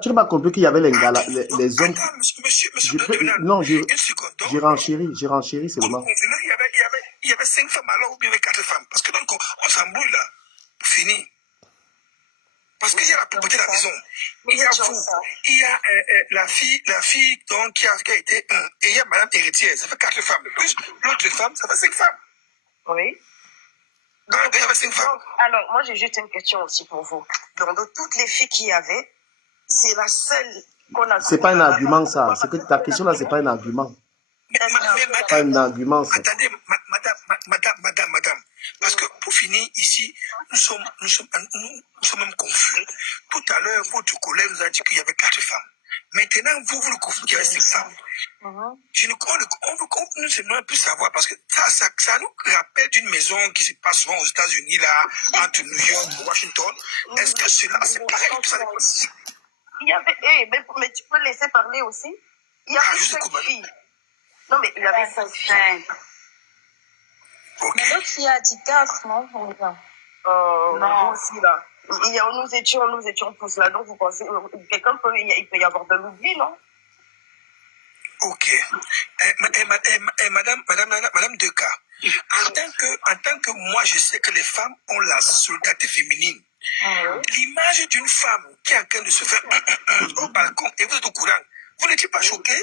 Tu n'as pas compris qu'il y avait les gars, là, les hommes. Attends, monsieur Je le peux, tribunal, non, une seconde. Donc, j'ai renchéri pour seulement. confirmer, il y avait 5 femmes alors ou bien il y avait 4 femmes. Parce que donc, on s'embrouille là. Pour finir. Parce qu'il y a la propriété de la maison. Il y a vous. Il y a la fille donc, qui a été et il y a madame héritière. Ça fait 4 femmes. Plus l'autre femme, ça fait 5 femmes. Oui. Donc, il y avait 5 femmes. Alors, moi, j'ai juste une question aussi pour vous. Donc, de toutes les filles qu'il y avait, c'est la seule qu'on a... C'est pas un argument, ça. C'est que ta question là, c'est pas un argument. Mais Pas un argument, ça. attendez, madame. Parce que pour finir, ici, nous sommes même confus. Tout à l'heure, votre collègue nous a dit qu'il y avait 4 femmes. Maintenant, vous le confondez qu'il y avait 5 femmes. Nous aimerions plus savoir parce que ça nous rappelle d'une maison qui se passe souvent aux États-Unis, là, entre New York et Washington. Est-ce que cela, c'est pareil que ça? Il y avait, mais tu peux laisser parler aussi. Il y avait 5 filles. Non, mais il y avait 5 filles. Okay. Mais l'autre fille a dit 4, non? Non, aussi là. Nous étions tous là, donc vous pensez, quelqu'un peut, il peut y avoir de l'oubli, non? Ok. Madame Deka, en tant que moi, je sais que les femmes ont la solidarité féminine. L'image d'une femme qui est en train de se faire au balcon, et vous êtes au courant, vous n'étiez pas choqué?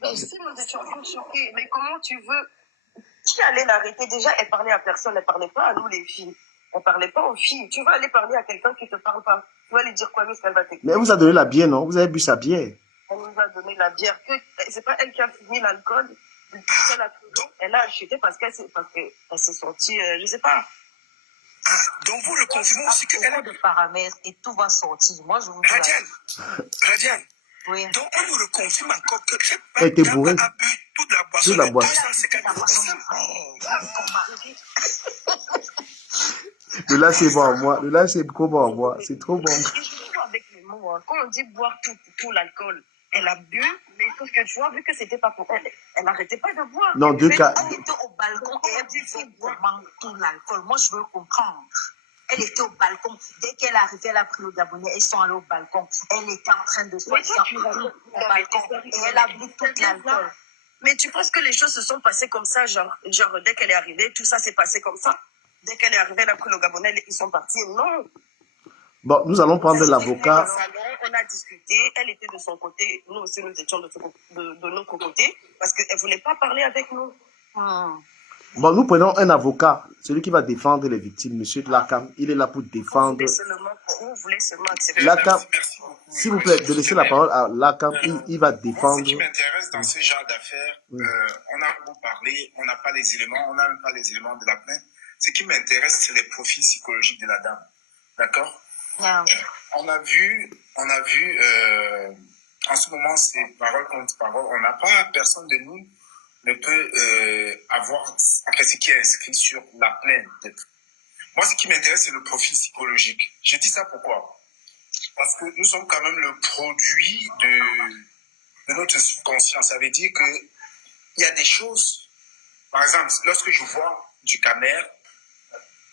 Mais si nous étions choqués, mais comment tu veux? Qui allait l'arrêter? Déjà, elle parlait à personne, elle parlait pas à nous les filles. Elle parlait pas aux filles. Tu vas aller parler à quelqu'un qui te parle pas. Tu vas lui dire quoi, qu'elle va t'écouter. Mais elle vous a donné la bière, non? Vous avez bu sa bière. Elle nous a donné la bière. C'est pas elle qui a fini l'alcool. Elle a acheté parce qu'elle s'est sentie, je sais pas. Donc vous le confirmez aussi qu'elle a de paramètres et tout va sortir. Moi, je vous dis. Radiane. Oui. Donc on nous le confirme encore que cette Elle était bourrée. a bu toute la boisson. La boisson. Le là, c'est bon en moi. Le là, c'est trop bon en moi. C'est trop bon. Avec les mots, hein. Quand on dit boire tout l'alcool, elle a bu, mais sauf que tu vois, vu que c'était pas pour elle, elle n'arrêtait pas de boire. Non, deux cas. Elle était au balcon et elle dit boire tout l'alcool. Moi, je veux comprendre. Elle était au balcon. Dès qu'elle arrivait, elle a pris le Gabonais. Ils sont allés au balcon. Elle était en train de se au balcon. Et elle a bu tout l'alcool. Mais tu penses que les choses se sont passées comme ça, genre dès qu'elle est arrivée, tout ça s'est passé comme ça? Dès qu'elle est arrivée, elle a pris le Gabonais, ils sont partis. Non. Bon, nous allons prendre l'avocat. On a discuté, elle était de son côté, nous aussi nous étions de notre côté, parce qu'elle ne voulait pas parler avec nous. Bon, nous prenons un avocat, celui qui va défendre les victimes, monsieur Lakam. Il est là pour défendre. Vous voulez seulement accepter. Lakam, s'il vous plaît, de laisser la parole à Lakam, il va défendre. Moi, ce qui m'intéresse dans ce genre d'affaires, on a beau parler, on n'a pas les éléments, on n'a même pas les éléments de la plainte. Ce qui m'intéresse, c'est les profils psychologiques de la dame. D'accord? On a vu, en ce moment, c'est parole contre parole. On n'a pas, personne de nous ne peut avoir, après ce qui est inscrit sur la plainte. Moi, ce qui m'intéresse, c'est le profil psychologique. Je dis ça pourquoi? Parce que nous sommes quand même le produit de notre subconscient. Ça veut dire qu'il y a des choses, par exemple, lorsque je vois du camère,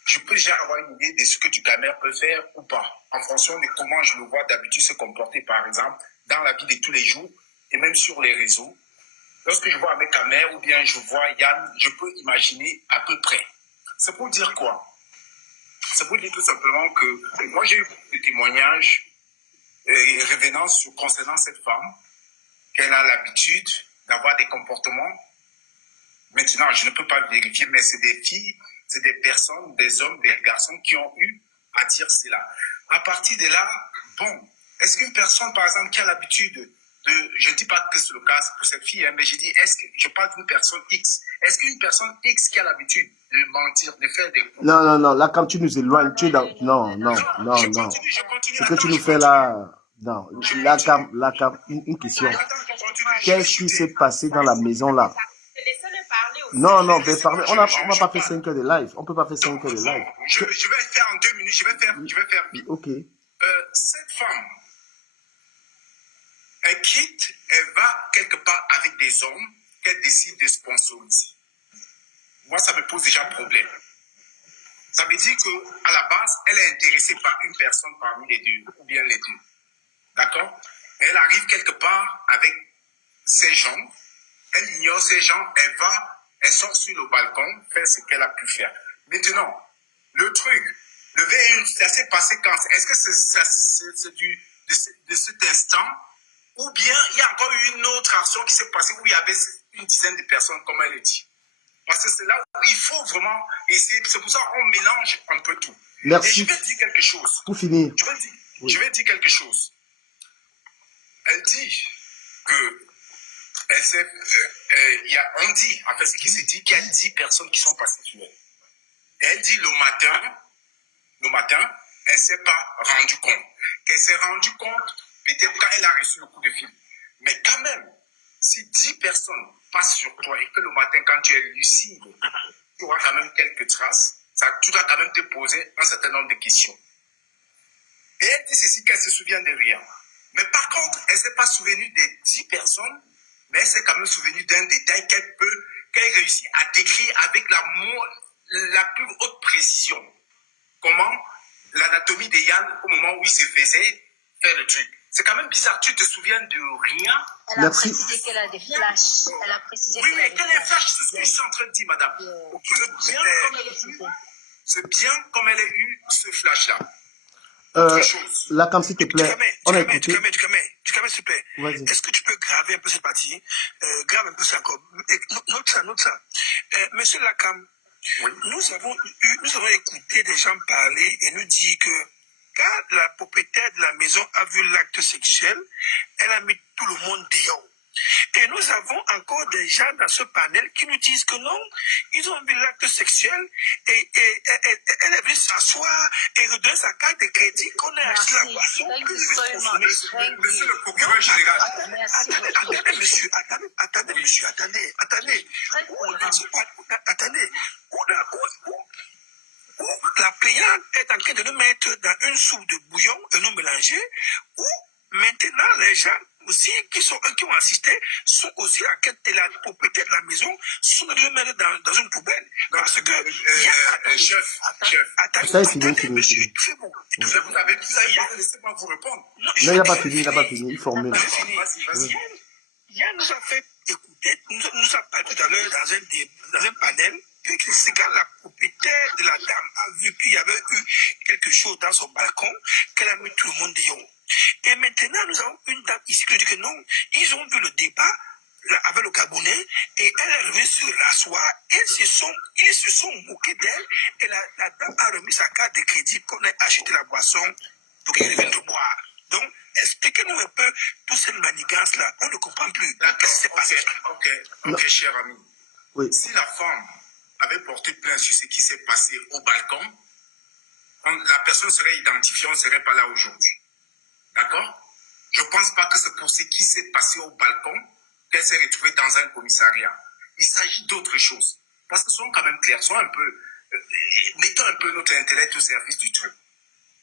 je peux déjà avoir une idée de ce que du camère peut faire ou pas, en fonction de comment je le vois d'habitude se comporter, par exemple, dans la vie de tous les jours et même sur les réseaux. Lorsque je vois mes camères ou bien je vois Yann, je peux imaginer à peu près. C'est pour dire quoi? C'est pour dire tout simplement que moi j'ai eu des témoignages revenant concernant cette femme, qu'elle a l'habitude d'avoir des comportements. Maintenant, je ne peux pas vérifier, mais c'est des filles, c'est des personnes, des hommes, des garçons qui ont eu à dire cela. À partir de là, bon, est-ce qu'une personne, par exemple, qui a l'habitude je ne dis pas que c'est le cas pour cette fille, hein, mais je dis, est-ce que je parle d'une personne X? Est-ce qu'une personne X qui a l'habitude de mentir, de faire des... Non, là, quand tu nous éloignes, tu es dans... Non. Ce que tu nous fais là... Non, là, une question. Qu'est-ce qui s'est passé dans la maison là? Non, mais parler. On va pas faire 5 heures de live. On peut pas faire 5 heures de live. Je vais faire en 2 minutes. Je vais faire vite. Ok. Cette femme, elle quitte, elle va quelque part avec des hommes qu'elle décide de sponsoriser. Moi, ça me pose déjà problème. Ça veut dire qu'à la base, elle est intéressée par une personne parmi les deux, ou bien les deux. D'accord? Elle arrive quelque part avec ses gens, elle ignore ces gens, elle sort sur le balcon, faire ce qu'elle a pu faire. Maintenant, le truc, le VIH, ça s'est passé quand? Est-ce que c'est de cet instant, ou bien il y a encore eu une autre action qui s'est passée où il y avait une dizaine de personnes, comme elle le dit? Parce que c'est là où il faut vraiment essayer, c'est pour ça qu'on mélange un peu tout. Merci. Et je vais dire quelque chose. Pour finir. Je vais dire quelque chose. Elle dit que on dit, en fait, ce qui se dit qu'il y a 10 personnes qui sont passées sur elle. Et elle dit le matin, elle ne s'est pas rendue compte. Qu'elle s'est rendue compte, peut-être quand elle a reçu le coup de fil. Mais quand même, si 10 personnes passent sur toi et que le matin, quand tu es lucide, tu auras quand même quelques traces, tu dois quand même te poser un certain nombre de questions. Et elle dit ceci, qu'elle se souvient de rien. Mais par contre, elle ne s'est pas souvenue des 10 personnes, mais elle s'est quand même souvenue d'un détail qu'elle réussit à décrire avec la plus haute précision. Comment l'anatomie de Yann, au moment où il se faisait faire le truc. C'est quand même bizarre, tu te souviens de rien. Elle a précisé qu'elle a des flashs. Elle a précisé oui, mais quel est flash? C'est ce que je suis en train de dire, madame. C'est bien comme elle a eu ce flash-là. Là, comme s'il te plaît, on a écouté. Du camé, s'il te plaît. Est-ce que tu peux graver un peu cette partie? Grave un peu ça encore. Note ça. Monsieur Lacam, oui. Nous avons écouté des gens parler et nous dire que quand la propriétaire de la maison a vu l'acte sexuel, elle a mis tout le monde dehors. Et nous avons encore des gens dans ce panel qui nous disent que non, ils ont vu l'acte sexuel et elle est venue s'asseoir et redonner sa carte de crédit qu'on a acheté la boisson. Monsieur le procureur général. Attendez, monsieur. Où la plaignante est en train de nous mettre dans une soupe de bouillon et nous mélanger, ou maintenant les gens aussi qui ont assisté sont aussi en quête de la propriété de la maison, sont de nous mettre dans une poubelle. Parce que chef, attendez, monsieur, c'est bon. Vous avez laissez-moi vous répondre. Non, il n'a pas fini, il formule. Vas-y. Yann nous a fait écouter, nous a parlé tout à l'heure dans un panel, que c'est quand la propriétaire de la dame a vu qu'il y avait eu quelque chose dans son balcon, qu'elle a mis tout le monde dehors. Et maintenant, nous avons une dame ici qui dit que non, ils ont vu le débat avec le Gabonais et elle est revenue sur l'asseoir et ils se sont moqués d'elle et la dame a remis sa carte de crédit qu'on a acheté la boisson pour qu'elle revienne de boire. Donc, expliquez-nous un peu toute cette manigance-là. On ne comprend plus. Ok, cher ami. Oui. Si la femme avait porté plainte sur ce qui s'est passé au balcon, la personne serait identifiée, on ne serait pas là aujourd'hui. D'accord? Je ne pense pas que c'est pour ce qui s'est passé au balcon qu'elle s'est retrouvée dans un commissariat. Il s'agit d'autre chose. Parce que soyons quand même clairs, mettons un peu notre intellect au service du truc.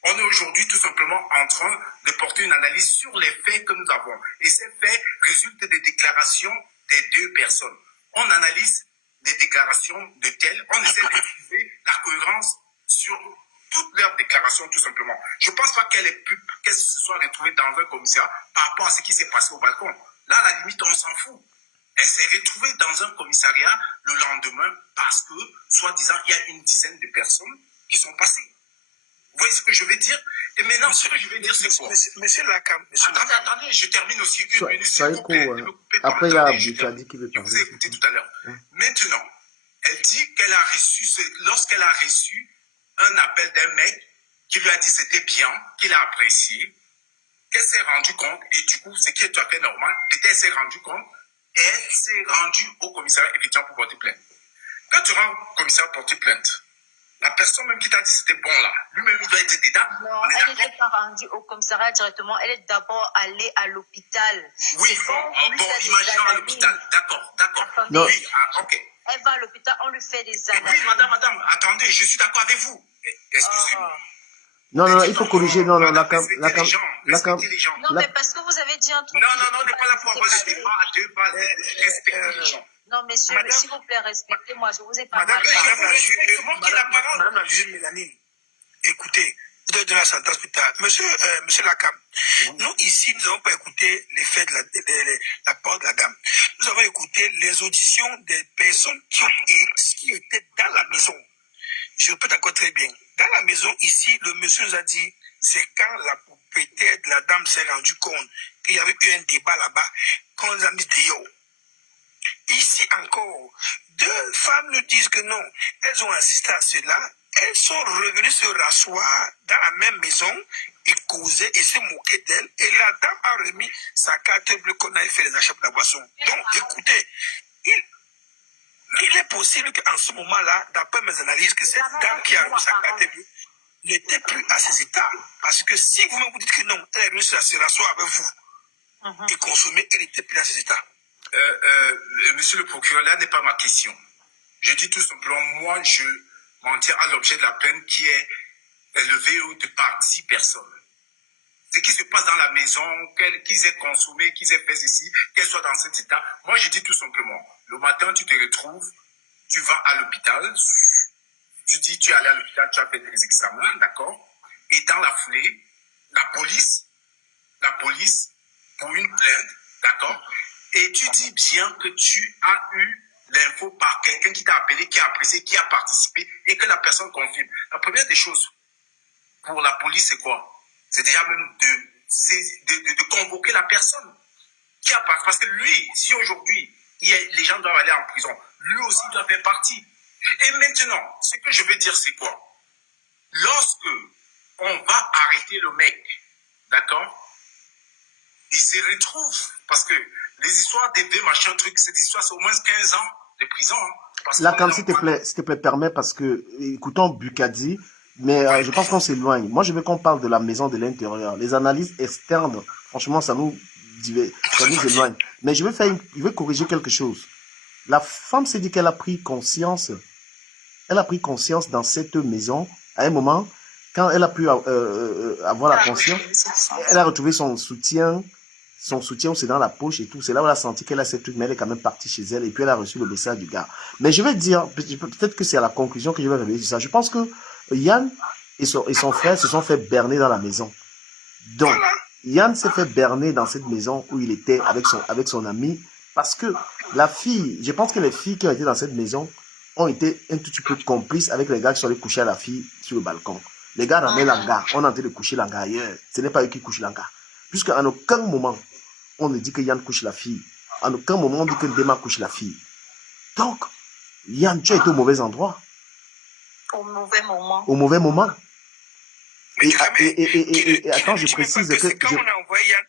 On est aujourd'hui tout simplement en train de porter une analyse sur les faits que nous avons. Et ces faits résultent des déclarations des deux personnes. On analyse les déclarations de telles, on essaie de trouver la cohérence sur toutes leurs déclarations tout simplement. Je ne pense pas qu'elle se soit retrouvée dans un commissariat par rapport à ce qui s'est passé au balcon. Là, à la limite, on s'en fout. Elle s'est retrouvée dans un commissariat le lendemain parce que, soi-disant, il y a une dizaine de personnes qui sont passées. Vous voyez ce que je veux dire? Et maintenant, ce que je veux dire, c'est quoi? Monsieur Lacam. Attendez, je termine aussi une minute. Soyez court. Après, il y a Abdou qui veut parler. Je vous ai écouté tout à l'heure. Maintenant, elle dit qu'elle a reçu, lorsqu'elle a reçu un appel d'un mec qui lui a dit c'était bien, qu'il a apprécié, qu'elle s'est rendue compte, et du coup, ce qui est tout à fait normal, peut-être elle s'est rendue compte, et elle s'est rendue au commissariat effectivement pour porter plainte. Quand tu rends au commissariat pour porter plainte, la personne même qui t'a dit c'était bon là, lui-même il doit être dedans. Non, elle n'était pas rendue au commissariat directement, elle est d'abord allée à l'hôpital. Oui, bon, imaginons à l'hôpital, d'accord. Non. Oui, ok. Elle va à l'hôpital, on lui fait des analyses. Oui, madame, attendez, je suis d'accord avec vous. Excusez-moi. Non, il faut corriger. Non, la cam. Respectez les gens. Non, mais parce que vous avez dit un truc. Non, on n'est pas là pour avoir le débat à deux balles. Respectez les gens. Non, messieurs, s'il vous plaît, respectez-moi. Je vous ai pas mal. Madame la juge Mélanine, écoutez, Vous allez donner la sentence plus tard. Monsieur Lacam, nous ici, nous n'avons pas écouté les faits de la parole de la dame. Nous avons écouté les auditions des personnes qui étaient dans la maison. Je répète encore très bien. Dans la maison, ici, le monsieur nous a dit, c'est quand la propriétaire de la dame s'est rendu compte qu'il y avait eu un débat là-bas, qu'on les a mis dehors. Ici encore, deux femmes nous disent que non, elles ont assisté à cela, elles sont revenues se rasseoir dans la même maison et causer et se moquer d'elles, et la dame a remis sa carte bleue qu'on avait fait les achats pour la boisson. Donc, écoutez, il est possible qu'en ce moment-là, d'après mes analyses, que cette dame qui a remis sa carte bleue n'était plus à ses états. Parce que si vous-même vous dites que non, elle est venue se rasseoir avec vous et consommer, elle n'était plus à ses états. Monsieur le procureur, là n'est pas ma question. Je dis tout simplement, moi, je m'en tiens à l'objet de la peine qui est élevée par 10 personnes. Ce qui se passe dans la maison, qu'ils aient consommé, qu'ils aient fait ceci, qu'elles soient dans cet état. Moi, je dis tout simplement, le matin, tu te retrouves, tu vas à l'hôpital, tu dis, tu es allé à l'hôpital, tu as fait des examens, d'accord? Et dans la foulée, la police, pour une plainte, d'accord? Et tu dis bien que tu as eu l'info par quelqu'un qui t'a appelé, qui a apprécié, qui a participé et que la personne confirme. La première des choses pour la police, c'est quoi? C'est déjà même de convoquer la personne qui a participé. Parce que lui, si aujourd'hui, les gens doivent aller en prison, lui aussi doit faire partie. Et maintenant, ce que je veux dire, c'est quoi? Lorsque on va arrêter le mec, d'accord? Il se retrouve, parce que les histoires des deux machins, trucs, cette histoire, c'est au moins 15 ans de prison. Hein, là, comme s'il te plaît, permets, parce que, écoutons Bukadi, mais je pense qu'on s'éloigne. Moi, je veux qu'on parle de la maison de l'intérieur. Les analyses externes, franchement, ça nous éloigne. Mais je veux corriger quelque chose. La femme s'est dit qu'elle a pris conscience. Elle a pris conscience dans cette maison, à un moment, quand elle a pu avoir la conscience, elle a retrouvé son soutien, c'est dans la poche et tout. C'est là où elle a senti qu'elle a cette truc, mais elle est quand même partie chez elle et puis elle a reçu le message du gars. Mais je vais dire, peut-être que c'est à la conclusion que je vais révéler sur ça. Je pense que Yann et son frère se sont fait berner dans la maison. Donc, Yann s'est fait berner dans cette maison où il était avec son ami parce que la fille, je pense que les filles qui ont été dans cette maison ont été un tout petit peu complices avec les gars qui sont allés coucher à la fille sur le balcon. Les gars ramenaient l'anga, on est en train de coucher l'anga ailleurs. Ce n'est pas eux qui couchent l'anga. Puisqu'à aucun moment, on ne dit que Yann couche la fille. À aucun moment, on dit que Dema couche la fille. Donc, Yann, tu as été au mauvais endroit. Au mauvais moment. Au mauvais moment. Et attends, je précise que... Quand on a envoyé Yann,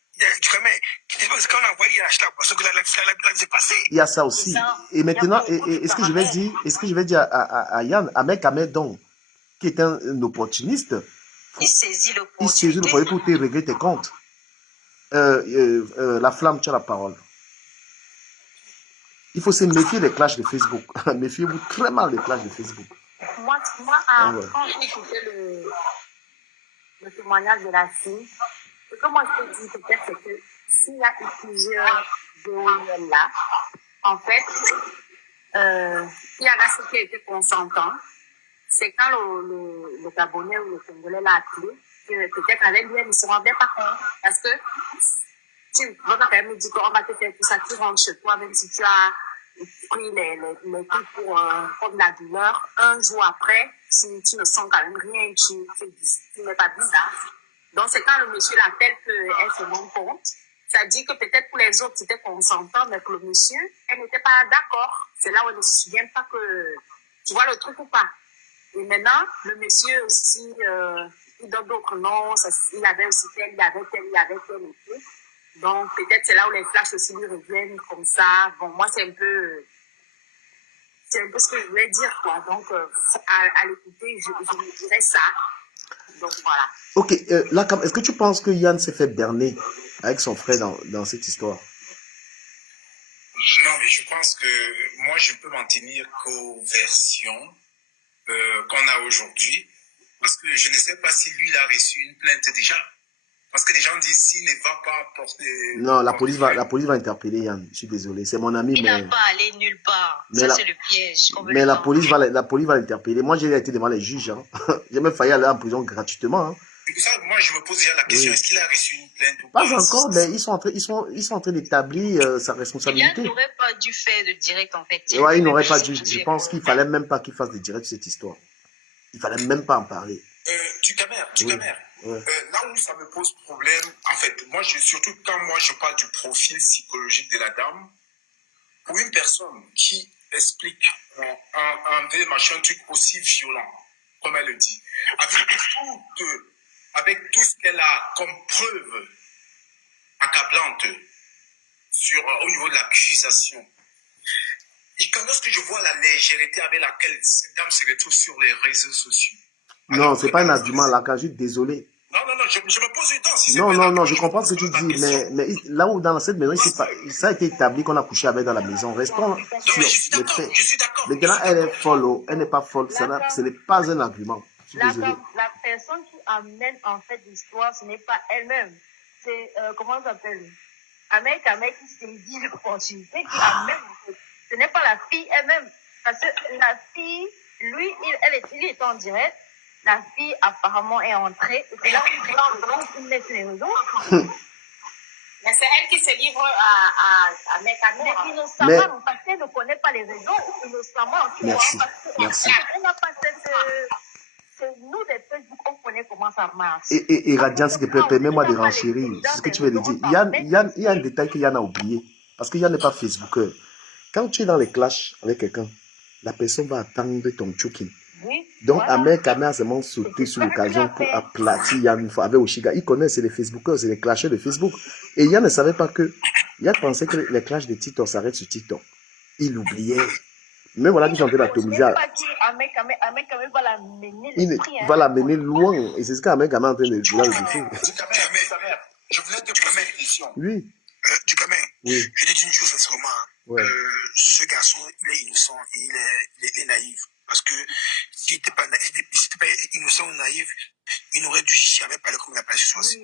quand on a envoyé Yann acheter la boisson que la s'est passée. Il y a ça aussi. Et maintenant, est-ce que je vais dire à Yann, à mec Ahmedon, qui est un opportuniste, il saisit l'opportunité pour te régler tes comptes. La flamme, tu as la parole. Il faut se méfier des clashs de Facebook. Méfiez-vous très mal des clashs de Facebook. Moi quand j'ai écouté le témoignage de la fille, ce que moi je peux dire peut-être, c'est que s'il y a eu plusieurs VOL là, en fait, il y en a ceux qui étaient consentants. C'est quand le Gabonais ou le Congolais l'a appelé, que peut-être avec lui, ils ne se rendaient pas compte. Parce que tu vas quand même me dire qu'on va te faire tout ça, tu rentres chez toi, même si tu as pris les trucs pour de la douleur. Un jour après, si tu ne sens quand même rien, tu n'es pas bizarre. Donc c'est quand le monsieur l'appelle qu'elle se rend compte. Ça dit que peut-être pour les autres, c'était consentant, mais pour le monsieur, elle n'était pas d'accord. C'est là où elle ne se souvient pas que... Tu vois le truc ou pas? Et maintenant, le monsieur aussi, il donne d'autres noms. Il avait aussi tel, il avait tel et tout. Donc, peut-être c'est là où les flashs aussi lui reviennent comme ça. Bon, moi, c'est un peu ce que je voulais dire, quoi. Donc, à l'écouter, je me dirais ça. Donc, voilà. Ok, là, est-ce que tu penses que Yann s'est fait berner avec son frère dans cette histoire? Non, mais je pense que moi, je peux m'en tenir qu'aux versions qu'on a aujourd'hui. Parce que je ne sais pas si lui, il a reçu une plainte déjà. Parce que les gens disent s'il ne va pas porter... Non, la police va interpeller Yann. Je suis désolé, c'est mon ami. Il n'a pas allé nulle part. Ça, c'est le piège. Mais la police va l'interpeller. Moi, j'ai été devant les juges. Hein. J'ai même failli aller en prison gratuitement. Hein. C'est pour ça que moi, je me pose déjà la question, Oui. est-ce qu'il a reçu une plainte ou Pas pas? encore, mais ils sont en train d'établir sa Yann responsabilité. n'aurait pas dû faire de direct en fait. Et ouais, il n'aurait pas dû. Je pense qu'il fallait même pas qu'il fasse de direct cette histoire. Il fallait même pas en parler. Du camère. Oui. Ouais. Là où ça me pose problème, en fait, moi, surtout quand moi je parle du profil psychologique de la dame, pour une personne qui explique un truc aussi violent, comme elle le dit, avec tout ce qu'elle a comme preuve accablante au niveau de l'accusation, et quand lorsque je vois la légèreté avec laquelle cette dame se retrouve sur les réseaux sociaux. Non, c'est pas un argument, là, quand je suis désolé. Non, je me pose une temps. Si Non, je comprends ce que tu dis, mais là où dans cette maison, ça a été établi qu'on a couché avec dans la maison. Restons sur les faits. Je suis d'accord. Maintenant, elle est folle, elle n'est pas folle, ce n'est pas un argument. Je suis désolé. La personne qui amène en fait l'histoire, ce n'est pas elle-même. C'est, comment ça s'appelle? Un mec qui saisit l'opportunité, qui amène en fait. Ce n'est pas la fille elle-même. Parce que la fille, lui, il est en direct. La fille, apparemment, est entrée. Et là, il met sur les réseaux. Mais c'est elle qui se livre à mes Mais caméras. innocemment, parce qu'elle ne connaît pas les réseaux, innocemment. Merci. Elle n'a pas cette... nous, des Facebook, on connaît comment ça marche. Et Radian, s'il te plaît, permets-moi de renchérir. C'est ce que tu veux dire. Il y a un détail que Yann a oublié. Parce que Yann n'est pas Facebooker. Quand tu es dans les clashs avec quelqu'un, la personne va attendre ton choking. Oui, Donc, voilà. Ahmed Kamer a seulement sauté sur l'occasion pour aplatir Yann une fois avec Oshiga. Il connaît, c'est les Facebookers, c'est les clashers de Facebook. Et Yann ne savait pas que. Yann pensait que les clashs de TikTok s'arrêtent sur TikTok. Il oubliait. Mais voilà qu'ils sont en train d'atomiser. Ahmed Kamer va la mener Il va la mener loin. Et c'est ce qu'Ahmed Kamer est en train de dire. Je voulais te poser une question. Oui. Du Camer, Oui. je dis une chose sincèrement. Ouais. Ce garçon, il est innocent et il est naïf. Parce que s'il n'était pas innocent ou naïf, il n'aurait dû jamais parler comme il a parlé ce soir-ci.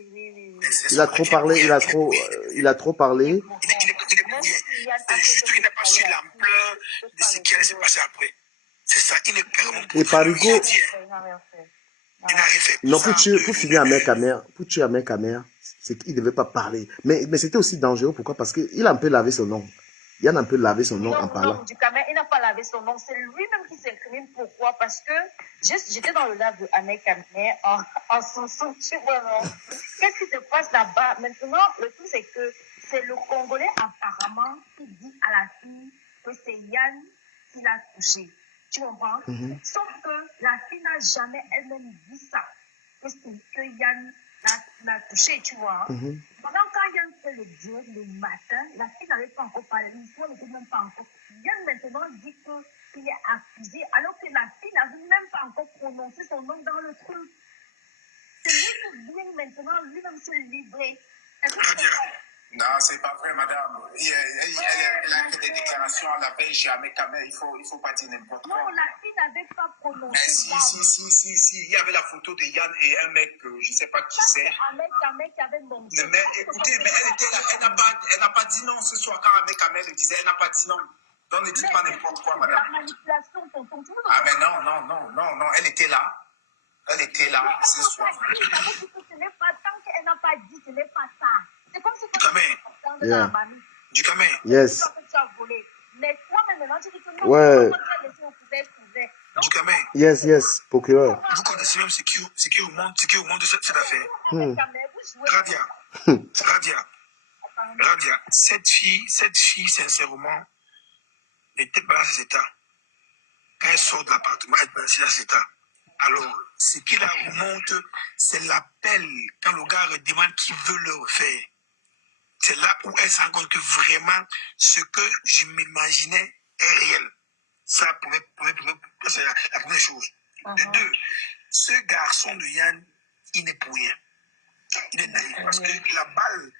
Il a trop parlé, il a trop parlé. Il est brouillé. Juste, il n'a pas su l'ampleur de ce qui allait se passer après. C'est ça, il est vraiment... Et Parigo, Il n'a rien fait. non, pour finir Ahmed Kamer, c'est qu'il ne devait pas parler. Mais c'était aussi dangereux. Pourquoi? Parce qu'il a un peu lavé son nom. Yann a un peu lavé son nom en parlant. Non, du Camer, il n'a pas lavé son nom. C'est lui-même qui s'incrimine. Pourquoi? Parce que j'étais dans le live de Ahmed Kamer en son tu vois, non? Qu'est-ce qui se passe là-bas? Maintenant, le truc, c'est que c'est le Congolais apparemment qui dit à la fille que c'est Yann qui l'a touché. Tu comprends? Sauf que la fille n'a jamais elle-même dit ça. Que Yann l'a touché, tu vois. Pendant quand Yann fait le direct le matin, la fille n'avait pas encore parlé, l'histoire n'était même pas encore. Yann maintenant dit qu'il est accusé, alors que la fille n'avait même pas encore prononcé son nom dans le truc. C'est lui qui vient maintenant lui-même se livrer. Non, c'est pas vrai, madame. Elle a fait des déclarations à la veille chez Ahmed Kamer. Il faut pas dire n'importe quoi. Non, la fille n'avait pas prononcé. Si. Il y avait la photo de Yann et un mec, je sais pas qui c'est. Ahmed Kamer qui avait montré. Mais écoutez, elle était là. Elle n'a pas dit non ce soir quand Ahmed Kamer le disait. Elle n'a pas dit non. Donc ne dites pas n'importe quoi, madame. La manipulation, tonton. Ah, mais non. Elle était là. Elle était là ce soir. Ce n'est pas tant qu'elle n'a pas dit, ce n'est pas ça. C'est comme si tu Yeah. Du Camer. Yes. Mais toi, maintenant, tu dis que non, Ouais. Du Camer. Yes, procureur. Vous connaissez même ce qui remonte de cette affaire. Radia, cette fille, sincèrement, n'était pas dans ses états. Quand elle sort de l'appartement, elle est dans ses états. Alors, ce qui la remonte, c'est l'appel quand le gars demande qui veut le faire. C'est là où elle se rend compte que vraiment, ce que je m'imaginais est réel. Ça, c'est la première chose. De deux, ce garçon de Yann, il n'est pour rien. Il est naïf parce que la balle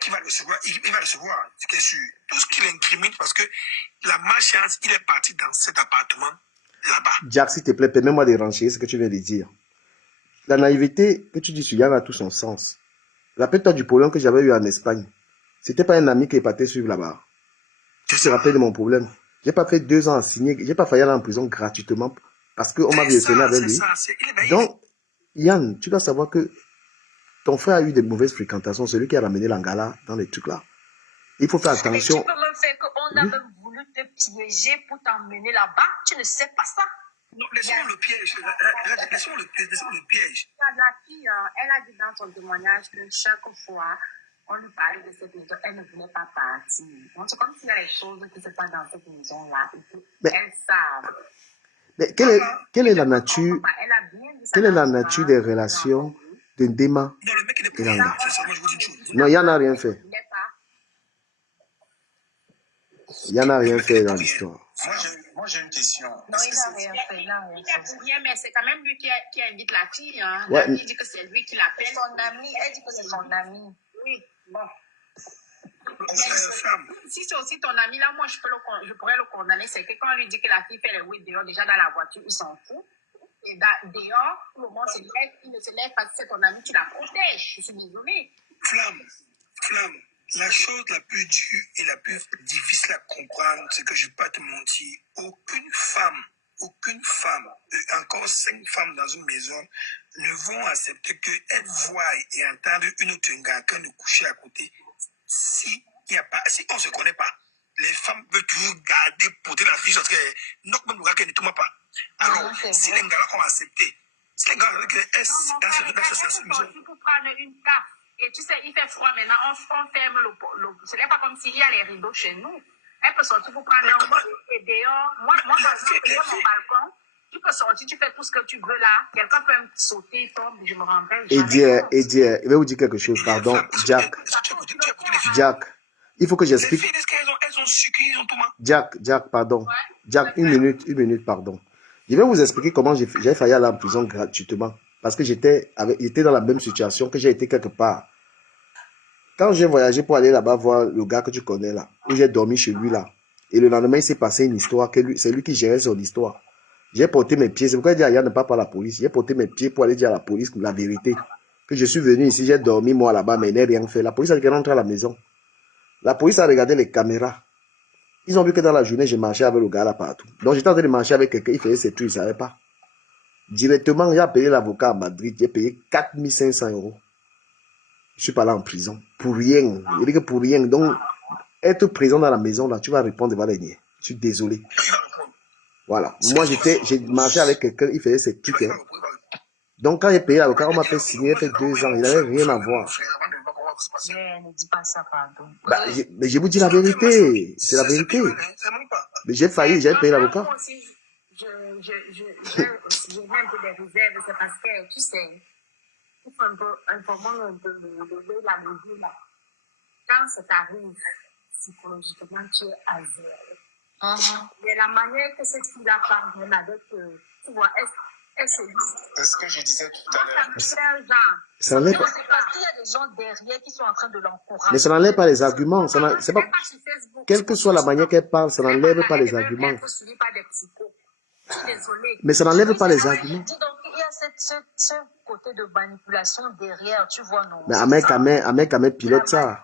qu'il va recevoir, il va recevoir, c'est sûr. Tout ce qu'il incrimine, parce que la malchance, il est parti dans cet appartement là-bas. Jack, s'il te plaît, permets-moi de renchérir ce que tu viens de dire. La naïveté que tu dis sur Yann a tout son sens. Rappelle-toi du problème que j'avais eu en Espagne. C'était pas un ami qui est parti suivre là-bas. Tu te rappelles de mon problème? J'ai pas fait 2 ans à signer, j'ai pas failli aller en prison gratuitement parce qu'on m'a visionné avec lui. Donc, Yann, tu dois savoir que ton frère a eu des mauvaises fréquentations, celui qui a ramené l'Angala dans les trucs là. Il faut faire attention. Mais tu peux me faire qu'on a même voulu te piéger pour t'emmener là-bas. Tu ne sais pas ça. Non, laissons le piège. Laissons le piège. La fille, elle a dit dans son témoignage que chaque fois, on lui parlait de cette maison, elle ne voulait pas partir. Donc, c'est comme s'il y a des choses qui se passent dans cette maison-là. Elles savent. Mais quelle est la nature, des relations de Ndema Non, le mec, il est et pour Langa? c'est ça, moi, je vous dis une chose. Non, Yann n'a rien fait. Yann n'a rien fait dans l'histoire. Moi, j'ai une question. Non, il n'a rien fait. Il est pour rien, mais c'est quand même lui qui invite la fille. Hein. Ouais. La fille dit que c'est lui qui l'appelle. Son ami, elle dit que c'est son ami. Oui, bon. Si c'est aussi ton ami, là, moi, je pourrais le condamner. C'est que quand on lui dit que la fille fait les oui dehors, déjà dans la voiture, il s'en fout. Et dehors, tout le monde se lève, il ne se lève pas. Si c'est ton ami, tu la protèges. Je suis désolée. Flamme, la chose la plus dure et la plus difficile à comprendre, c'est que je ne vais pas te mentir, aucune femme, encore 5 femmes dans une maison ne vont accepter qu'elles voient et entendent une autre quelqu'un de coucher à côté. Si on ne se connaît pas, les femmes veulent toujours garder pour la fille parce que non, ne tombe pas. Alors, si les gars ont accepté, si les gars ont accepté, il faut prendre une table. Et tu sais, il fait froid maintenant, on ferme le. Ce n'est pas comme s'il y a les rideaux chez nous. Elle peut sortir pour prendre un bain et dehors. Moi, dans mon balcon, tu peux sortir, tu fais tout ce que tu veux là. Quelqu'un peut me sauter, tombe, je me rendrai. Et dire, je vais vous dire quelque chose, pardon, Jack. Il faut que j'explique. Jack, pardon. Jack, une minute, pardon. Je vais vous expliquer comment j'ai failli aller en prison gratuitement. Parce que j'étais dans la même situation, que j'ai été quelque part. Quand j'ai voyagé pour aller là-bas voir le gars que tu connais là, où j'ai dormi chez lui là, et le lendemain il s'est passé une histoire, c'est lui qui gérait son histoire. J'ai porté mes pieds, c'est pourquoi il dit à Yann ne pas parler à la police. J'ai porté mes pieds pour aller dire à la police la vérité. Que je suis venu ici, j'ai dormi moi là-bas, mais il n'a rien fait. La police a dit qu'elle rentre à la maison. La police a regardé les caméras. Ils ont vu que dans la journée, j'ai marché avec le gars là partout. Donc j'étais en train de marcher avec quelqu'un, il faisait ses trucs, il ne savait pas. Directement, j'ai payé l'avocat à Madrid, j'ai payé 4500 €. Je suis pas là en prison. Pour rien. Il dit que pour rien. Donc, être présent dans la maison, là, tu vas répondre devant les niais. Je suis désolé. Voilà. Moi, j'ai marché avec quelqu'un, il faisait ses trucs. Hein. Donc, quand j'ai payé l'avocat, on m'a fait signer, il fait 2 ans. Il n'avait rien à voir. Mais ne dis pas ça, pardon. Mais je vous dis la vérité. C'est la vérité. Mais j'ai failli, j'ai payé l'avocat. Moi aussi, j'ai un peu des réserves, c'est parce que, tu sais, il faut un peu informer un peu de la mesure là. Quand ça t'arrive, psychologiquement, tu es à zéro. Mais la manière que cette fille-là parle, même avec, tu vois, elle se dit. C'est ce que je disais tout à l'heure. Ça n'enlève pas. Parce qu'il y a des gens derrière qui sont en train de l'encourager. Mais ça n'enlève pas les arguments. C'est pas, quelle que soit la manière qu'elle parle, ça n'enlève pas les arguments. Mais ça n'enlève pas les arguments. Donc, il y a ce côté de manipulation derrière, tu vois, non? Mais Ahmed pilote ça.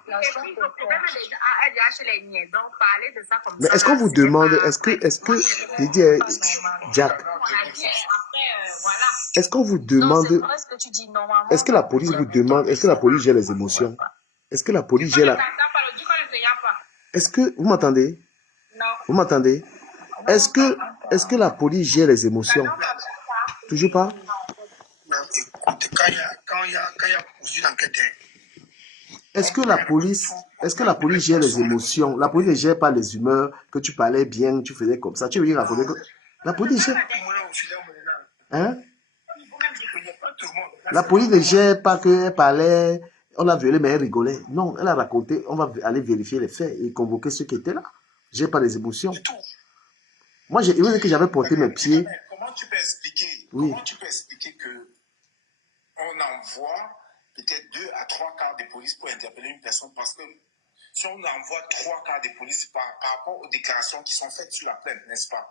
Mais est-ce qu'on vous demande, est-ce que, Didier, Jack, est-ce qu'on vous demande, est-ce que la police vous demande, est-ce que la police gère les émotions? Est-ce que la police gère la... Est-ce que, vous m'entendez? Vous m'entendez? Est-ce que la police gère les émotions? Toujours pas? Quand il y a poursuite d'enquête, est-ce que la police gère les émotions? La police ne gère pas les humeurs, que tu parlais bien, tu faisais comme ça. Tu veux dire la police gère? Hein? La police ne gère pas qu'elle parlait, on l'a violée, mais elle rigolait. Non, elle a raconté, on va aller vérifier les faits et convoquer ceux qui étaient là. Je n'ai pas les émotions. Moi, j'ai vu que j'avais porté mes pieds. Comment tu peux expliquer, oui. Comment tu peux expliquer que on envoie peut-être 2 à 3 quarts de police pour interpeller une personne, parce que si on envoie 3 quarts de police par rapport aux déclarations qui sont faites sur la plainte, n'est-ce pas?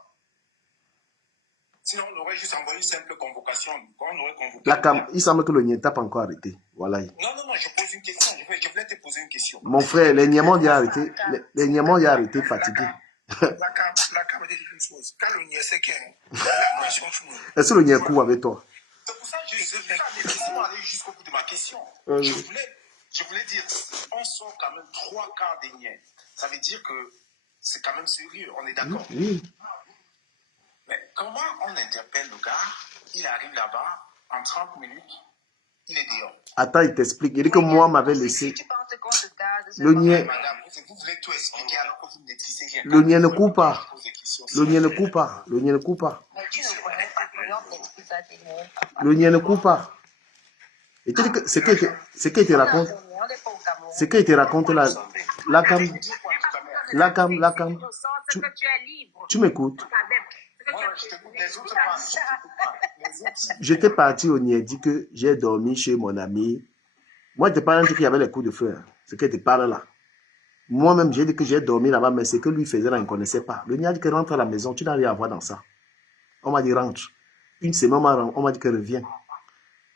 Sinon, on aurait juste envoyé une simple convocation. On aurait convoqué. Il semble que le Nieta n'a pas encore arrêté. Voilà. Non, je pose une question. Je voulais te poser une question. Mon frère, les Niemons y a arrêté. Les Niemons y a arrêté fatigué. La cam dit une chose. Quand le Nier sait qu'il y a une est-ce que le Nier court avec toi? C'est pour ça que laissez-moi aller jusqu'au bout de ma question. Je voulais dire, on sort quand même 3 quarts des niais. Ça veut dire que c'est quand même sérieux, on est d'accord. Oui. Mais comment on interpelle le gars? Il arrive là-bas, en 30 minutes, il est dehors. Attends, il t'explique. Il dit que moi, m'avait laissé. Le niais. Madame, vous voulez tout expliquer alors que vous ne maîtrisez rien. Le niais ne coupe pas. Le niais ne coupe pas. Le niais ne coupe pas. Mais tu ne connais pas, on t'explique ça, tu n'es pas. Le niais ne coupe pas. Et tu dis que ce qu'il te raconte, ce qu'il te raconte là, la cam, tu m'écoutes. J'étais parti au niais, dit que j'ai dormi chez mon ami. Moi, je te parle d'un truc qui avait les coups de feu. Hein. Ce qu'il te parle là. Moi-même, j'ai dit que j'ai dormi là-bas, mais ce que lui faisait là, il ne connaissait pas. Le niais a dit que rentre à la maison, tu n'as rien à voir dans ça. On m'a dit rentre. Une semaine, on m'a dit que reviens.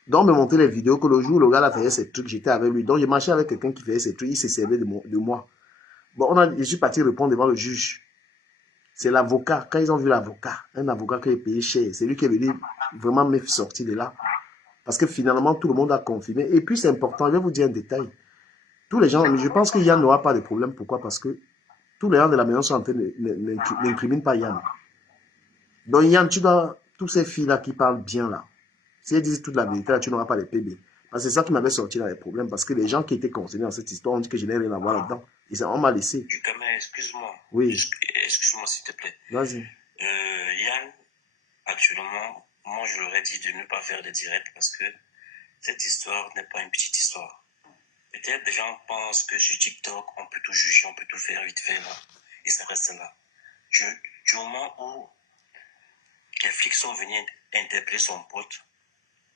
Donc, on me montrait les vidéos que le jour où le gars là faisait ses trucs, j'étais avec lui. Donc, je marchais avec quelqu'un qui faisait ses trucs, il se servait de moi. Bon, je suis parti répondre devant le juge. C'est l'avocat. Quand ils ont vu l'avocat, un avocat qui est payé cher, c'est lui qui est venu vraiment me sortir de là. Parce que finalement, tout le monde a confirmé. Et puis, c'est important, je vais vous dire un détail. Tous les gens, je pense que Yann n'aura pas de problème. Pourquoi? Parce que tous les gens de la maison sont en train n'incriminent pas Yann. Donc, Yann, tu dois, tous ces filles-là qui parlent bien là, si elles disent toute la vérité, là, tu n'auras pas les PB. Parce que c'est ça qui m'avait sorti dans les problèmes. Parce que les gens qui étaient concernés dans cette histoire ont dit que je n'ai rien à voir là-dedans. On m'a laissé. Excuse-moi. Oui. Excuse-moi, s'il te plaît. Vas-y. Yann, actuellement, moi, je leur ai dit de ne pas faire de direct parce que cette histoire n'est pas une petite histoire. Peut-être des gens pensent que sur TikTok, on peut tout juger, on peut tout faire vite fait là. Et ça reste là. Du moment où les flics sont venus interpeller son pote,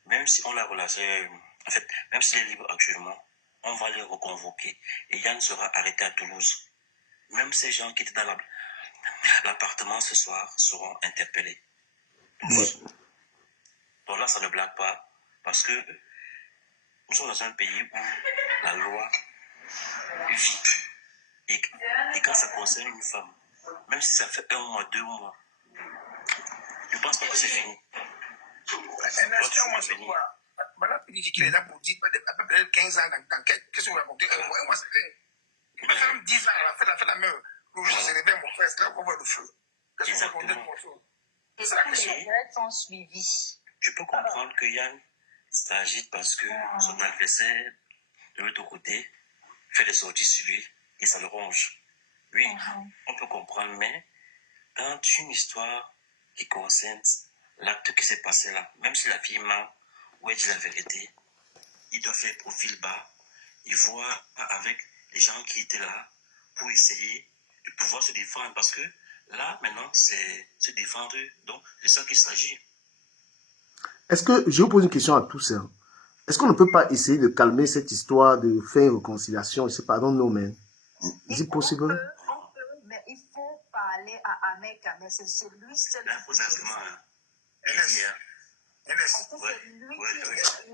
même si on l'a relâché, en fait, même s'il est libre actuellement, on va les reconvoquer et Yann sera arrêté à Toulouse. Même ces gens qui étaient dans l'appartement ce soir seront interpellés. Tous. Ouais. Donc là, ça ne blague pas parce que nous sommes dans un pays où la loi vit. Et quand ça concerne une femme, même si ça fait 1 mois, 2 mois, je ne pense pas que c'est fini. C'est fini. Voilà, il dit qu'il est là pour dire à peu près 15 ans d'enquête. Qu'est-ce que vous racontez? Moi, c'est vrai. Il peut faire 10 ans, elle a fait la même. Le jour où c'est réveillé, mon frère, c'est là qu'on voit le feu. Qu'est-ce que vous racontez pour ça? C'est la question. Les règles sont suivies. Je peux comprendre que Yann s'agite parce que son adversaire, de l'autre côté, fait des sorties sur lui et ça le ronge. Oui, on peut comprendre, mais dans une histoire qui concerne l'acte qui s'est passé là, même si la fille ment ou elle dit la vérité, il doit faire profil bas. Il voit avec les gens qui étaient là pour essayer de pouvoir se défendre. Parce que là, maintenant, c'est se défendre. Donc, c'est ça qu'il s'agit. Est-ce que, je vous pose une question à tous, hein. Est-ce qu'on ne peut pas essayer de calmer cette histoire, de faire une réconciliation? Je sais pas, non, mais is it possible? Mais il faut parler à Ahmed Kamel, c'est lui seul. Là, vous avez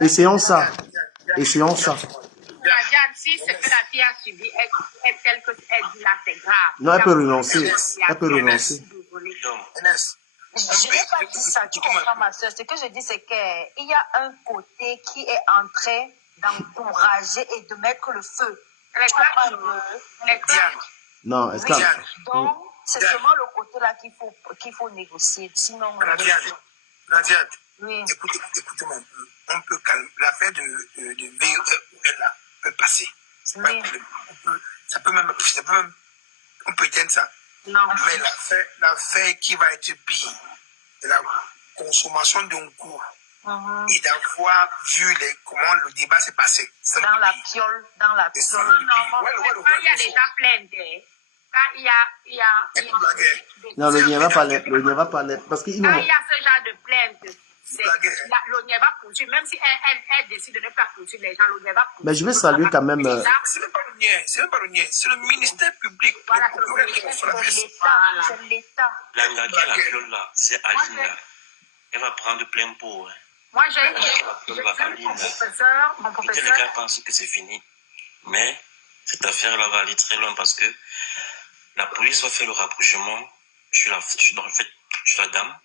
Essayons ça. Essayons ça. Si ce que la fille a subi est tel que elle dit là, c'est grave. Non, elle peut renoncer. Elle peut renoncer. Je n'ai pas dit ça, tu comprends ma soeur. Ce que je dis, c'est qu'il y a un côté qui est en train d'encourager et de mettre le feu. Non, est-ce que... Donc, c'est seulement le côté-là qu'il faut négocier. Sinon... Nadia, oui. Écoutez-moi un peu. On peut calmer. L'affaire de VEL là peut passer. Oui. Ça peut même... On peut éteindre ça. Non. Mais l'affaire qui va être pire, c'est la consommation d'un coup. Et d'avoir vu comment le débat s'est passé. Dans la piole. Non, quand il y a déjà plainte, quand il y a non, le Nier va parler. Parce qu'il quand il y a ce genre de plainte, le Nier va poursuivre, même si elle décide de ne pas poursuivre les gens, le Nier va poursuivre. Mais je vais saluer quand même... C'est même pas le Nier, c'est le ministère public. Voilà, c'est l'État. La piole là, c'est Aline là. Elle va prendre plein pot. Hein. Moi, j'ai mon professeur. Les gars pensent que c'est fini. Mais cette affaire-là va aller très loin parce que la police va faire le rapprochement sur la dame.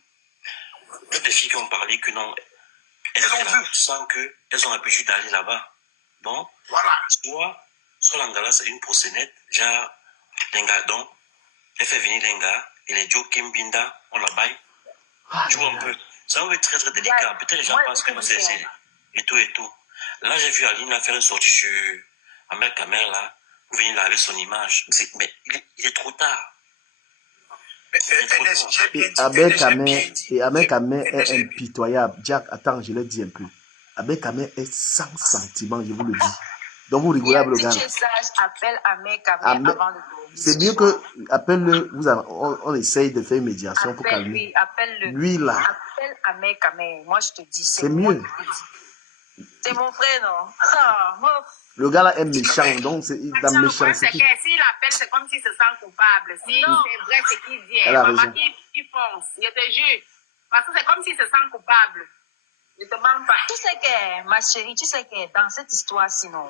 Toutes les filles qui ont parlé que non, Elles sentent qu'elles ont l'habitude d'aller là-bas. Donc, Voilà. soit l'Angala, c'est une prosénète, genre, Lenga, donc, elle fait venir Lenga, et les Jokim Binda, on la baille. Tu vois un peu. Ça va être très très délicat. Peut-être les gens pensent que c'est et tout et tout. Là, j'ai vu Aline faire une sortie sur Amel Kamer, là, pour venir laver son image. Mais il est trop tard. Et Abel Kamer est impitoyable. Jack, attends, je l'ai dit un peu. Abel Kamer est sans sentiment, je vous le dis. Donc vous rigolez avec le gars. Si tu es sage, appelle Abel Kamer avant de dormir. C'est mieux que appelle-le. On essaye de faire une médiation pour calmer. Lui, appelle-le. Lui là. Appelle Abel Kamer. Moi je te dis, c'est mieux. C'est mon frère, non? Ah, moi. Le gars là est méchant, donc c'est la méchanceté. S'il appelle, c'est comme s'il se sent coupable. Si c'est vrai ce qu'il dit, maman qui fonce, je te jure. Parce que c'est comme s'il se sent coupable. Ne te mens pas. Tu sais que, ma chérie, tu sais que dans cette histoire, sinon,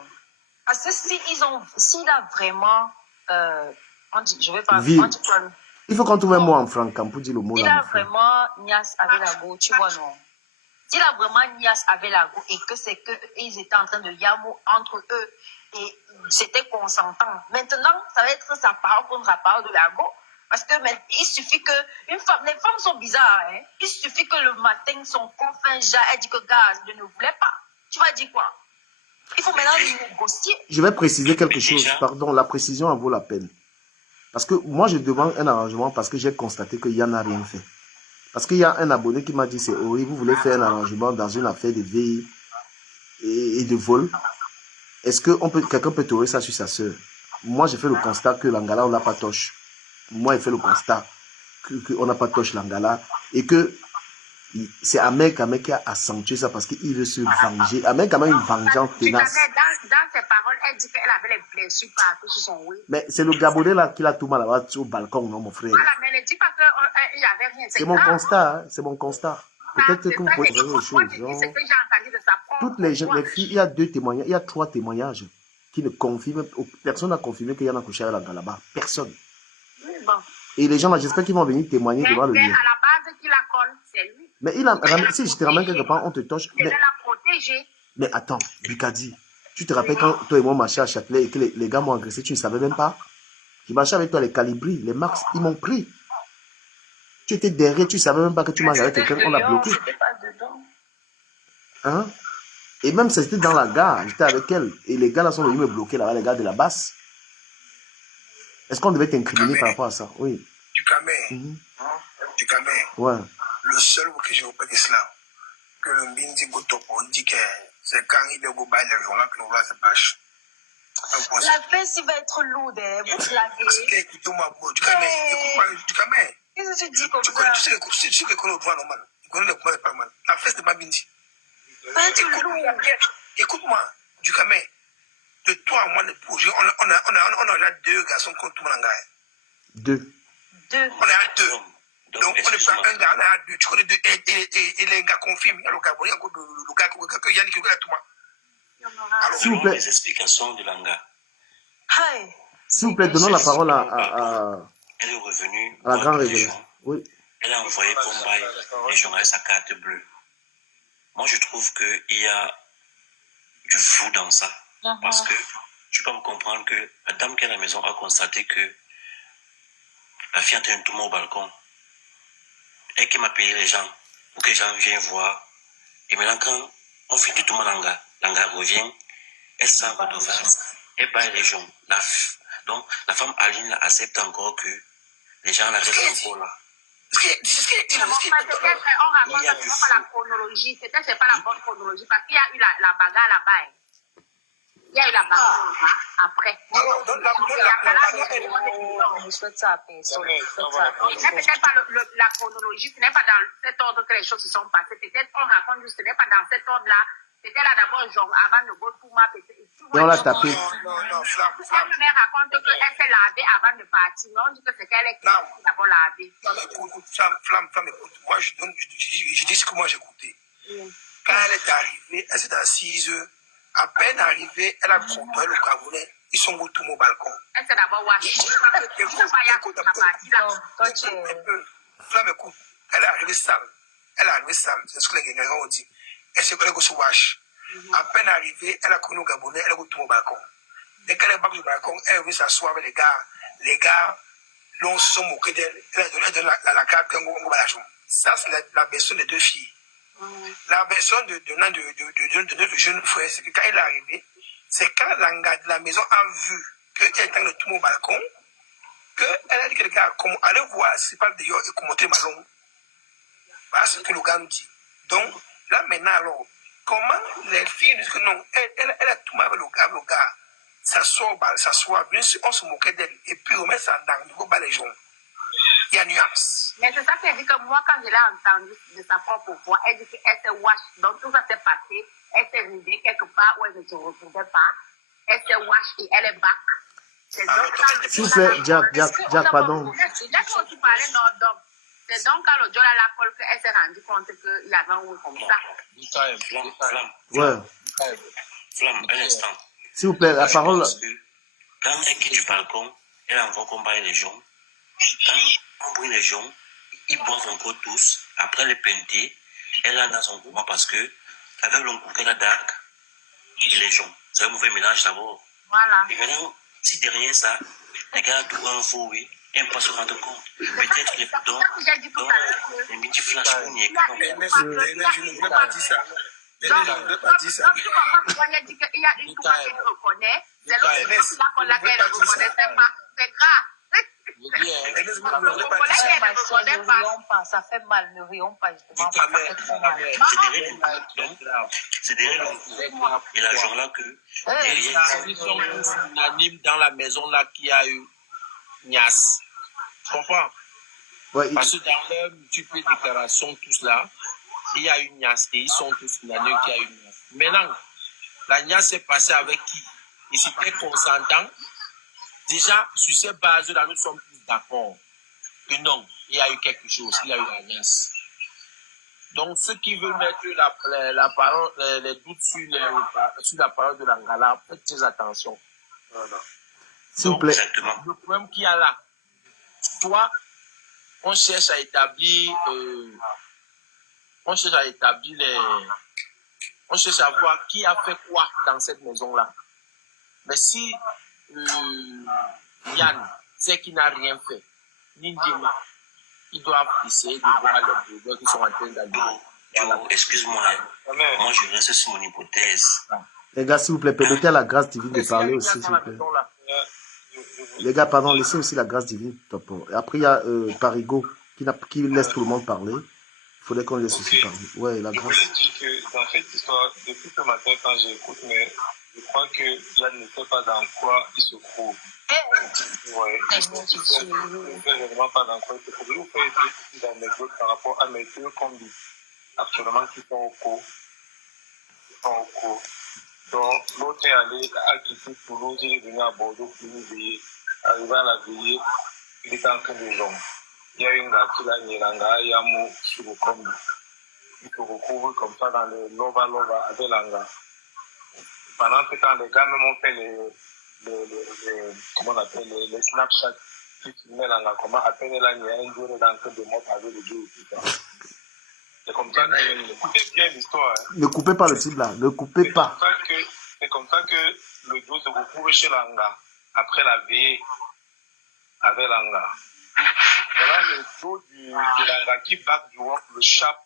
parce que s'il a vraiment, je vais pas. Il faut qu'on trouve un mot en franc pour dire le mot là. Il a vraiment niasse avec la go, tu vois, non? S'il a vraiment niasse avec la go et que c'est qu'ils étaient en train de yamo entre eux et c'était consentant. Maintenant, ça va être sa parole contre la parole de la go. Parce que il suffit que les femmes sont bizarres, hein. Il suffit que le matin, son copain, elle dit que gaz ne voulait pas. Tu vas dire quoi? Il faut maintenant négocier. Je vais préciser quelque chose. Pardon, la précision en vaut la peine. Parce que moi, je demande un arrangement parce que j'ai constaté qu'il n'y en a rien fait. Parce qu'il y a un abonné qui m'a dit, c'est horrible, vous voulez faire un arrangement dans une affaire de veille et de vol. Est-ce que quelqu'un peut théoriser ça sur sa soeur? Moi, j'ai fait le constat que l'Angala, on n'a pas toche. Moi, j'ai fait le constat qu'on n'a pas toche l'Angala et que c'est Amel Kamer qui a accentué ça parce qu'il veut se venger. Amel Kamer a une vengeance tenace. Dans ses paroles, elle dit qu'elle avait les blessures partout sur son oui. Mais c'est le Gabonais là qui l'a tout mal là-bas au balcon, non, mon frère? Voilà, mais ne dis pas qu'il n'y avait rien. C'est mon constat, hein, c'est mon constat. Peut-être que vous pouvez trouver autre chose. Toutes les filles, il y a 2 témoignages, il y a 3 témoignages qui ne confirment, personne n'a confirmé qu'il y en a couché avec la là-bas. Personne. Oui, bon. Et les gens là, j'espère qu'ils vont venir témoigner devant le mur. À la base qui la colle, c'est lui. Mais si je te ramène quelque part, on te touche. Il l'a protégé. Mais attends, Bukadi, tu te rappelles quand toi et moi marchaient à Châtelet et que les gars m'ont agressé, tu ne savais même pas? Je marchais avec toi, les Calibri, les Max, ils m'ont pris. Tu étais derrière, tu ne savais même pas que tu marches avec quelqu'un, on l'a bloqué. Hein? Et même si c'était dans la gare, j'étais avec elle. Et les gars là sont venus me bloquer là-bas, les gars de la basse. Est-ce qu'on devait t'incriminer par rapport à ça? Oui. Du Camer. Du Camer. Ouais. Le seul que je répète cela, que le Mbindi Gotopo dit que c'est quand il est au bail les journaux que l'on voit se bâche. La fesse, il va être lourde, vous blaguez. Parce que, écoute-moi, du Camer, écoute-moi, du Camer. Qu'est-ce que tu dis comme ça? Tu sais que connaît le droit normal. Tu connais le droit pas mal. La fesse n'est pas Mbindi. Écoute-moi, du Camer. De toi à moi, le projet, on a là 2 garçons contre tout le monde. 2. On est à 2. Donc, on n'est pas un gars, on est à 2. Tu connais 2. Et les gars confirment. Il y a le Gabonais, il y a le gars que Yannick est à toi. Alors, s'il vous plaît. Les explications de l'Anga. S'il vous plaît, donnons la parole à Elle est revenue. la grande révélation. Oui. Elle a envoyé Bombay les journalistes à carte bleue. Moi, je trouve qu'il y a du flou dans ça. Parce que tu peux me comprendre que la dame qui est à la maison a constaté que la fille était un tout au balcon. Et qui m'a payé les gens pour que les gens viennent voir. Et maintenant, quand on finit tout le monde, l'Anga revient, elle s'en redevance, elle baille les gens. Donc, la femme Aline accepte encore que les gens la restent encore là. On raconte pas la chronologie. Peut-être que ce n'est pas la bonne chronologie parce qu'il y a eu la bagarre là-bas. Il y a eu la bagarre après. Je souhaite ça à personne. Ce n'est peut-être pas la chronologie, ce n'est pas dans cet ordre que les choses se sont passées. Peut-être on raconte juste, ce n'est pas dans cet ordre-là. C'était là d'abord, genre, avant de go to ma et on l'a tapé. Elle me raconte qu'elle s'est lavée avant de partir. Mais on dit que c'est qu'elle est d'abord lavée. Flamme, écoute. Moi, je dis ce que moi j'ai écouté. Quand elle est arrivée, elle s'est assise. À peine arrivée, elle a trouvé le Gabonais. Ils sont au tout au balcon. Elle s'est d'abord washée. Écoute, Flamme, écoute. Elle est arrivée sale. C'est ce que les gars ont dit. elle se connaît que ce wash. À peine arrivée, elle a connu au Gabonais, elle a tout au balcon. Dès qu'elle est back du balcon, elle est venue s'asseoir avec les gars. Les gars l'ont se sont moqués d'elle. Elle a donné la carte qu'on va la jouer. Ça, c'est la version des deux filles. La version de notre jeune frère, c'est que quand il est arrivé, c'est quand Langa de la maison a vu qu'elle était dans le tout au balcon, qu'elle a dit que les gars, allez voir si c'est pas d'ailleurs et commenter ma langue. Voilà ce que le gars nous dit. Donc, là maintenant, alors, comment les filles disent que non, elle a tout mal avec le gars. S'assoit, bien sûr, on se moquait d'elle. Et puis, on met ça dans le bas les gens. Il y a nuance. Mais c'est ça qu'elle dit que moi, quand je l'ai entendu de sa propre voix, elle dit qu'elle s'est wash. Donc, tout ça s'est passé. Elle s'est ridée quelque part où elle ne se retrouvait pas. Elle s'est wash et elle est back. S'il vous plaît, Jack, pardon. Laisse-moi aussi parler, non, donc. C'est donc quand le Jola la colle qu'elle s'est rendue compte qu'il y avait un oui comme ça. Ouais. Flamme, un instant. S'il vous plaît, la parole. Quand elle quitte du balcon, elle envoie combattre les gens. Quand on brûle les gens, ils boivent encore tous. Après les peintés, elle a dans son courant parce que, avec l'oncle qu'elle a dark et les gens, c'est un mauvais mélange d'abord. Voilà. Et maintenant, si derrière ça, les gars trouvent un faux oui, et ne pas se rendre compte. Peut-être les donc les petits flashs qu'on y est. Je ne veux pas dire ça. Je ne veux pas dire ça. Donc, tu comprends qu'il y a une fois qu'elle reconnaît, c'est l'autre fois qu'elle ne reconnaissait pas. C'est grave. Ça fait mal, ne rions pas justement. C'est derrière l'oncle. Et la jour là que ils sont unanimes dans la maison là qui a eu Nias. Tu comprends? Ouais, Parce que dans leurs multiples déclarations, tous là, il y a une Nias et ils sont tous unanimes qu'il y a une Nias. Maintenant, la Nias s'est passée avec qui? Et c'était consentant. Déjà, sur ces bases-là, nous sommes tous d'accord que non, il y a eu quelque chose, il y a eu la Nias. Donc, ceux qui veulent mettre la parole, les doutes sur la parole de l'Angala, faites très attention. Voilà. s'il vous plaît. Le problème qu'il y a là, soit on cherche à établir, on cherche à voir qui a fait quoi dans cette maison-là. Mais si Yann sait qu'il n'a rien fait, Nindima, ils doivent essayer de voir les boulevards qui sont en train d'aller. Excuse-moi, moi je reste sur mon hypothèse. Les gars, s'il vous plaît, permettez à la grâce divine de parler aussi, s'il vous plaît. Les gars, pardon, laissez aussi la grâce divine. Et après, il y a Parigo qui laisse tout le monde parler. Il faudrait qu'on laisse aussi parler. Ouais, la grâce. Je voulais dire que dans cette histoire, depuis ce matin, quand j'écoute, mais je crois que Jeanne ne sait pas dans quoi il se trouve. Ouais, je ne sais vraiment pas dans quoi il se trouve. Je vous fais des anecdotes par rapport à mes deux combis actuellement qui sont au cours. Donc, l'autre est allé à quitter Toulouse, il est venu à Bordeaux pour nous veiller. Arrivé à la veillée, il était en train de dormir. Il y a une gars qui l'a Niranga, Yamu, sur le combi. Il se recouvre comme ça dans le Lova avec l'anga. Pendant ce temps, les gars même ont fait les Snapchat qui filmaient l'anga. Comment à peine là, il y a un jour dans le train de mort avec le Dieu et tout ça. C'est comme ça que, écoutez bien l'histoire. Hein. Ne coupez pas le type là, ne coupez pas. C'est comme ça que le dos se retrouve chez l'anga, après la veillée avec l'anga. Voilà le dos de l'anga qui back du rock, le chap.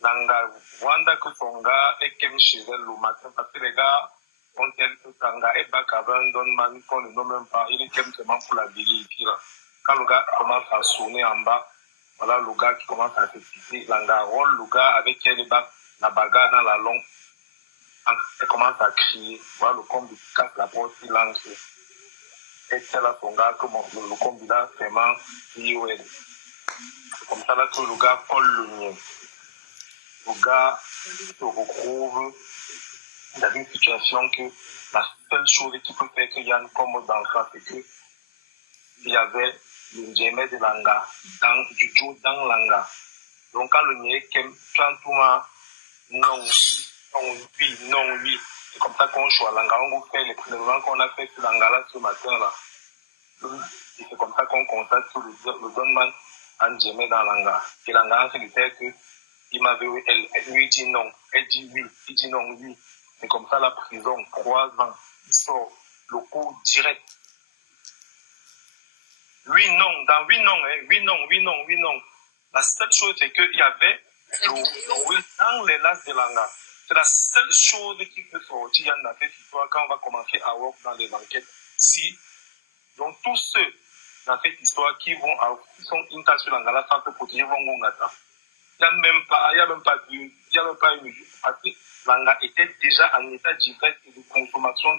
L'anga, Wanda que son gars est comme chez elle le matin, parce que les gars ont tel que l'anga est back avec un donman qu'on ne nomme même pas, il est comme seulement pour la veillée. Et puis là, quand le gars commence à sonner en bas, voilà le gars qui commence à se pisser, l'anga roule le gars avec qui elle bat la bagarre dans la longue. Elle commence à crier. Voilà le combi qui casse la porte, il lance. Et c'est là son gars que le combi là, vraiment, IOL. C'est comme ça là que le gars colle le mien. Le gars se retrouve dans une situation que la seule chose qui peut faire qu'il y a un comme dans ça, c'est que il y avait le djemé de l'anga, du jour dans l'anga. Donc quand le mien quand tout ma non, oui. C'est comme ça qu'on joue à l'anga. On vous fait les prélèvements qu'on a fait sur l'anga là ce matin là. Et c'est comme ça qu'on constate que le donman en djemé dans l'anga. Et l'anga, c'est le fait que elle lui dit non. Elle dit oui. Il dit non, oui. C'est comme ça la prison, 3 ans. Il sort le coup direct. 8 non, dans 8 non, hein, 8 non, 8 non, 8 non. La seule chose, c'est qu'il y avait le oui dans les lacs de Langa. C'est la seule chose qui peut sortir dans cette histoire quand on va commencer à voir dans les enquêtes. Si, donc tous ceux dans cette histoire qui sont intas sur Langa, sans se protéger, vont gongata. Il n'y a même pas une mesure. Parce que Langa était déjà en état d'ivresse et de consommation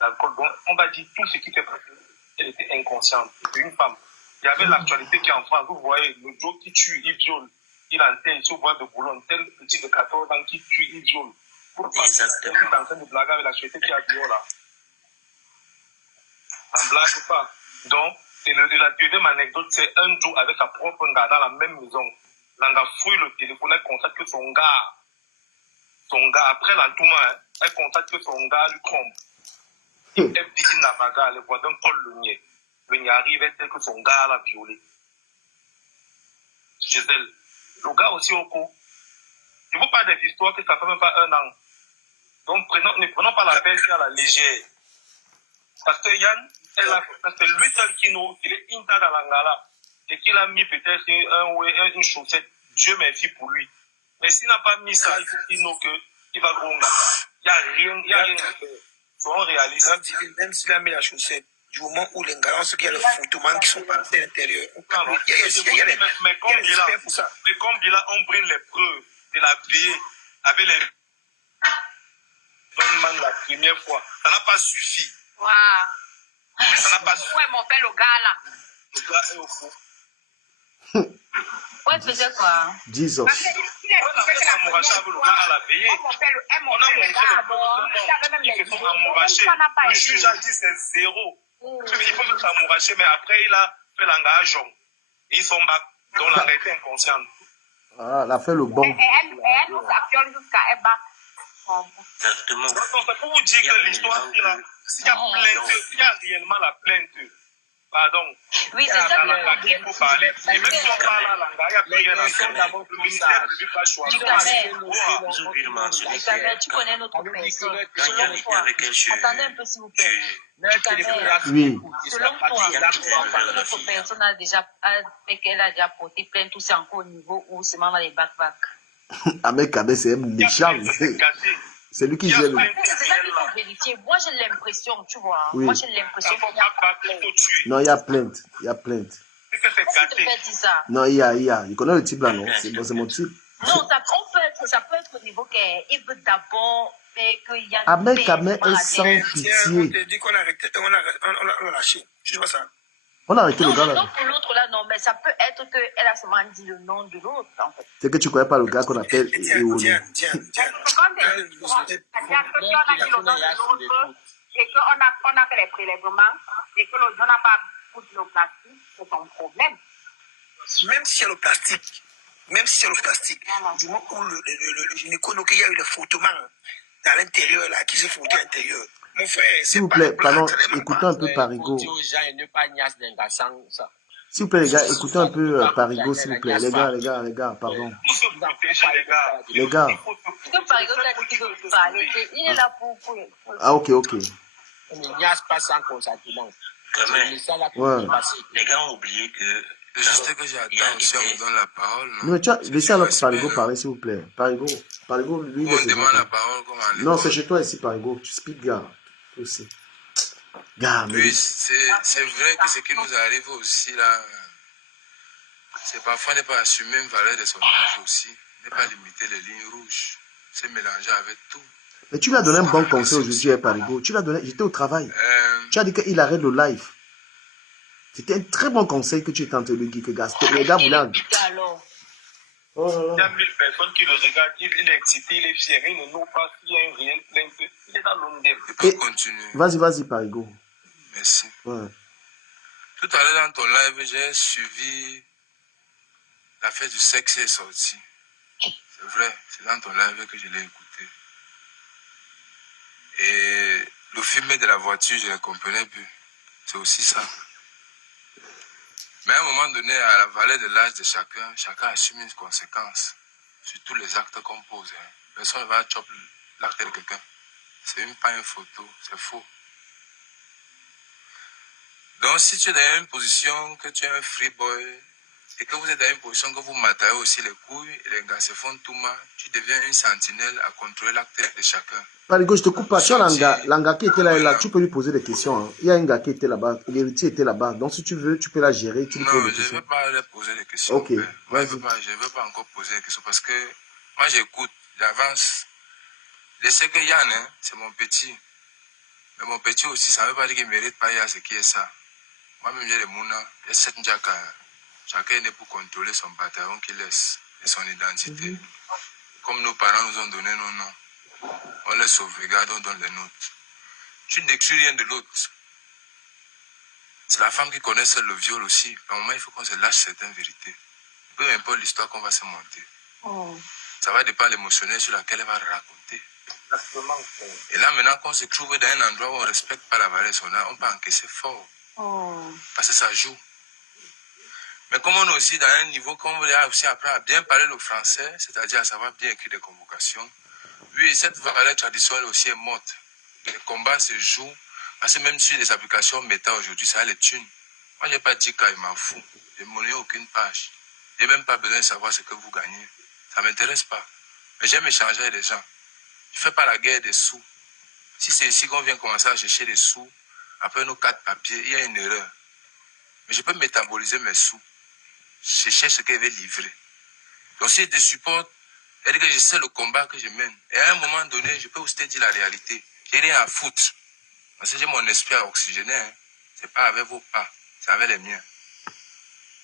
d'alcool. Donc, on va dire tout ce qui s'est passé. Elle était inconsciente. C'est une femme. Il y avait l'actualité qui est en France. Vous voyez, le Joe qui tue, il viole. Il enterre sur bois de Boulogne. Tel petit de 14 ans qui tue, il viole. Exactement. Il est en train de blaguer avec l'actualité qui a viol là. Ça ne blague pas. Donc, la deuxième anecdote, c'est un jour avec sa propre gars dans la même maison. Langa fouille le téléphone, elle constate que son gars, après l'entourement, elle constate que son gars lui trompe. Elle dit qu'il n'a pas gars, le voisin colle le niais. Le niais arrive, elle dit que son gars l'a violé. Chez elle. Le gars aussi au coup. Je vous parle des histoires que ça fait même pas 1 an. Donc ne prenons pas la peine à la légère. Parce que Yann, parce que lui seul qui nous, il est inta dans l'angala. Et qu'il a mis peut-être une chaussette. Dieu merci pour lui. Mais s'il n'a pas mis ça, il faut qu'il nous qu'il va gronga. Il n'y a rien à faire. Soyons réalistes. Même s'il a mis la chaussette, du moment où les gars, ceux qui ont les photomans qui sont partis à l'intérieur, mais comme Bila, on brille les preuves de la paix avec les bonnes la première fois. Ça n'a pas suffi. Waouh. Ça n'a pas suffi. Ouais, mon père, le gars là. Le gars est au fond. Ouais, il faisait quoi? Jesus. On a fait s'amouracher avec le gars à la veillée. On a montré les preuves qui se sont amourachés. Le juge a dit c'est 0. Il faut s'amouracher, mais après il a fait l'engagement. Ils sont bas, donc la était inconsciente. Ah, elle a fait le bon. Elle nous appiole jusqu'à elle bat. Exactement. Donc c'est pour vous dire que l'histoire, s'il y a plainte, s'il y a réellement la plainte, pardon. Oui, c'est ça qu'il faut parler. Et même si on parle à l'anglais, il n'y a plus rien à faire. Le ministère ne lui pas choisir. J'ai oublié de mentionner Tu connais notre personne. quand Yann était avec elle, Attendez un peu, s'il vous plaît. Oui. Selon toi, notre personne a déjà porté plainte, tout c'est encore au niveau où c'est dans les back-back. Ahmed Kabé, c'est un méchant. C'est lui qui gère. C'est ça qu'il faut vérifier. Moi, j'ai l'impression, tu vois. Oui. Moi, j'ai l'impression qu'il y a plainte. Non, il y a plainte. Il y a plainte. Pourquoi tu te fais dire ça? Non, il y a. Il connaît le type là, non? C'est mon type. Non, ça peut être au niveau qu'il veut d'abord faire qu'il y a Ahmed Kabé est sans On pitié. te dit qu'on a arrêté, on a lâché. Je vois ça. On a arrêté le gars là. Non, pour l'autre là, non, mais ça peut être qu'elle a seulement dit le nom de l'autre, en fait. C'est que tu ne connais pas le gars qu'on appelle Eoné. Tiens. Et qu'on a fait les prélèvements et que le n'a pas foutu le plastique, c'est son problème. Même si il y a le plastique, du moment où le gynéco, il y a eu le frottement à l'intérieur, là, qui se frottait à l'intérieur. Mon frère, S'il vous plaît, pardon, écoutez un peu Parigo. S'il vous plaît, les gars, écoutez un peu Parigo, s'il vous plaît. Les gars, pardon. Les gars. Il est là pour. Ah, ok. Quand même, Ouais. les gars ont oublié que. Juste que j'attends si on me donne la parole. Non, mais tu vois, laissez alors Parigo parler, s'il vous plaît. Parigo, lui, On me demande la parole comme en non, c'est chez toi ici, Parigo. Tu speak, gars. Aussi. Gars, mais. Oui, c'est vrai que ce qui nous arrive aussi là, c'est parfois ne pas assumer une valeur de son âge aussi, ne pas limiter les lignes rouges, se mélanger avec tout. Mais tu lui as donné un bon conseil aujourd'hui, Parigo. Tu l'as donné, j'étais au travail. Tu as dit qu'il arrête le live. C'était un très bon conseil que tu étais en train de dire que Gaston. Les gars voulaient. Oh là là. Il y a 1000 personnes qui le regardent, il est excité, il est fier, il ne nous pas s'il y a une réelle plainte. Il est dans l'ondel. Je peux continuer. Vas-y, Parigo. Merci. Ouais. Tout à l'heure dans ton live, j'ai suivi l'affaire du sexe est sortie. C'est vrai, c'est dans ton live que je l'ai écouté. Et le film de la voiture, je ne comprenais plus. C'est aussi ça. Mais à un moment donné, à la valeur de l'âge de chacun assume une conséquence. sur tous les actes qu'on pose. Hein. Personne ne va choper l'acte de quelqu'un. C'est même pas une photo, c'est faux. Donc, si tu es dans une position que tu es un free boy et que vous êtes dans une position que vous matériez aussi les couilles et les gars se font tout mal, tu deviens une sentinelle à contrôler l'acte de chacun. Parigo, je te coupe pas. Tu as l'anga qui était là, tu peux lui poser des questions. Hein. Il y a un gars qui était là-bas, l'héritier était là-bas. Donc, si tu veux, tu peux la gérer. Tu lui poses des questions. Non, je ne veux pas leur poser des questions. Ok, moi, je ne veux pas encore poser des questions parce que moi, j'écoute, j'avance. Je sais que Yann, hein, c'est mon petit. Mais mon petit aussi, ça ne veut pas dire qu'il ne mérite pas ce qui est ça. Moi-même, j'ai les Mouna, j'ai 7 Njaka. Chacun est né pour contrôler son bataillon qu'il laisse et son identité. Comme nos parents nous ont donné nos noms. On les sauvegarde, on donne les nôtres. Tu n'exclus rien de l'autre. C'est la femme qui connaît seule le viol aussi. À un moment, il faut qu'on se lâche certaines vérités. Peu importe l'histoire qu'on va se monter. Ça va dépendre de l'émotionnel sur laquelle elle va raconter. Et là, maintenant qu'on se trouve dans un endroit où on ne respecte pas la valeur de son âme, on peut encaisser fort. Parce que ça joue. Mais comme on est aussi dans un niveau, comme on a aussi appris à bien parler le français, c'est-à-dire à savoir bien écrire des convocations, oui, cette valeur traditionnelle aussi est morte. Les combats se jouent, parce que même sur les applications méta aujourd'hui, ça a les thunes. Moi, je n'ai pas dit qu'il m'en fout. Je ne m'ennuie aucune page. Je n'ai même pas besoin de savoir ce que vous gagnez. Ça ne m'intéresse pas. Mais j'aime échanger avec les gens. Je ne fais pas la guerre des sous. Si c'est ici qu'on vient commencer à chercher des sous, après nos 4 papiers, il y a une erreur. Mais je peux métaboliser mes sous. Je cherche ce qu'elle veut livrer. Donc si je supporte, c'est-à-dire que je sais le combat que je mène. Et à un moment donné, je peux aussi te dire la réalité. J'ai rien à foutre. Parce que j'ai mon esprit à oxygéner. Hein. C'est pas avec vos pas, c'est avec les miens.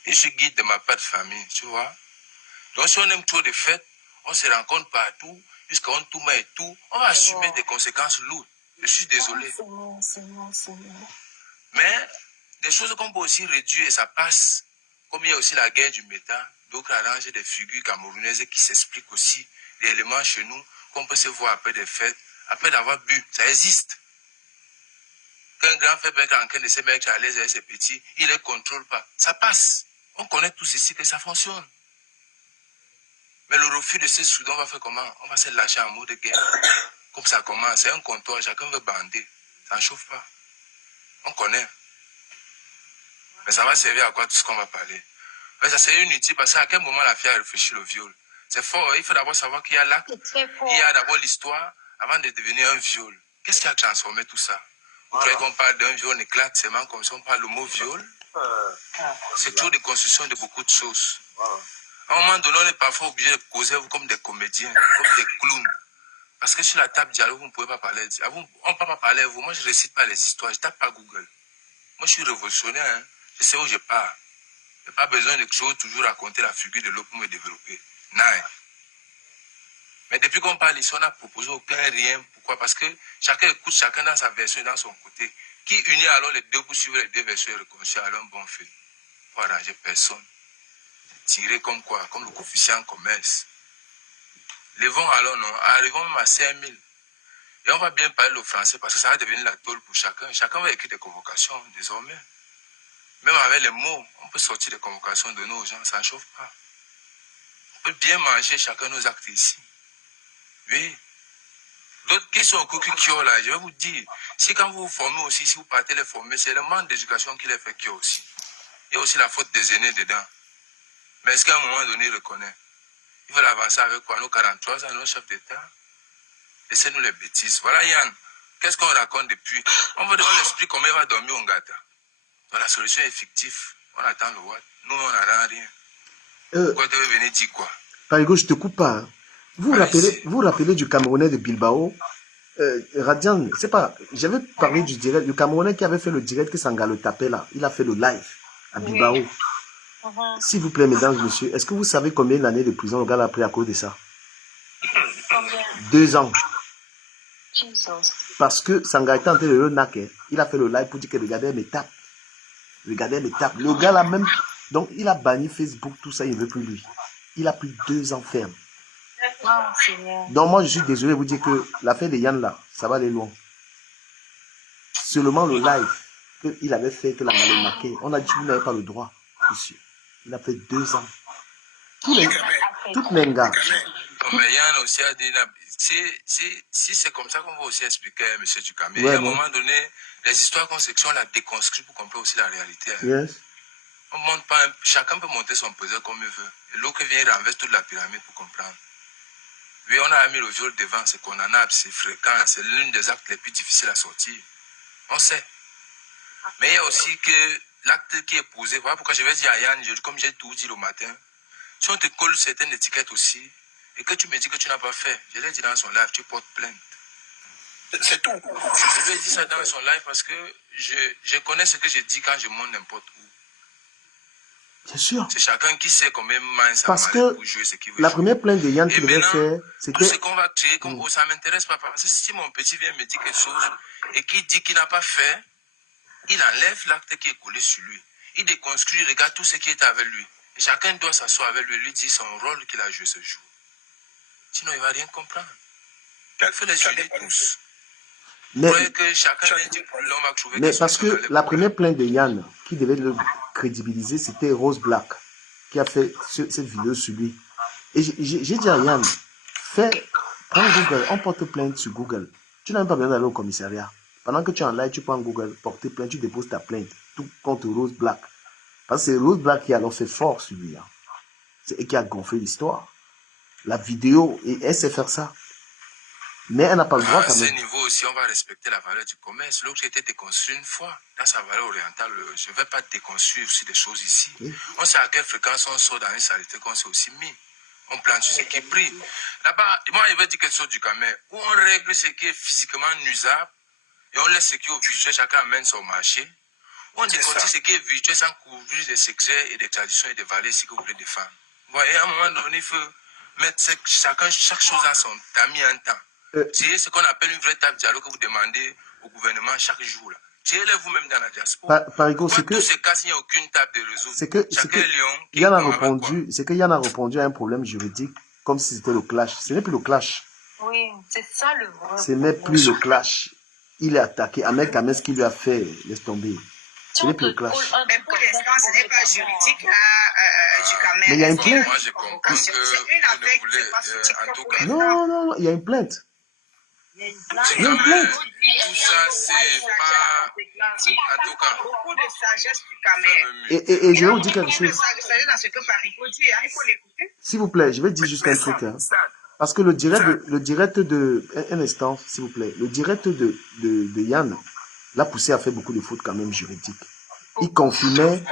Et je suis guide de ma part de famille, tu vois. Donc si on aime trop de fêtes, on se rencontre partout, jusqu'à on tout met et tout, on va assumer des conséquences lourdes. Je suis désolé. Mais des choses qu'on peut aussi réduire et ça passe. Comme il y a aussi la guerre du métal, d'autres arrangent des figures camerounaises qui s'expliquent aussi des éléments chez nous, qu'on peut se voir après des fêtes, après d'avoir bu. Ça existe. Qu'un grand fait peut être en train de se mettre à l'aise avec ses petits, il ne les contrôle pas. Ça passe. On connaît tous ici que ça fonctionne. Mais le refus de ces soudains, on va faire comment? On va se lâcher en mode de guerre. Comme ça commence, c'est un comptoir, chacun veut bander. Ça ne chauffe pas. On connaît. Mais ça va servir à quoi tout ce qu'on va parler? Mais ça c'est inutile parce qu'à quel moment la fille a réfléchi le viol? C'est fort, il faut d'abord savoir qu'il y a l'acte, il y a d'abord l'histoire avant de devenir un viol. Qu'est-ce qui a transformé tout ça? Vous croyez qu'on parle d'un viol éclatement comme ça, on parle le mot viol? C'est toujours des constructions de beaucoup de choses. À un moment donné, on est parfois obligé de causer vous comme des comédiens, comme des clowns. Parce que sur la table dialogue, vous ne pouvez pas parler. On ne peut pas parler à vous. Moi, je ne récite pas les histoires, je ne tape pas Google. Moi, je suis révolutionnaire, hein. Je sais où je pars. Je n'ai pas besoin de toujours raconter la figure de l'autre pour me développer. Non. Mais depuis qu'on parle ici, on n'a proposé aucun rien. Pourquoi? Parce que chacun écoute chacun dans sa version et dans son côté. Qui unit alors les deux pour suivre les deux versions et réconcilier alors un bon fait? Pour arranger personne. Tirer comme quoi? Comme le coefficient en commerce. Levons alors, non? Arrivons même à 5000. Et on va bien parler le français parce que ça va devenir la tôle pour chacun. Chacun va écrire des convocations désormais. Même avec les mots, on peut sortir des convocations de nos gens, ça ne chauffe pas. On peut bien manger chacun nos actes ici. Oui. D'autres qui sont au Kyo là, je vais vous dire, si quand vous vous formez aussi, si vous partez les former, c'est le manque d'éducation qui les fait Kyo aussi. Il y a aussi la faute des aînés dedans. Mais est-ce qu'à un moment donné, il reconnaît? Il faut avancer avec quoi? Nos 43 ans, nos chefs d'État. Laissez-nous les bêtises. Voilà Yann, qu'est-ce qu'on raconte depuis? On l'explique comment il va dormir au Ngata. Donc la solution est fictive. On attend le Watt. Nous, on n'attend rien. Pourquoi tu veux venir dire quoi? Parigo, je te coupe pas. Hein. Vous vous rappelez du Camerounais de Bilbao? Radian, c'est pas... J'avais parlé du direct, du Camerounais qui avait fait le direct que Sanga le tapait là. Il a fait le live à Bilbao. Oui. S'il vous plaît, mesdames et messieurs, est-ce que vous savez combien d'années de prison le gars a pris à cause de ça? 2 ans. Parce que Sanga était en train de le naquer. Il a fait le live pour dire que regardez mes tapes. Regardez mes tapes. Le gars là même... Donc, il a banni Facebook, tout ça, il ne veut plus lui. Il a pris 2 ans ferme. Donc, moi, je suis désolé de vous dire que l'affaire de Yann là, ça va aller loin. Seulement le live qu'il avait fait, que la main marqué, on a dit que vous n'avez pas le droit, monsieur. Il a fait 2 ans. Toute Nenga. Mais Yann aussi a dit, si c'est comme ça qu'on va aussi expliquer, M. Dukamé, Ouais, à un moment donné, les histoires qu'on sait, on la déconstruit pour comprendre aussi la réalité. Yes. On monte pas, chacun peut monter son puzzle comme il veut. Et l'autre vient et renverse toute la pyramide pour comprendre. Oui, on a mis le viol devant, c'est condamnable, c'est fréquent, c'est l'une des actes les plus difficiles à sortir. On sait. Mais il y a aussi que l'acte qui est posé, voilà pourquoi je vais dire à Yann, comme j'ai tout dit le matin, si on te colle certaines étiquettes aussi, et que tu me dis que tu n'as pas fait, je l'ai dit dans son live, tu portes plainte. C'est tout. Je lui ai dit ça dans son live parce que je connais ce que je dis quand je monte n'importe où. C'est sûr. C'est chacun qui sait combien main ça Parce va que pour jouer ce qu'il veut la jouer. première plainte de Yann Et qu'il devait maintenant, faire, tout c'était... ce qu'on va créer, comme ça ne m'intéresse pas. Parce que si mon petit vient me dire quelque chose et qu'il dit qu'il n'a pas fait, il enlève l'acte qui est collé sur lui. Il déconstruit, il regarde tout ce qui est avec lui. Et chacun doit s'asseoir avec lui et lui dire son rôle qu'il a joué ce jour. Sinon, il ne va rien comprendre. Il faut les aider tous. Mais, Que chacun vient dire pour l'homme à trouver mais quelque parce chose dans que les la problèmes. première plainte de Yann, qui devait le crédibiliser, c'était Rose Black, qui a fait cette vidéo sur lui. Et j'ai dit à Yann, prends Google, on porte plainte sur Google. Tu n'as même pas besoin d'aller au commissariat. Pendant que tu es en live, tu prends Google, porter plainte, tu déposes ta plainte, tout contre Rose Black. Parce que c'est Rose Black qui a alors fait fort sur lui. Hein. Et qui a gonflé l'histoire. La vidéo, et elle sait faire ça. Mais elle n'a pas le droit À quand ce même. niveau aussi, on va respecter la valeur du commerce. L'autre qui était déconstruit une fois, dans sa valeur orientale, je ne vais pas déconstruire aussi des choses ici. Oui. On sait à quelle fréquence on sort dans une saleté qu'on s'est aussi mis. On plante sur ce qui brille. Là-bas, moi, je vais dire quelque chose du Cameroun, où on règle ce qui est physiquement nuisable et on laisse ce qui est virtuel, chacun amène son marché. On déconstruit ce qui est virtuel sans couvrir des secrets et des traditions et des valeurs ici que vous voulez défendre. Vous voyez, à un moment donné, il faut mettre chaque chose à son tamis un temps. C'est ce qu'on appelle une vraie table de dialogue que vous demandez au gouvernement chaque jour. Tirez-le vous-même dans la diaspora. Parigo, c'est que... Tous ces cas, il n'y a aucune table de réseau. C'est que Yann a répondu, c'est que Yann a répondu à un problème juridique comme si c'était le clash. Ce n'est plus le clash. Oui, c'est ça le vrai. Ce n'est plus le clash. Il est attaqué. Ahmed Kames qui lui a fait, laisse tomber. Ce n'est plus le clash. Mais pour l'instant, ce n'est pas juridique du Cameroun. Mais il y a une plainte. Moi, je comprends que C'est une affaire qui se passe sur en tout TikTok. cas, Non, il y a une plainte. Il y a une plainte. tout ça, c'est pas... En tout cas, Beaucoup de sagesse du Cameroun. Et je vais vous dire quelque chose. Beaucoup de sagesse dans ce que Parigo dit, hein, il faut l'écouter. S'il vous plaît, je vais dire juste un truc. Hein. Parce que le direct de... Un instant, s'il vous plaît. Le direct de Yann l'a poussé à faire beaucoup de fautes quand même juridiques. Il confirmait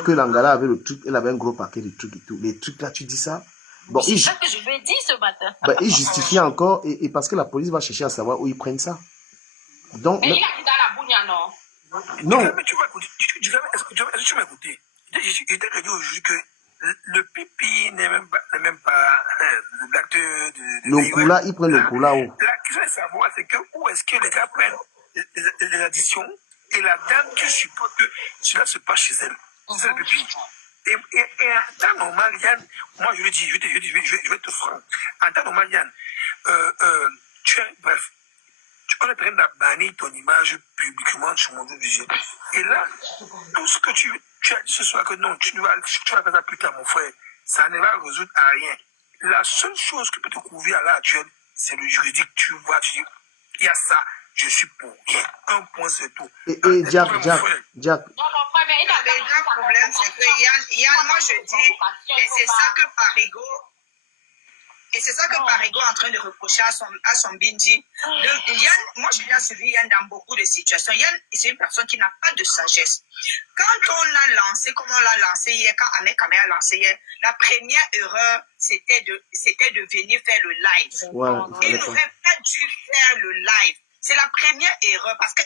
que l'Angala avait le truc, elle avait un gros paquet de trucs et tout. Les trucs là, tu dis ça. Bon, c'est ça que je lui ai dit ce matin. Ben, il justifie encore et parce que la police va chercher à savoir où ils prennent ça. Donc, Mais il a dit dans la bougne, non? non. Mais tu vas écouter. Est-ce que tu m'as écouté? Il t'a dit aujourd'hui que le pipi n'est même pas l'acte de Le coup là, ils prennent le coup là haut. La question est de savoir, c'est que où est-ce que les gars prennent les additions et la dame, tu supportes que cela se passe chez elle. C'est le pipi. Et en temps normal, Yann, moi je le dis, je vais te franc. En temps normal, Yann, bref, on est en train de bannir ton image publiquement sur mon vision. Et là, tout ce que tu as dit ce soir, que non, tu vas faire ça plus tard, mon frère, ça ne va résoudre à rien. La seule chose qui peut te couvrir à l'heure actuelle, c'est le juridique. Tu vois, tu dis, il y a ça, je suis pour rien. Un point, c'est tout. Et Jack. Non, mon frère, mais le grand problème, c'est que Yann, moi je dis, et c'est ça que Parigo est en train de reprocher à son Bindi. Yann, moi je l'ai suivi Yann dans beaucoup de situations. Yann, c'est une personne qui n'a pas de sagesse. Quand on l'a lancé, comme on l'a lancé hier, quand Ahmed Kamé a lancé hier, la première erreur, c'était de venir faire le live. Ouais, Il n'aurait pas dû faire le live. C'est la première erreur parce qu'il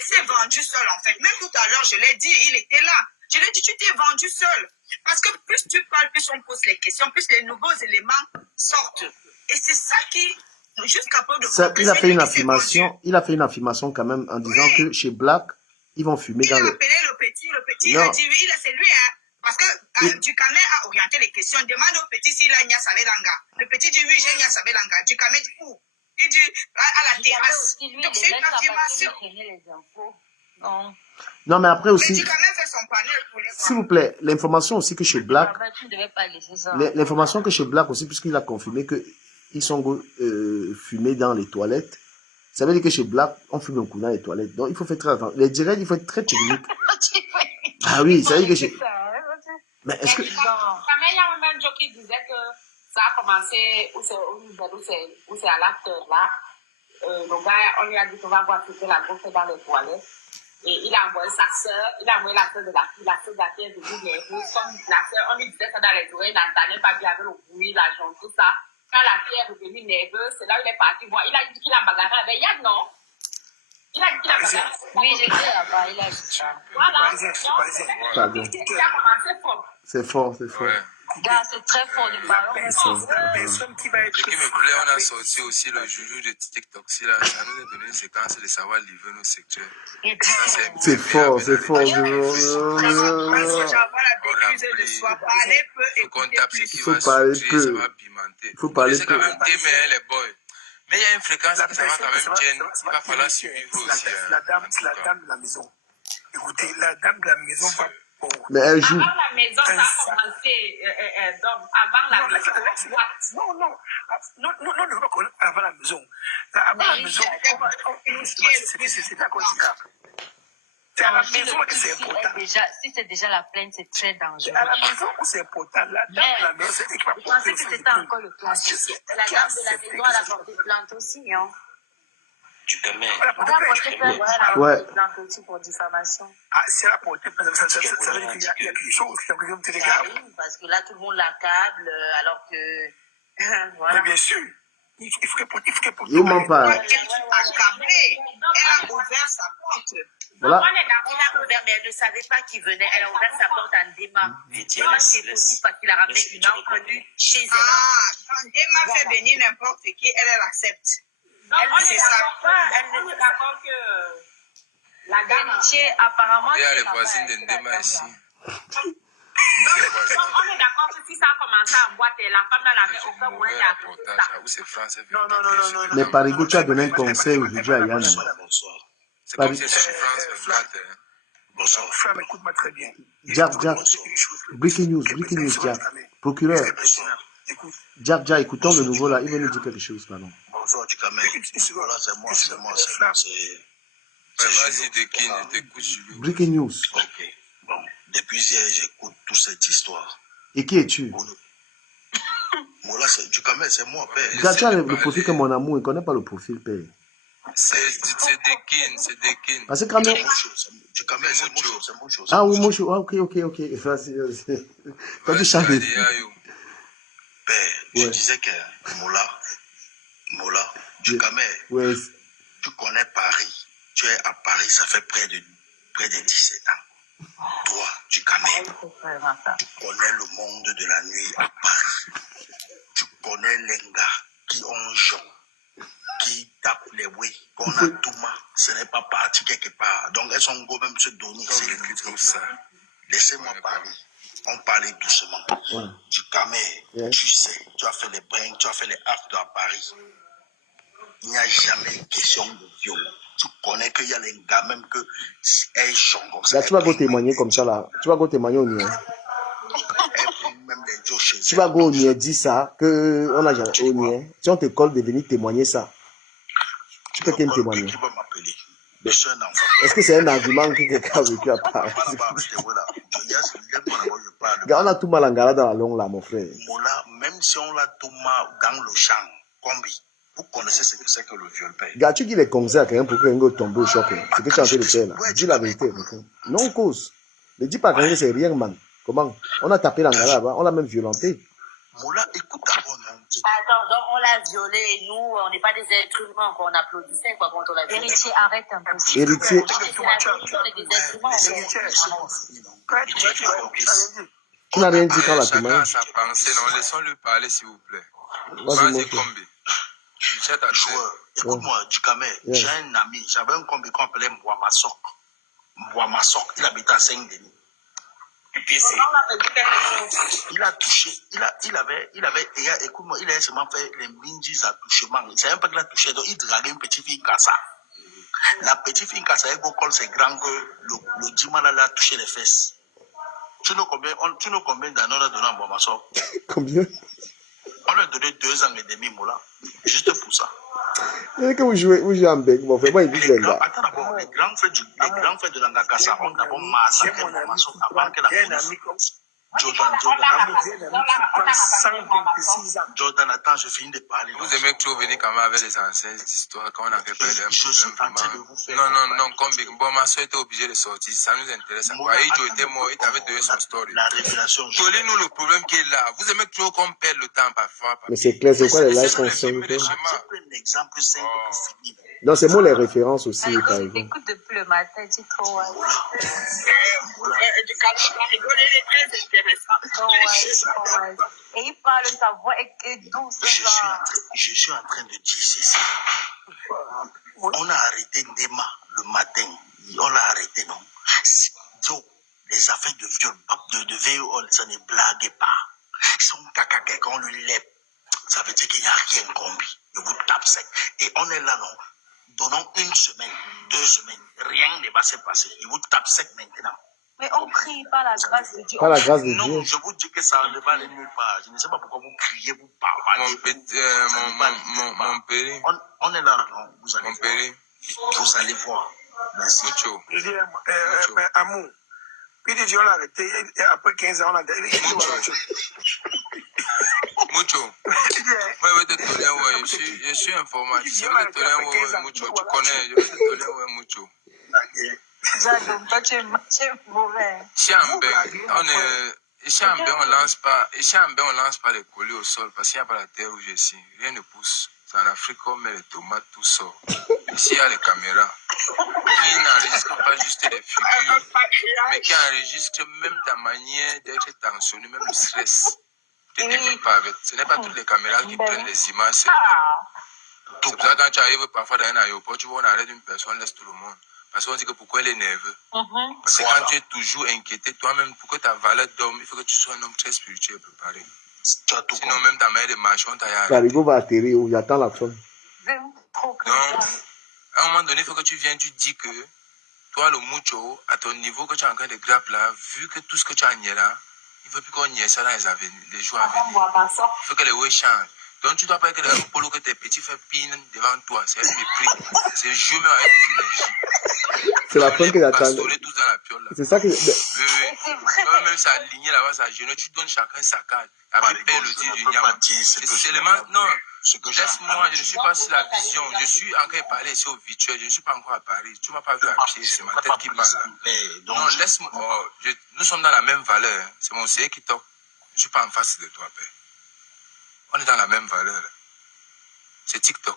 s'est vendu seul en fait. Même tout à l'heure, je l'ai dit, il était là. Je lui ai dit, tu t'es vendu seul. Parce que plus tu parles, plus on pose les questions, plus les nouveaux éléments sortent. Et c'est ça qui, jusqu'à peu de ça, il a fait une affirmation quand même en disant que chez Black, ils vont fumer dans le... Il le... a appelé le petit a dit, c'est lui, hein. Parce que Dukamé a orienté les questions. Demande au petit s'il a Nya Sabelanga. Le petit dit, oui, j'ai Nya Sabelanga. Dukamé dit, où? Il dit, à la terrasse. Donc c'est une affirmation. Non, mais après aussi, S'il vous plaît, l'information aussi que chez Black, Tu ne devais pas laisser ça. l'information que chez Black aussi, puisqu'il a confirmé que Isongo fumait dans les toilettes, ça veut dire que chez Black, on fume un coup dans les toilettes. Donc, il faut faire très attention. Les directs, il faut être très technique. Ah oui, ça veut dire que chez... Mais est-ce que... Quand même, il y a un même jour qui disait que ça a commencé où c'est à l'acteur là. Le gars, on lui a dit qu'on va voir ce que la grosse fait dans les toilettes. Et il a envoyé sa soeur, il a envoyé la soeur de la fille de la fille est devenue nerveuse. Comme la soeur, on lui disait ça dans les oreilles, n'entendait pas bien avec le bruit, la jambe, tout ça. Quand la fille est revenue nerveuse, c'est là où il est parti voir. Il a dit qu'il a bagarré avec Yann, non? Il a dit qu'il a bagarré avec Yann. Oui, j'étais là-bas, il a dit ça. Voilà. Pardon. Il a commencé fort. C'est fort, c'est fort. Ouais. Gars, c'est très fort du ballon. Personne qui va être Ce qui me plaît, on a sorti aussi le joujou de TikTok. Là, ça nous a donné une séquence de savoir livrer nos secteurs. C'est fort, c'est fort. Il faut qu'on tape ce qui Faut va parler sortir, peu. ça va pimenter. Faut parler C'est quand peu. même mais les boys. Mais il y a une fréquence que ça va quand même tienne. Il va falloir suivre aussi. la dame de la maison. Écoutez, la dame de la maison va... Mais elle joue. Avant la maison, ça a commencé. Avant la maison. Non, ne veux pas connaître avant la maison. Avant la maison, c'est incroyable. C'est à la maison que c'est important. Si c'est déjà la plainte, c'est très dangereux. C'est à la maison où c'est important. La dame de la maison, c'est elle qui va Je pensais que c'était encore le clash. La dame de la maison, elle a porté plainte aussi, hein. Tu te mets. Elle a porté plainte aussi pour diffamation. Ah, si elle a porté plainte, ça veut dire qu'il y a quelque chose qui a pris un petit regard. Oui, parce que là, tout le monde l'accable, alors que... Voilà. Mais bien sûr. Il faut qu'elle porte. Il ment pas. Elle a ouvert sa porte. Voilà. Non, elle a ouvert, mais elle ne savait pas qui venait. Elle a ouvert sa porte en Ndema. Ndema, c'est possible parce qu'il a ramené une inconnue chez elle. Ah, Ndema fait venir n'importe qui, elle accepte. Non, on est d'accord que la dame apparemment... Il y a les voisines de Ndema ici. On est d'accord que si ça a commencé en boîte, la femme n'avait aucun moyen d'apporter ça. Où c'est France. Non. Mais Parigo, tu as donné un conseil aujourd'hui à Yann. C'est comme si c'était France 24. Bonsoir. Frère, écoute-moi très bien. Jack. Breaking news, Jack. Procureur. Jack, écoutons le nouveau là. Il veut nous dire quelque chose, pardon. Bonsoir, tu camères. Voilà, c'est moi. Vas-y, Dekin, je t'écoute, Julie. Breaking news. Ok. Bon, depuis hier, j'écoute toute cette histoire. Et qui es-tu? Voilà, du camère, c'est moi, père. Regarde, tu as le profil que mon amour, il ne connaît pas le profil, père. C'est Dekin. Parce que quand même... Du camère, c'est mon chose. Ah, oui, mon chose. Ah, ok. Vas-y. Quand tu chantes... Père, je disais que Mola, du camère, tu connais Paris. Tu es à Paris, ça fait près de 17 ans. Toi, du camère, tu connais le monde de la nuit à Paris. Tu connais les gars qui ont Jean, qui tapent les oui, qu'on a Touma. Ce n'est pas parti quelque part. Donc elles sont go même se donner. C'est comme ça. Laissez-moi parler. On parlait doucement. Du camère, tu sais, tu as fait les brins, tu as fait les actes à Paris. Il n'y a jamais une question de viol. Tu connais qu'il y a les gars même que elles sont comme ça. Là, tu vas go témoigner comme ça là. Tu vas go témoigner au Nier. Tu vas go au Nier, dis ça, que on a jamais au Nier. Si on te colle de venir témoigner ça, tu peux qu'elle témoigner. Qui va m'appeler? Enfant. Est-ce que c'est un argument que quelqu'un a vécu à Paris? On a tout mal en gala dans la longue là, mon frère. Même si on l'a tout mal dans le champ, combi. Vous connaissez ce que c'est que le viol, père. Gars, tu dis les conseils à quelqu'un pour qu'il tombe au choc. C'est que tu es en train de faire là. Dis la vérité. Non, cause. Ne dis pas à quelqu'un que c'est rien, man. Comment? On a tapé l'angala là-bas, on l'a même violenté. Moula, écoute d'abord. Attends, donc on l'a violé et nous, on n'est pas des êtres humains, on applaudissait quoi, quand on l'a violé. Héritier, arrête un peu. Héritier. Tu n'as rien dit quand la témoigne. Chacun a sa pensée, non, laissons-le parler s'il vous plaît. Vas-y, Combi. Écoute-moi, du camère, j'ai un ami, j'avais un combi qu'on appelait Mbouamasok. Il habitait à Saint-Denis. Il a touché, écoute-moi, il a seulement fait les mindis à touchement. Il ne savait pas qu'il a touché, donc il draguait une petite fille Kassa. La petite fille Kassa, elle colle ses grands que le dimanche, elle a touché les fesses. Tu know combien d'années on a donné à Bomasso? Combien? On lui a donné 2 ans et demi, Moula. Juste pour ça. Et que vous jouez en bec, bon, vraiment, il dit Benga. Attends d'abord, les grands frères de Langakasa ont d'abord massacré Bomasso avant que la police. Jordan, attends, je finis de parler. Vous aimez toujours venir quand même avec les anciennes histoires quand on a fait peur d'un problème. Non, comme bon, ma soeur était obligée de sortir, ça nous intéresse. Aïdjo était mort, il t'avait donné son story. La révélation. Collez-nous le problème qui est là. Vous aimez toujours qu'on perd le temps parfois. Mais c'est clair, c'est quoi les lives qu'on fait? Un exemple simple pour finir. Non, c'est moi les références aussi, par exemple. Écoute depuis le matin, tu trouves. Éducation, rigoler, il est très intéressant. Et il parle, sa voix est douce. Je suis en train de dire ceci. On a arrêté Ndema le matin. On l'a arrêté, non? Les affaires de viol, de viol, ça ne blague pas. Son caca, quand on lui lève, ça veut dire qu'il n'y a rien combi. Il vous tape sec. Et on est là, non? Donnons 1 semaine, 2 semaines, rien ne va se passer. Il vous tape sec maintenant. Mais on prie par la grâce de Dieu. Par la grâce de Dieu. Non, je vous dis que ça ne va aller nulle part. Je ne sais pas pourquoi vous criez, vous parlez. Mon père. On est là, non? Vous allez voir. Vous allez voir. Merci. Mucho. Il dit, amour. Puis il dit, on l'a arrêté. Après 15 ans, on a arrêté. Mucho. Ouais, je suis informatique. Je vais te donner Mucho. Tu connais, je vais te donner Mucho. J'adore, toi tu es mauvais. Ici on lance pas les colis au sol parce qu'il n'y a pas la terre où je suis. Rien ne pousse. C'est en Afrique qu'on met les tomates, tout sort. Ici il y a les caméras qui n'enregistrent pas juste les figures, mais qui enregistrent même ta manière d'être tensionné, même le stress. Tu ne t'aimes pas avec. Ce n'est pas toutes les caméras qui prennent les images. C'est pour ça quand tu arrives parfois dans un aéroport, tu vois on arrête une personne, laisse tout le monde. Parce qu'on dit que pourquoi elle est nerveux. Parce que quand tu es toujours inquiété, toi-même, pour que ta valeur dorme, il faut que tu sois un homme très spirituel préparé. Sinon, même ta mère de marchand, t'as arrêté. Carigo va atterrir où il attend la femme. Donc, à un moment donné, il faut que tu viennes, tu dis que toi, le mucho, à ton niveau que tu es en train de grapper là, vu que tout ce que tu as nié là, il ne faut plus qu'on nie ça dans les jours à venir. Il faut que les ouais changent. Donc, tu ne dois pas être un polo que tes petits fait pine devant toi. C'est un mépris. C'est je même avec des énergies. C'est la fin que j'attends. C'est ça que. Oui. Même ça aligné là-bas, ça gêne. Tu donnes chacun sa carte. Avec le dit du Nyama. C'est seulement. Non. Laisse-moi, je ne suis pas sur la vision. Je suis en train de parler ici au virtuel. Je ne suis pas encore à Paris. Tu ne m'as pas vu à pied. C'est ma tête qui parle là. Non, laisse-moi. Nous sommes dans la même valeur. C'est mon CE qui toque. Je ne suis pas en face de toi, père. On est dans la même valeur. C'est TikTok.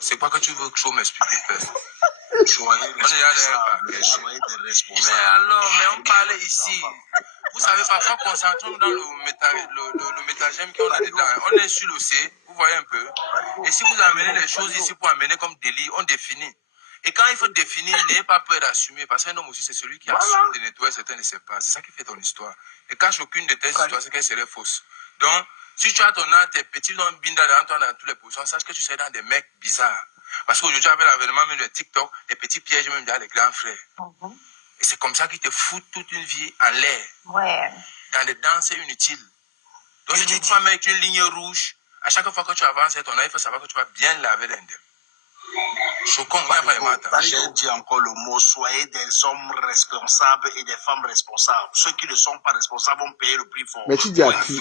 C'est quoi que tu veux que je m'explique, père? On est là mais alors, mais on parlait ici. Vous savez, parfois, concentrons dans le métagème qu'on a dedans. On est sur le C, vous voyez un peu. Et si vous amenez les choses ici pour amener comme délit, on définit. Et quand il faut définir, n'ayez pas peur d'assumer. Parce qu'un homme aussi, c'est celui qui assume de nettoyer certains de ses pas. C'est ça qui fait ton histoire. Et cache aucune de tes histoires, c'est qu'elle serait fausse. Donc, si tu as ton âme, tes petits dans binda devant toi dans toutes les positions, sache que tu serais dans des mecs bizarres. Parce qu'aujourd'hui, avec l'avènement même de TikTok, les petits pièges même dans les grands frères. Et c'est comme ça qu'ils te foutent toute une vie en l'air. Ouais. Dans des danses inutiles. Donc, si tu dois mettre une ligne rouge, à chaque fois que tu avances ton œil, il faut savoir que tu vas bien laver l'indem. J'ai dit encore le mot, soyez des hommes responsables et des femmes responsables. Ceux qui ne sont pas responsables vont payer le prix fort. Mais tu dis à qui?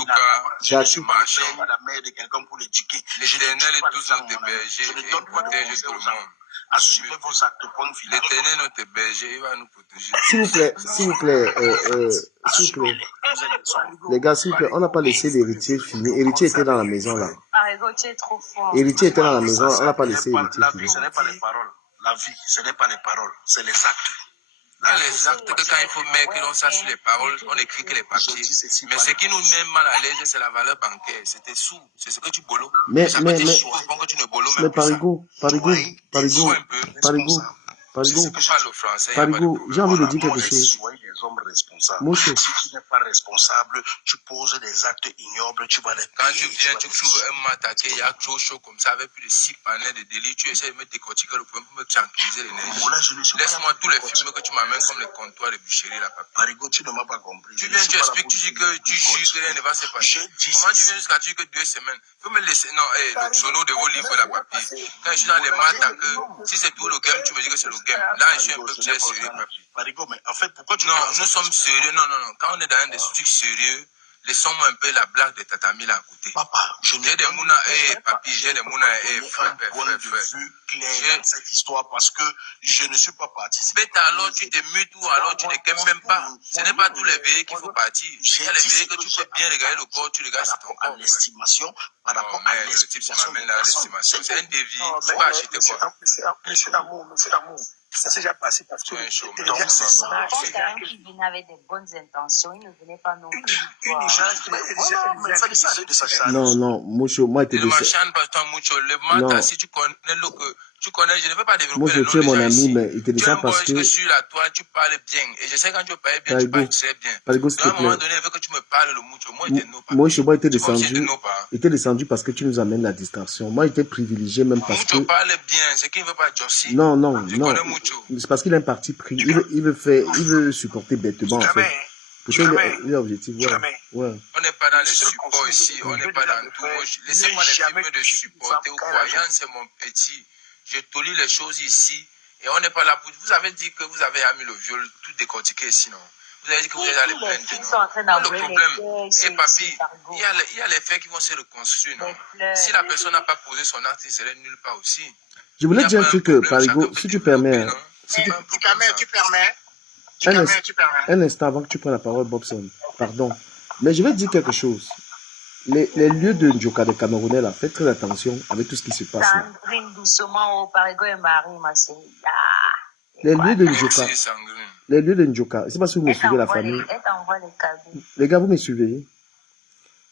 Je marche la mère de quelqu'un pour l'éduquer. L'Éternel est toujours notre berger et il protège tout le monde. Assumez vos actes, point final. L'Éternel est notre berger, il va nous protéger. S'il vous plaît, les gars, s'il vous plaît, on n'a pas laissé l'héritier finir. L'héritier était dans la maison là. Tu es trop fort. L'héritier était dans la maison, on n'a pas laissé l'héritier finir. Ce n'est pas les paroles. La vie, ce n'est pas les paroles, c'est les actes. Les actes que quand il faut mettre ça sur les paroles, on écrit que les papiers. Mais ce qui nous met mal à l'aise, c'est la valeur bancaire. C'était sous. C'est ce que tu bolos. Mais Parigo. Parigo, Je parle au français, il n'y a pas de Parigo, problème. j'ai envie de Voilà, dire quelque moi, chose. soyez des hommes responsables. Mocho, Si tu n'es pas responsable, tu poses des actes ignobles, tu vas les Quand payer. tu viens, tu trouves un m'attaquer, il y a trop chaud comme ça, avec plus de 6 panels de délit, tu essaies de me décortiquer le problème pour me tranquilliser l'énergie. Voilà, je ne suis pas là Laisse-moi pour tous les décortiquer. films que tu m'amènes comme les comptoirs de bûcherie, là, papa. Parigo, tu ne m'as pas compris. Tu Je ne viens, suis tu pas là expliques, pour tu dis que tu jures que rien ne va se passer. J'ai dit Comment tu ceci. viens jusqu'à dire que 2 semaines? Faut me laisser. Non, le sono de vos livres, là, papi. Quand je suis dans les m'attaquer, si c'est tout le game, tu me dis que c'est le game. Là, je suis un peu très sérieux, papi. Parigo, mais en fait, pourquoi tu Non, parles nous sommes sérieux. Non. Quand on est dans des trucs sérieux, laissons-moi un peu la blague de tatami là à côté. Papa, je J'ai des mouna, papi, j'ai des mouna, frère. point de vue clair dans cette histoire parce que je ne suis pas participé. Bête, alors tu te mutes ou alors tu ne qu'aimes même pas. Ce n'est pas tous les veillés qu'il faut partir. Il y a les veillés que tu peux bien regarder le corps, tu regardes sur ton corps. L'estimation, par rapport à Le type se l'estimation. m'amène là à l'estimation. C'est un dévi, c'est pas acheter quoi. Monsieur l'amour. Ça s'est déjà passé parce que. C'est un show, mais Donc, non, c'est non, ça. Je pense qu'un qui venait avec des bonnes intentions, il ne venait pas non plus. Une échange, Mais ça descend de sa non, Mocho, moi, Ne t'es m'acharne pas tant mucho. Le Non. matin, si tu connais le que tu connais, je ne veux pas développer Mocho, le tu es nom mon des gens ami, ici. mais il te dit Tu es ça un parce boy que que. sur la toile, tu parles bien. Et je sais quand tu parles bien, tu Parigo, parles très bien. Parigo, s'il Donc, à te un moment plaît. donné, il veut que tu me parles le mucho. Moi, je te know pas. Mocho, moi, il était C'est comme si je te descendu. know pas. Il était descendu parce que tu nous amènes la distraction. Moi, j'étais privilégié même parce que. Mucho parle bien. C'est qu'il ne veut pas Jossi. Non, Je non. connais Mucho. C'est parce qu'il a un parti pris. Il veut supporter bêtement, en fait. Pourtant, il est objectif. Ouais. On n'est pas dans les supports ici. On n'est pas dans tout. Laissez-moi les films de supporter ou croyants, c'est mon petit. Je tolie les choses ici. Et on n'est pas là pour. Vous avez dit que vous avez mis le viol tout décortiqué ici, non? Vous avez dit que vous êtes allé plaindre, non? Le problème, et papy, il y a les faits qui vont se reconstruire, non? Si la personne n'a pas posé son acte, il serait nulle part aussi. Je voulais dire un truc, Parigo, si tu permets. Tu permets. Un instant avant que tu prennes la parole, Bobson. Pardon. Mais je vais dire quelque chose. Les lieux de Njoka des Camerounais, là, faites très attention avec tout ce qui se passe là. Sandrine doucement au Parigo et Marie, ma chérie. Les lieux de Njoka. Merci, Sangrine. Les lieux de Njoka. Je ne sais pas si vous me suivez, la famille. Elle t'envoie les cadeaux. Les gars, vous me suivez.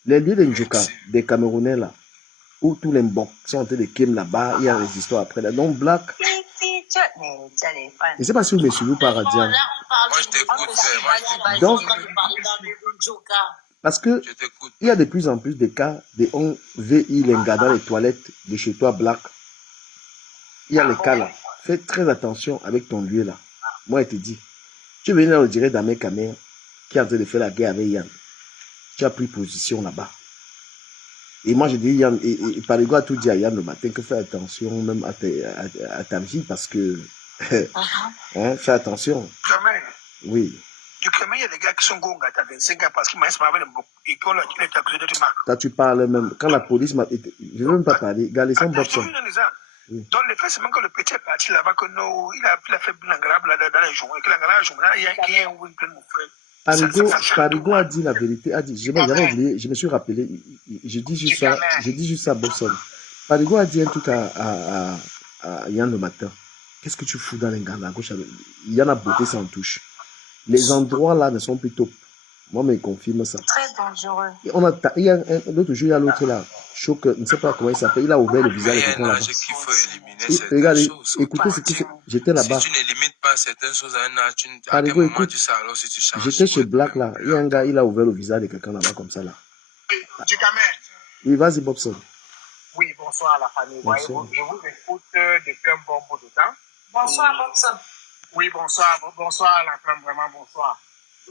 Les lieux de Njoka des Camerounais, là, où tous les Mbok sont en train de kem là-bas, il y a des histoires après là. Donc, Black. Je ne sais pas si vous me suivez ou pas, Radian. Moi, je t'écoute, frère. Donc, parce que Je t'écoute. il y a de plus en plus de cas de on VI Lenga dans les toilettes de chez toi, Black. Il y a les cas là. Fais très attention avec ton lieu là. Moi, je te dis. Tu es venu là, on dirait d'Amé Kamer qui est en train de faire la guerre avec Yann. Tu as pris position là-bas. Et moi, je dis Yann, et Parigo a tout dit à Yann le matin que fais attention même à ta vie parce que. Hein, fais attention. Jamais. Oui. Du Crémin, il y a des gars qui sont gonga à 25 ans parce qu'ils m'ont avec le et qu'on a été accusé de mal. Quand tu parles même, quand la police m'a. Je ne veux même pas parler. Gars, sans Bobson. Donc, le fait, c'est même que le petit est parti là-bas, que non, il a fait l'engrave là dans les jours. Et que l'engrave, il y a un win plein de mon frère. Parigo a dit la vérité. A dit, j'avais oublié, je me suis rappelé. Je dis juste ça, Bobson. Parigo a dit un truc à Yann le matin. Qu'est-ce que tu fous dans les gars à gauche? Il y en a beauté sans touche. Les endroits là ne sont plus top. Moi, mais il confirme ça. Très dangereux. Et il y a l'autre jour, il y a l'autre là. Choc, je ne sais pas comment il s'appelle. Il a ouvert le visage de quelqu'un là-bas. Regardez, écoutez ce qui j'étais là-bas. Si tu n'élimines pas certaines choses à un âge, à quel moment tu sais alors si tu changes. J'étais chez Black là. Il y a un gars, il a ouvert le visage de quelqu'un là-bas comme ça là. Oui, vas-y, Bobson. Oui, bonsoir la famille. Bonsoir. Je vous écoute depuis un bon bout de temps. Bonsoir, Bobson. Oui, bonsoir la femme, vraiment bonsoir.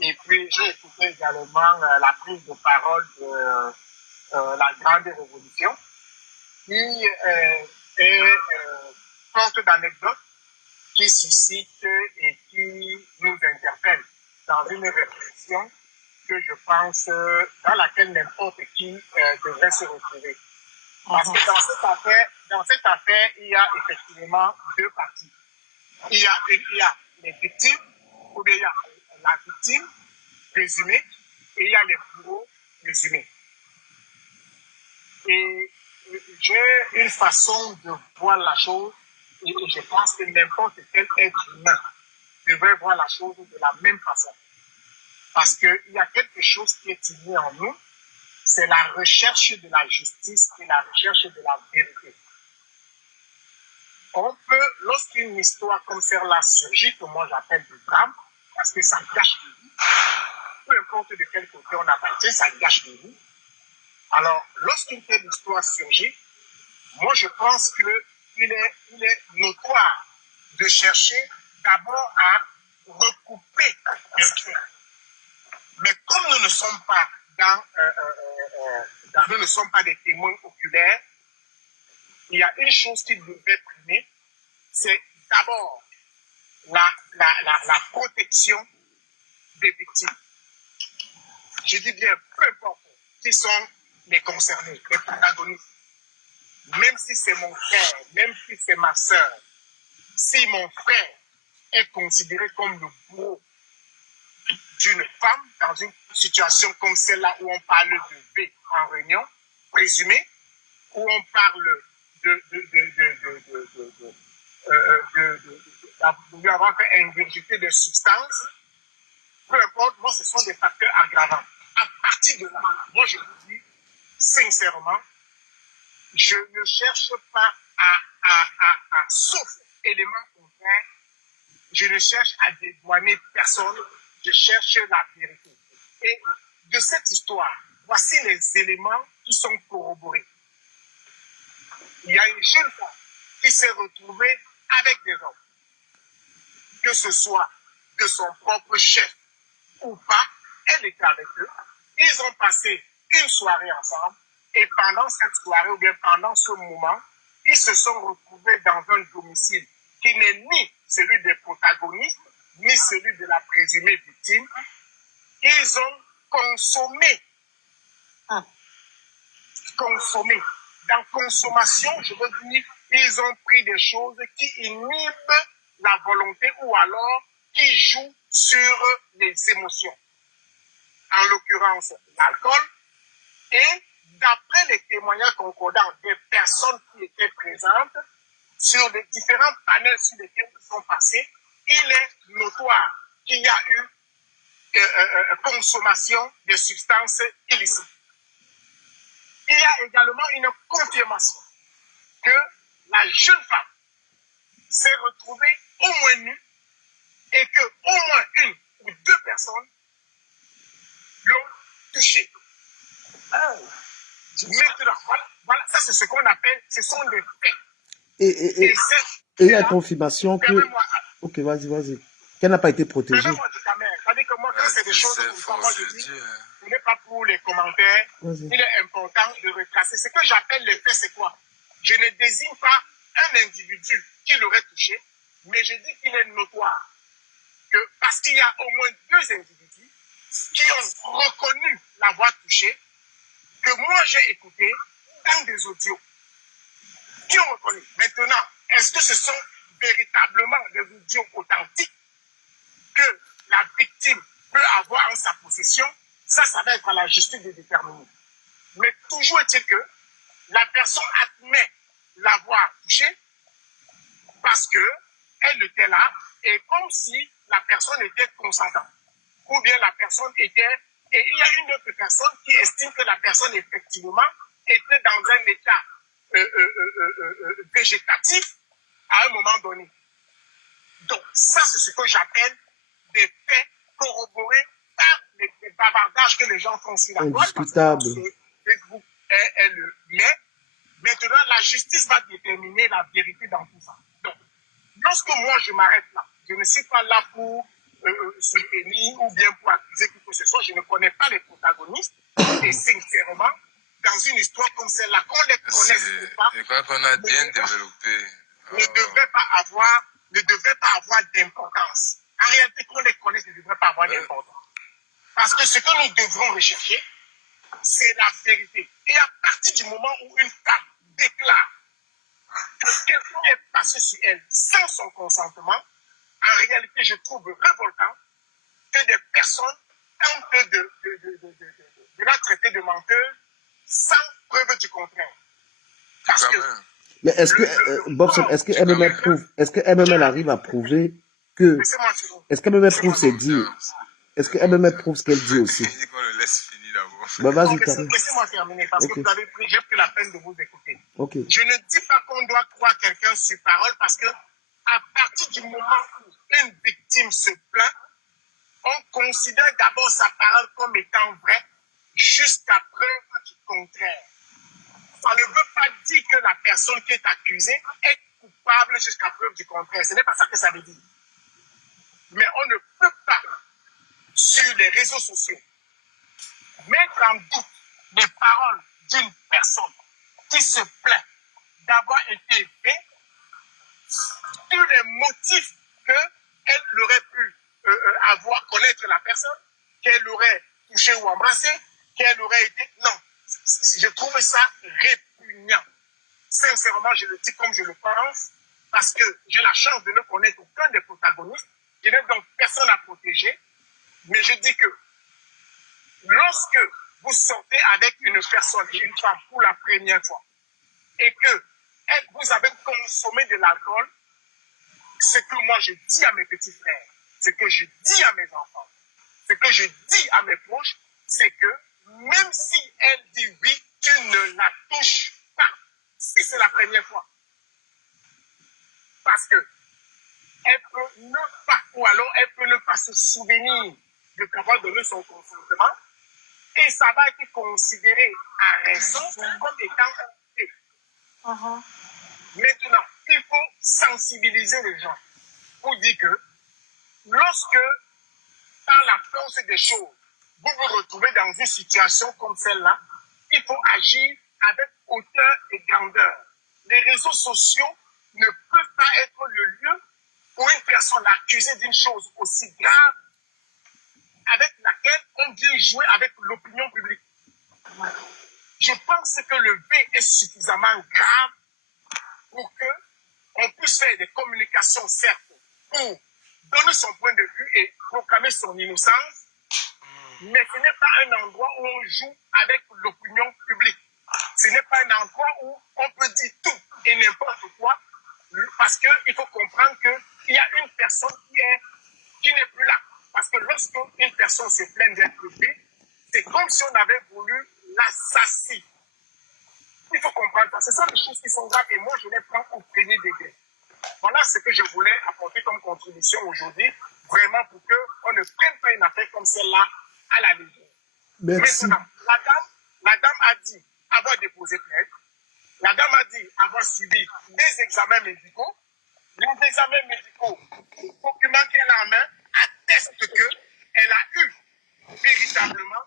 Et puis, j'ai écouté également la prise de parole de la Grande Révolution, qui est porte d'anecdotes, qui suscite et qui nous interpelle dans une réflexion que je pense dans laquelle n'importe qui devrait se retrouver. Parce que dans cette affaire, il y a effectivement deux parties. Il y a les victimes, ou bien il y a la victime présumée, et il y a les bourreaux présumés. Et j'ai une façon de voir la chose, et je pense que n'importe quel être humain devrait voir la chose de la même façon. Parce qu'il y a quelque chose qui est inné en nous, c'est la recherche de la justice et la recherche de la vérité. On peut, lorsqu'une histoire comme celle-là surgit, que moi j'appelle du drame, parce que ça gâche le vie, peu importe de quel côté on appartient, ça gâche le vie. Alors, lorsqu'une telle histoire surgit, moi je pense qu'il est notoire de chercher d'abord à recouper les faits. Mais comme nous ne sommes pas nous ne sommes pas des témoins oculaires, il y a une chose qui devait primer, c'est d'abord la protection des victimes. Je dis bien, peu importe qui sont les concernés, les protagonistes. Même si c'est mon frère, même si c'est ma soeur, si mon frère est considéré comme le bourreau d'une femme dans une situation comme celle-là où on parle de V en réunion, présumé, où on parle d'avoir fait ingurgiter des substances, peu importe, moi ce sont des facteurs aggravants. À partir de là, moi je vous dis sincèrement, je ne cherche pas sauf élément contraire, je ne cherche à dédouaner personne, je cherche la vérité. Et de cette histoire, voici les éléments qui sont corroborés. Il y a une jeune femme qui s'est retrouvée avec des hommes, que ce soit de son propre chef ou pas, elle était avec eux. Ils ont passé une soirée ensemble et pendant cette soirée ou bien pendant ce moment, ils se sont retrouvés dans un domicile qui n'est ni celui des protagonistes, ni celui de la présumée victime. Ils ont consommé. Dans consommation, je veux dire, ils ont pris des choses qui inhibent la volonté ou alors qui jouent sur les émotions. En l'occurrence, l'alcool. Et d'après les témoignages concordants des personnes qui étaient présentes, sur les différents panels sur lesquels ils sont passés, il est notoire qu'il y a eu consommation de substances illicites. Il y a également une confirmation que la jeune femme s'est retrouvée au moins nue et que au moins une ou deux personnes l'ont touchée. Maintenant, voilà, ça c'est ce qu'on appelle, ce sont des faits. Et il y a confirmation que... Ok, vas-y. Qu'elle n'a pas été protégée. C'est-à-dire que moi, quand c'est des choses comme moi, je dis, ce n'est pas pour les commentaires. Il est important de retracer. Ce que j'appelle les faits, c'est quoi? Je ne désigne pas un individu qui l'aurait touché, mais je dis qu'il est notoire que parce qu'il y a au moins deux individus qui ont reconnu l'avoir touché, que moi j'ai écouté dans des audios, qui ont reconnu. Maintenant, est-ce que ce sont véritablement des audios authentiques que la victime peut avoir en sa possession? Ça va être à la justice de déterminer. Mais toujours est-il que la personne admet l'avoir touché parce qu'elle était là et comme si la personne était consentante. Ou bien la personne était... Et il y a une autre personne qui estime que la personne effectivement était dans un état végétatif à un moment donné. Donc ça c'est ce que j'appelle des faits corroborés par les bavardages que les gens font sur la toile. Indiscutable. Facebook est le lait. Maintenant, la justice va déterminer la vérité dans tout ça. Donc, lorsque moi je m'arrête là, je ne suis pas là pour soutenir ou bien pour accuser qui que ce soit, je ne connais pas les protagonistes. Et sincèrement, dans une histoire comme celle-là, qu'on les connaisse ou pas, je crois qu'on a bien développé. Ne devait pas avoir d'importance. En réalité, qu'on les connaisse ne devrait pas avoir d'importance. Parce que ce que nous devrons rechercher, c'est la vérité. Et à partir du moment où une femme déclare que quelqu'un est passé sur elle sans son consentement, en réalité, je trouve révoltant que des personnes tentent de la traiter de menteuse sans preuve du contraire. Parce que... Mais est-ce que, Bobson, est-ce que MML arrive à prouver que... Est-ce que MML prouve ses dires? Est-ce que MML prouve ce qu'elle dit aussi? On le laisse finir d'abord. Bah, vas-y, laissez-moi terminer parce que j'ai pris la peine de vous écouter. Okay. Je ne dis pas qu'on doit croire quelqu'un sur parole parce que à partir du moment où une victime se plaint, on considère d'abord sa parole comme étant vraie jusqu'à preuve du contraire. Ça ne veut pas dire que la personne qui est accusée est coupable jusqu'à preuve du contraire. Ce n'est pas ça que ça veut dire. Mais on ne peut pas, sur les réseaux sociaux, mettre en doute les paroles d'une personne qui se plaint d'avoir été faite, tous les motifs qu'elle aurait pu connaître la personne, qu'elle aurait touché ou embrassé, qu'elle aurait été... Non, je trouve ça répugnant. Sincèrement, je le dis comme je le pense, parce que j'ai la chance de ne connaître aucun des protagonistes. Je n'ai donc personne à protéger. Mais je dis que lorsque vous sortez avec une personne, une femme, pour la première fois, et que vous avez consommé de l'alcool, ce que moi je dis à mes petits frères, ce que je dis à mes enfants, ce que je dis à mes proches, c'est que même si elle dit oui, tu ne la touches pas, si c'est la première fois. Parce que elle peut ne pas, ou alors elle peut ne pas se souvenir de pouvoir donner son consentement, et ça va être considéré à raison comme étant un fait. Maintenant, il faut sensibiliser les gens pour dire que lorsque, par la force des choses, vous vous retrouvez dans une situation comme celle-là, il faut agir avec hauteur et grandeur. Les réseaux sociaux ne peuvent pas être le lieu pour une personne accusée d'une chose aussi grave avec laquelle on vient jouer avec l'opinion publique. Je pense que le V est suffisamment grave pour qu'on puisse faire des communications, certes, pour donner son point de vue et proclamer son innocence, mais ce n'est pas un endroit où on joue avec l'opinion publique. Ce n'est pas un endroit où on peut dire tout et n'importe quoi, parce qu'il faut comprendre qu'il y a une personne qui n'est plus là. Parce que lorsque une personne se plaint d'être vue, c'est comme si on avait voulu l'assassiner. Il faut comprendre ça. Ce sont des choses qui sont graves et moi je les prends au premier degré. Voilà ce que je voulais apporter comme contribution aujourd'hui, vraiment pour qu'on ne prenne pas une affaire comme celle-là à la légère. Merci. Maintenant, la dame a dit avoir déposé plainte. La dame a dit avoir subi des examens médicaux. Les examens médicaux, le document qu'elle a en main atteste qu'elle a eu véritablement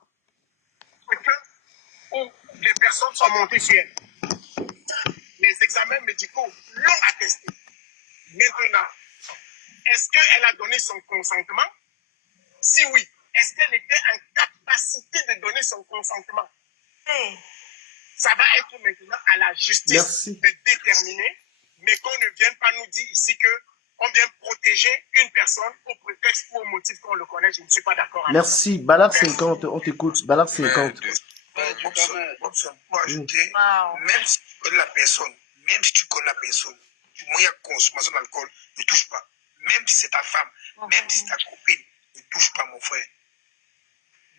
ce que où les personnes sont montées sur elle. Les examens médicaux l'ont attesté. Maintenant, est-ce qu'elle a donné son consentement? Si oui, est-ce qu'elle était en capacité de donner son consentement? Ça va être maintenant à la justice de déterminer, mais qu'on ne vienne pas nous dire ici qu'on vient protéger une personne au prétexte ou au motif qu'on le connaît. Je ne suis pas d'accord avec ça. Merci. Balak 50, on t'écoute. Balak 50. Pour ajouter, même si tu connais la personne, du moyen de consommation d'alcool, ne touche pas. Même si c'est ta femme, même si c'est ta copine, ne touche pas, mon frère.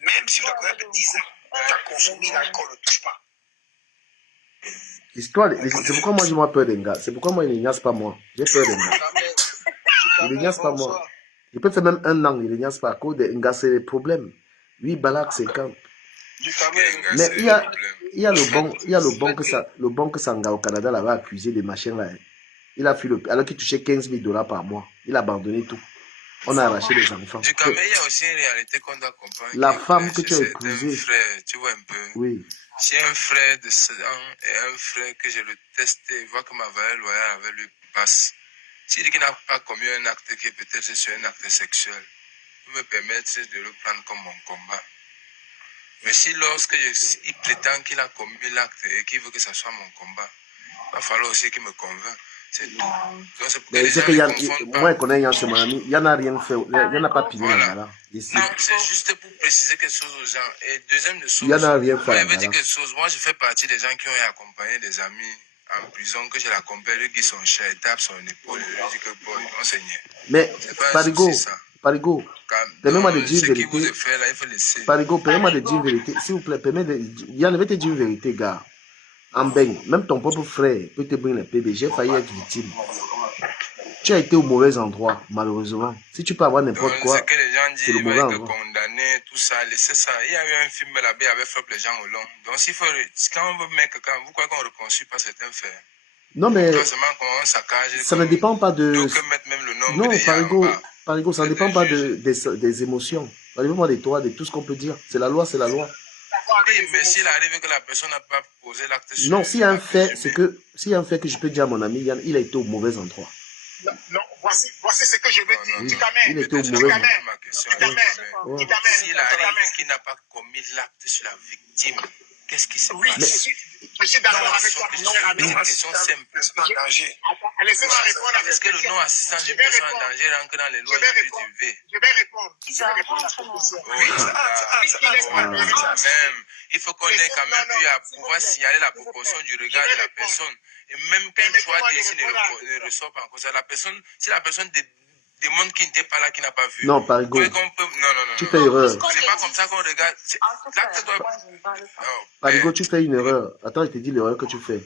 Même si tu la connais depuis 10 ans, tu as consommé l'alcool, ne touche pas. Histoire, c'est pourquoi moi j'ai peur des gars. C'est pourquoi moi il n'ignace pas moi. J'ai peur des gars. Il n'ignace pas moi. Il peut faire même un an, il n'ignace pas à cause des gars, c'est les problèmes. Oui, Balak 50. Mais il y a le bon que Sanga au Canada l'avait accusé des machins là. Il a fui alors qu'il touchait 15 000 $ par mois. Il a abandonné tout. On a arraché les enfants. Du Cameroun, il y a aussi une réalité qu'on doit comprendre. La femme que tu as épousée. Tu vois un peu. Oui. Si un frère de sang et un frère que je le teste et voit que ma valeur loyale avec lui passe, s'il dit qu'il n'a pas commis un acte qui est peut-être sur un acte sexuel, il me permettre de le prendre comme mon combat. Mais si lorsque il prétend qu'il a commis l'acte et qu'il veut que ça soit mon combat, il va falloir aussi qu'il me convainc. C'est tout. Donc, c'est mais c'est que moi je connais Yann, c'est mon ami, il n'y en a rien fait, il n'y en a pas pigné là. Ici. Non, c'est juste pour préciser quelque chose aux gens. Et deuxième de choses, il n'y en a rien fait. Moi, je veux dire quelque chose. Moi, je fais partie des gens qui ont accompagné des amis en prison, que je l'accompagne, lui qui son cher, tape son épaule, lui dit que boy, on saignait. Mais Parigo, Permets-moi de dire Ce une qui vous vérité. est fait là, il faut laisser. Parigo, permets-moi de dire une vérité. S'il vous plaît, Yann, je vais te dire une vérité, gars. En baigne, même ton propre frère peut te brûler les PB. J'ai failli être victime. Tu as été au mauvais endroit, malheureusement. Si tu peux avoir n'importe quoi, ce que les gens c'est le disent, mauvais va être endroit. condamné, tout ça, laissez ça. Il y a eu un film là-bas, il avait frappé les gens au long. Donc, s'il faut, quand on veut mettre quelqu'un, vous croyez qu'on ne reconstruit pas certains faits? Non, mais Quand seulement qu'on saccage, ça ne dépend pas de... donc mettre même le nombre Non, de Parigo, ça ne dépend pas des émotions. Ça ne dépend pas de toi, de tout ce qu'on peut dire. C'est la loi, c'est la loi. Oui, mais s'il arrive que la personne n'a pas posé l'acte sur... Non, s'il y a un fait, c'est que... S'il y a un fait que je peux dire à mon ami Yann, il a été au mauvais endroit. Non, voici ce que je veux dire. Oui, Ticamé, il était au mauvais endroit. Ma question. Ouais. S'il arrive qu'il n'a pas commis l'acte sur la victime, qu'est-ce qui se Oui, passe? je suis d'accord avec toi. C'est une question simple. Laissez-moi répondre à Est-ce cette que le question. non-assistance d'une personne en danger rentre dans les lois du V? Je vais répondre à cette question. Il faut qu'on ait quand même pu à pouvoir signaler la proportion du regard de la personne. Et même quand toi décides ne ressort pas encore ça, la personne, si la personne démontre qu'il n'était pas là, qu'il n'a pas vu. Non, Parigo, Non. tu fais erreur. C'est pas comme ça qu'on regarde. L'acte doit... Parigo, tu fais une erreur. Attends, je te dis l'erreur que tu fais.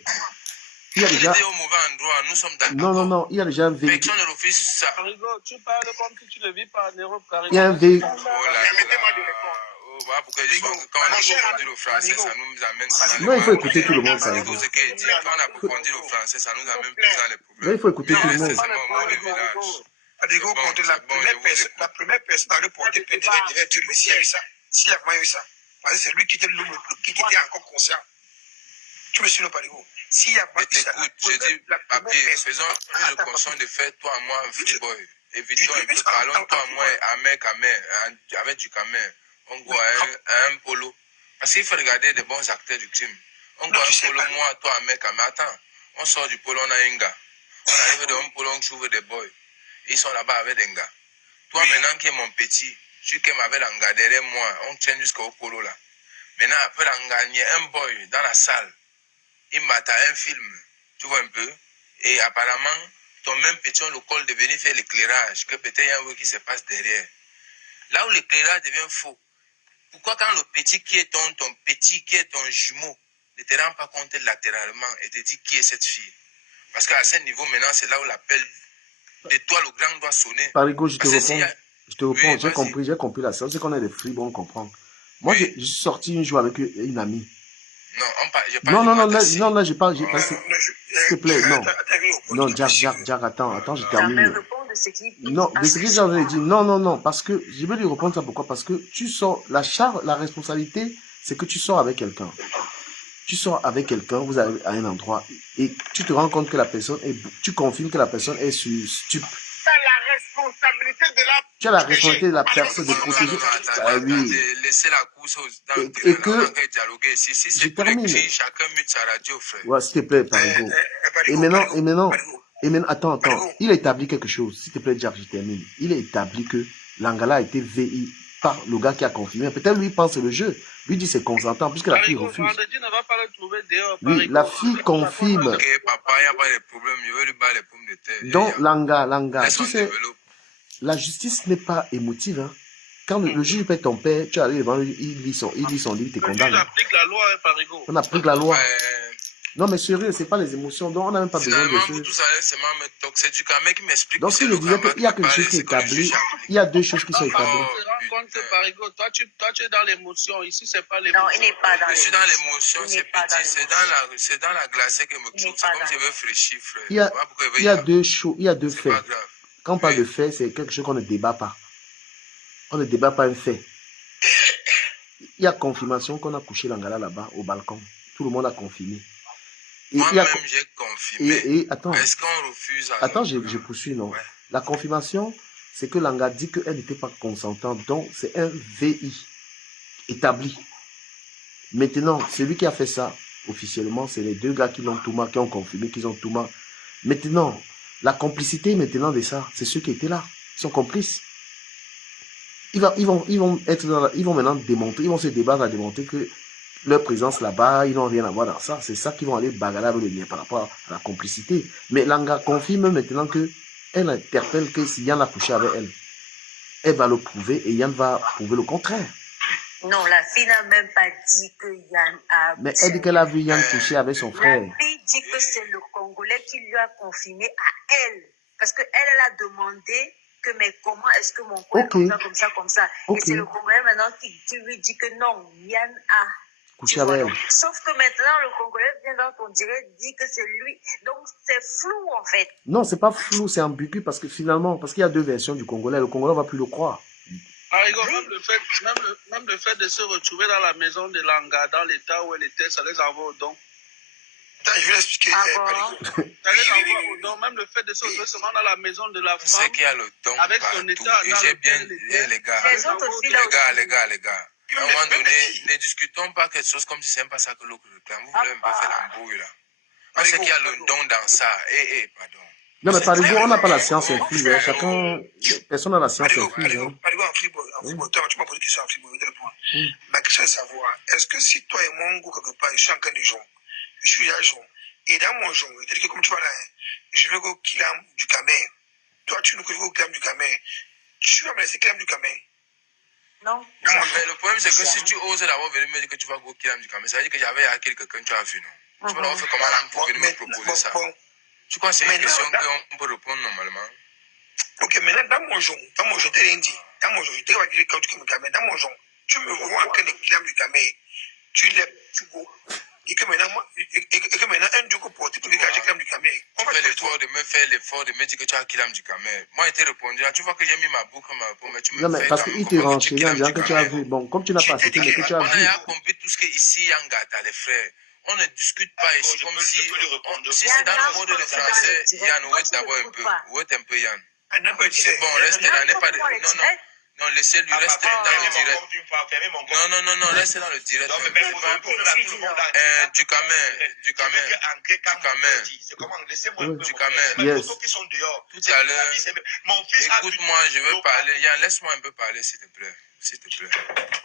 Il y a déjà... au mauvais endroit, nous sommes d'accord. Non, il y a déjà un véhicule. Personne ne refuse ça. Parigo, tu parles comme si tu le vis par en Europe, Parigo. Il y a un véhicule. Permettez-moi de répondre. Voilà pourquoi je dis que quand on approfondit le français, ça nous amène... Non, il faut écouter tout le monde, ça. Tout ce qu'il dit, quand on approfondit le français, ça nous amène plus dans les problèmes. Non, il faut écouter tout le monde. C'est mon mot de village. Parigo, la première personne à reporter peut devait être lui s'il y a eu ça. S'il y a vraiment eu ça. Parce que c'est lui qui était encore conscient. Tu me suis le Parigo. S'il y a pas eu ça. Écoute, je dis, papier, faisons une conscience de faire toi et moi un free boy. Évitons un peu, parlons toi et moi avec du camel. On go à un polo. Parce qu'il faut regarder des bons acteurs du crime. On go à un polo, moi, toi, un mec, mais attends, on sort du polo, on a un gars. On arrive dans un polo, on trouve des boys. Ils sont là-bas avec des gars. Toi, maintenant qui est mon petit, tu qui m'avais l'anga derrière moi, on tient jusqu'au polo là. Maintenant, après l'anga, il y a un boy dans la salle. Il m'a un film, tu vois un peu. Et apparemment, ton même petit, on le colle de venir faire l'éclairage, que peut-être il y a un truc qui se passe derrière. Là où l'éclairage devient faux. Pourquoi quand le petit qui est ton petit, qui est ton jumeau, ne te rend pas compte latéralement et te dit qui est cette fille? Parce qu'à ce niveau, maintenant, c'est là où l'appel de toi, le grand, doit sonner. Parigo, je te réponds. Je te réponds, Oui, j'ai compris la séance. C'est qu'on est des free, bon, on comprend. Moi, Oui. je suis sorti un jour avec une amie. Non, je Non, parle là, j'ai pas. S'il te plaît, non. Non, Jack, attends, je termine. Non, de ce que j'avais dit, non, parce que, je vais lui répondre ça pourquoi? Parce que tu sors, la responsabilité, c'est que tu sors avec quelqu'un. Tu sors avec quelqu'un, vous allez à un endroit, et tu te rends compte que la personne tu confirmes que la personne est sur stup. Tu as la responsabilité de la personne de protéger. Ah oui. Laissez la course Et que, dialoguer. Si je c'est pour les termine. cris, chacun mute sa radio, frère. Ouais, s'il te plaît, Parigo. Et maintenant, attends, il a établi quelque chose. S'il te plaît, Jack, je termine. Il a établi que l'Angala a été VI par le gars qui a confirmé. Peut-être lui pense c'est le jeu. Lui dit c'est consentant puisque la fille refuse. Oui, la fille confirme. Ok, papa, il n'y a pas de problème. Je vais lui battre les pommes de terre. Donc, Langa, Laisse tu on sais, développe. la justice n'est pas émotive. Hein. Quand le juge paie ton père, tu arrives devant lui, il lit son livre, il te condamne. On applique la loi, Parigo. On applique la loi. Non, mais sérieux, c'est pas les émotions. Donc, on n'a même pas besoin de Finalement, ça. vous tous allez seulement me toxer du camé qui m'explique. Donc, il disait qu'il y a quelque chose qui est établi. Il y a deux choses qui sont établies. Tu te rends compte que, Parigo, toi, tu es dans l'émotion. Ici, c'est pas l'émotion. Non, il n'est pas dans Je suis dans l'émotion, Il c'est n'est pas dans petit. C'est dans la glacée que me Il n'est trouve. C'est pas comme si dans je veux fraîchir, frère. Il y a, Voilà pourquoi je veux il y a y aller. deux choses, il y a deux C'est faits. pas grave. Quand on parle Oui. de fait, c'est quelque chose qu'on ne débat pas. On ne débat pas un fait. Il y a confirmation qu'on a couché l'Angala là-bas au balcon. Tout le monde a confirmé. Et il y a, Moi-même, j'ai confirmé. attends, Est-ce qu'on refuse à... attends, je poursuis, non. Ouais. La confirmation, c'est que Langa dit qu'elle n'était pas consentante, donc c'est un VI établi. Maintenant, celui qui a fait ça, officiellement, c'est les deux gars qui ont confirmé qu'ils ont Touma. Maintenant, la complicité maintenant de ça, c'est ceux qui étaient là. Ils sont complices. Ils vont maintenant démontrer, ils vont se débattre à démontrer que leur présence là-bas, ils n'ont rien à voir dans ça. C'est ça qu'ils vont aller bagarrer avec les liens par rapport à la complicité. Mais Langa confirme maintenant que elle interpelle que Siyan a couché avec elle. elle va le prouver et Yann va prouver le contraire. Non, la fille n'a même pas dit que Yann a... Mais elle dit qu'elle a vu Yann coucher avec son frère. La fille dit que c'est le Congolais qui lui a confirmé à elle. Parce qu'elle, elle a demandé que, mais comment est-ce que mon frère comme ça. Et c'est le Congolais maintenant qui lui dit que non, Yann a couché avec elle. Sauf que maintenant, le Congolais vient dans ton direct, dit que c'est lui. Donc, c'est flou, en fait. Non, c'est pas flou, c'est ambigu parce que finalement, parce qu'il y a deux versions du Congolais, le Congolais ne va plus le croire. Même le fait de se retrouver dans la maison de Langa, dans l'état où elle était, ça les envoie au don. Je vais l'expliquer. Ça les envoie au don. Même le fait de se retrouver seulement dans la maison de la femme. C'est qu'il y a le don avec partout. Son état, et j'ai bien... les gars. Les gars. À un moment donné, ne discutons pas quelque chose comme si c'est même pas ça que l'autre réclame. Vous voulez un peu faire l'embrouille là. On sait qu'il y a le don dans ça. Pardon. Non, mais Parigo, on n'a pas la science infuse. Hein. Chacun, personne n'a la science infuse. Parigo, en fribourg, tu m'as posé une question en fribourg. Ma question est de savoir, est-ce que si toi et moi, on go quelque part, je suis en train de jouer, je suis à jouer, et dans mon jeu, c'est-à-dire que comme tu vois là, je vais go Kilam du Camer. Toi, tu nous connais au Kilam du Camer. Tu vas me laisser Kilam du Camer. Non. Mais le problème, c'est que si tu oses d'abord venir me dire que tu vas go Kilam du Camer, ça veut dire que j'avais hacké quelqu'un que tu as vu, non? Tu vas faire comment là pour venir me proposer ça? Tu crois que c'est une question qu'on peut répondre normalement? Ok, maintenant, dans mon jeu, je t'ai rien dit. Dans mon jeu, je t'ai pas dit quand tu me Camer. Dans mon jeu, tu me vois en train de Kilam du Camer. Tu lèves, tu go. Et que maintenant, un Dieu pour te dégager Kilam du Camer. On fait l'effort de me dire que tu as Kilam du Camer. Moi, il t'a répondu, tu vois que j'ai mis ma boucle, mais tu me non, mais parce qu'il t'est renseigné en disant que tu as vu. Bon, comme tu n'as pas cité, mais que tu as vu. On a compris tout ce que ici, Yanga, t'as les frères. On ne discute pas ici comme si c'est dans le mode de français. Yann, ouette d'abord un peu. Ouette un peu, Yann. C'est bon, reste là. Non, laissez-lui rester dans le direct. Non, restez dans le direct. Du Camer. Yes. Tout à l'heure. Écoute-moi, je veux parler. Yann, laisse-moi un peu parler, s'il te plaît.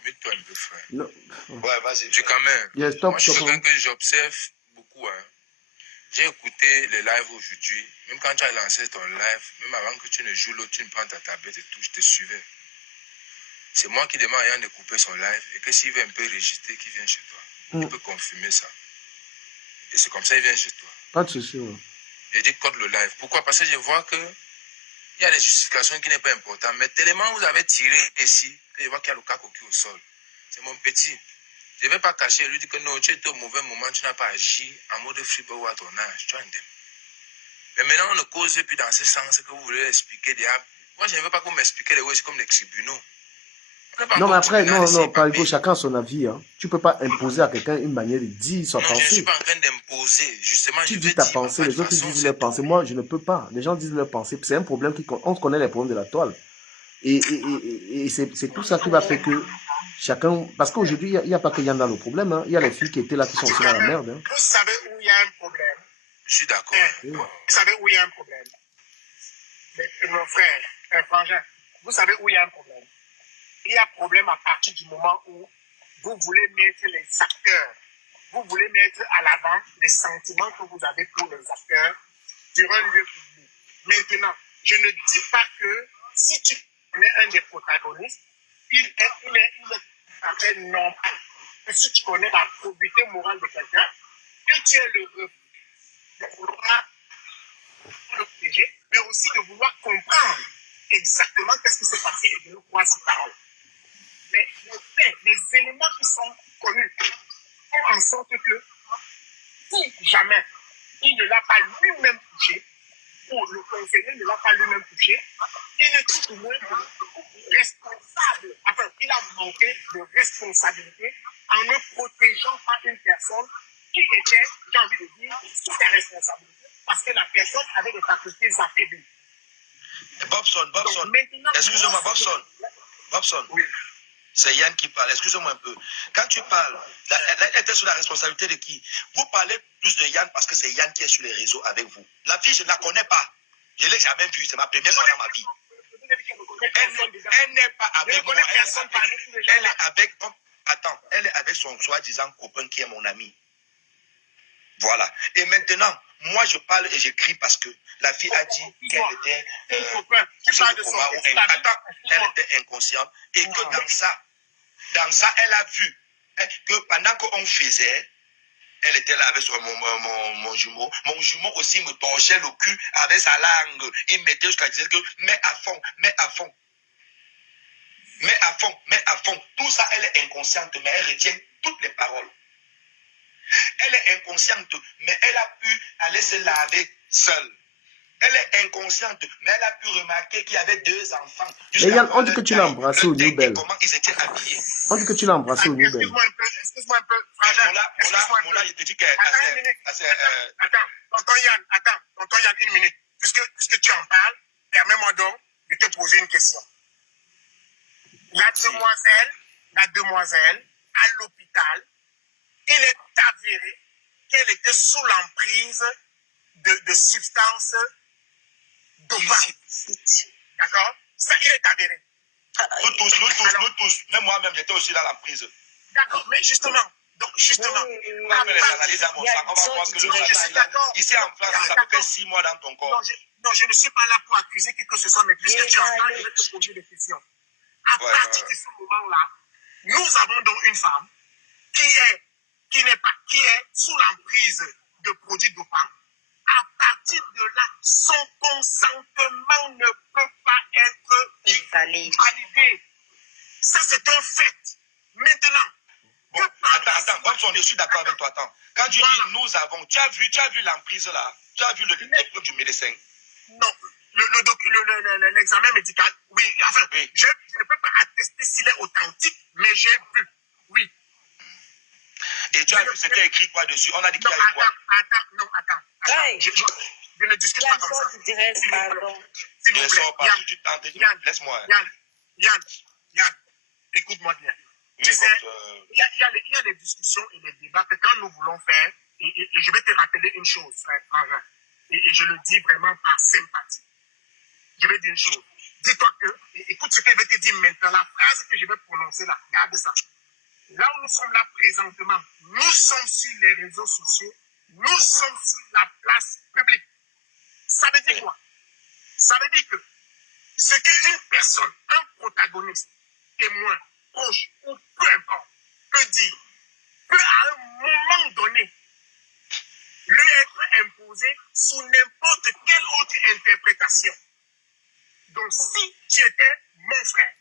Mute-toi un peu, frère. Non. Ouais, vas-y. Du Camer. Yes, moi, je suis quelqu'un que j'observe beaucoup. Hein. J'ai écouté les lives aujourd'hui. Même quand tu as lancé ton live, même avant que tu ne joues l'autre, tu ne prends ta tablette et tout, je te suivais. C'est moi qui demande à Yann de couper son live et que s'il veut un peu rejeter, qu'il vienne chez toi. Il peut confirmer ça. Et c'est comme ça qu'il vient chez toi. Pas de souci. Ouais. J'ai dit code le live. Pourquoi? Parce que je vois que il y a des justifications qui n'est pas importantes. Mais tellement vous avez tiré ici, que je vois qu'il y a le cas coquille au sol. C'est mon petit. Je ne vais pas cacher et lui dire que non, tu étais au mauvais moment, tu n'as pas agi en mode flipper ou à ton âge. Tu as un dème. Mais maintenant, on ne cause plus dans ce sens que vous voulez expliquer. Moi, je ne veux pas qu'on m'explique les choses comme les tribunaux. Non, mais après, non, Parigo, chacun son avis. Hein. Tu ne peux pas imposer à quelqu'un une manière de dire sa pensée. Je ne suis pas en train d'imposer. Justement, tu dis ta pensée, les autres disent leur pensée. Moi, je ne peux pas. Les gens disent leur pensée. C'est un problème on connaît les problèmes de la toile. Et c'est tout ça qui va faire que chacun... Parce qu'aujourd'hui, il n'y a pas que Yann dans le problème. Hein. Il y a les filles qui étaient là, qui sont aussi dans la merde. Hein. Vous savez où il y a un problème? Je suis d'accord. Vous savez où il y a un problème? Mon frère, un frangin, vous savez où il y a un problème? Il y a un problème à partir du moment où vous voulez mettre les acteurs, vous voulez mettre à l'avant les sentiments que vous avez pour les acteurs sur un lieu public. Maintenant, je ne dis pas que si tu connais un des protagonistes, il est normal que si tu connais la probité morale de quelqu'un, que tu es le de vouloir le protéger, mais aussi de vouloir comprendre exactement qu'est-ce qui s'est passé et de nous croire ses paroles. Mais les éléments qui sont connus font en sorte que si jamais il ne l'a pas lui-même touché, ou le conseiller ne l'a pas lui-même touché, il est tout au moins responsable. Enfin, il a manqué de responsabilité en ne protégeant pas une personne qui était, j'ai envie de dire, sous sa responsabilité, parce que la personne avait des facultés affaiblies. Bobson, excusez-moi, Bobson. Oui. C'est Yann qui parle, excusez-moi un peu. Quand tu parles, elle était sous la responsabilité de qui? Vous parlez plus de Yann parce que c'est Yann qui est sur les réseaux avec vous. La fille, je ne la connais pas. Je ne l'ai jamais vue, c'est ma première fois dans ma vie. Elle n'est pas avec moi. Elle est avec son soi-disant copain qui est mon ami. Voilà. Et maintenant, moi je parle et j'écris parce que la fille a dit qu'elle était elle était inconsciente et que dans ça, elle a vu que pendant qu'on faisait, elle était là avec mon jumeau. Mon jumeau aussi me torchait le cul avec sa langue. Il mettait jusqu'à dire que mets à fond, mets à fond. Mets à fond, mets à fond. Tout ça, elle est inconsciente, mais elle retient toutes les paroles. Elle est inconsciente, mais elle a pu aller se laver seule. Elle est inconsciente, mais elle a pu remarquer qu'il y avait 2 enfants. Mais Yann, on dit que tu l'as embrassé au New Bell. Comment ils étaient habillés. On dit que tu l'as embrassé au New Bell. Excuse-moi un peu. Mola, je te dis qu'elle assez... Attends, tonton Yann, une minute. Puisque tu en parles, permets-moi donc de te poser une question. La demoiselle, à l'hôpital, il est avéré qu'elle était sous l'emprise de substances dopantes. D'accord? Ça, il est avéré. Nous tous. Même moi-même, j'étais aussi dans l'emprise. D'accord, mais justement. On va faire les analyses dans mon sang. On va voir ce que je suis d'accord. Ici en France, ça peut faire 6 mois dans ton corps. Non, je ne suis pas là pour accuser qui que ce soit, mais puisque tu entends, je vais te poser des questions. À partir de ce moment-là, nous avons donc une femme qui est sous l'emprise de produits dopants. À partir de là, son consentement ne peut pas être validé. Ça, c'est un fait. Maintenant, bon, attends, Robson, je suis d'accord avec toi. Attends. Quand tu dis nous avons, tu as vu l'emprise là? Tu as vu le diplôme du médecin? Non. L'examen médical, oui. Enfin, oui. Je ne peux pas attester s'il est authentique, mais j'ai vu. Oui. Et tu as vu, c'était écrit quoi dessus? On a dit qu'il y a eu quoi? Attends. Je ne discute pas comme ça. S'il vous plaît. Laisse-moi. Yann, écoute-moi bien. Tu sais, il y a des discussions et des débats que quand nous voulons faire, et je vais te rappeler une chose, frère Frangin, et je le dis vraiment par sympathie. Je vais dire une chose. Dis-toi que, écoute ce qu'elle va te dire maintenant, la phrase que je vais prononcer là, regarde ça. Là où nous sommes là présentement, nous sommes sur les réseaux sociaux, nous sommes sur la place publique. Ça veut dire quoi? Ça veut dire que ce qu'une personne, un protagoniste, témoin, proche ou peu importe, peut dire, peut à un moment donné lui être imposé sous n'importe quelle autre interprétation. Donc si tu étais mon frère,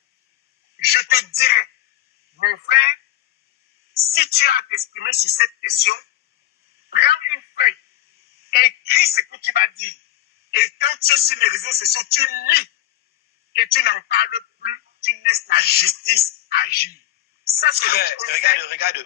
je te dirais, mon frère, si tu as à t'exprimer sur cette question, prends une feuille, écris ce que tu vas dire. Et quand tu es sur les réseaux sociaux, tu lis et tu n'en parles plus, tu laisses la justice agir. Ça, c'est regarde.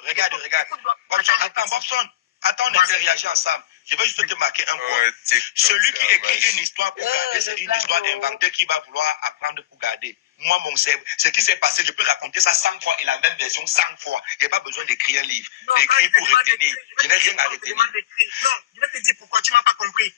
Bobson, attends, on a réagi ensemble. Je vais juste te marquer un point. Celui qui écrit une histoire pour garder, c'est une histoire inventée qui va vouloir apprendre pour garder. Moi, mon cerveau, ce qui s'est passé, je peux raconter ça 100 fois et la même version 100 fois. Il n'y a pas besoin d'écrire un livre. D'écrire pour retenir. Je n'ai rien à retenir. Non, je vais te dire pourquoi tu ne m'as pas compris.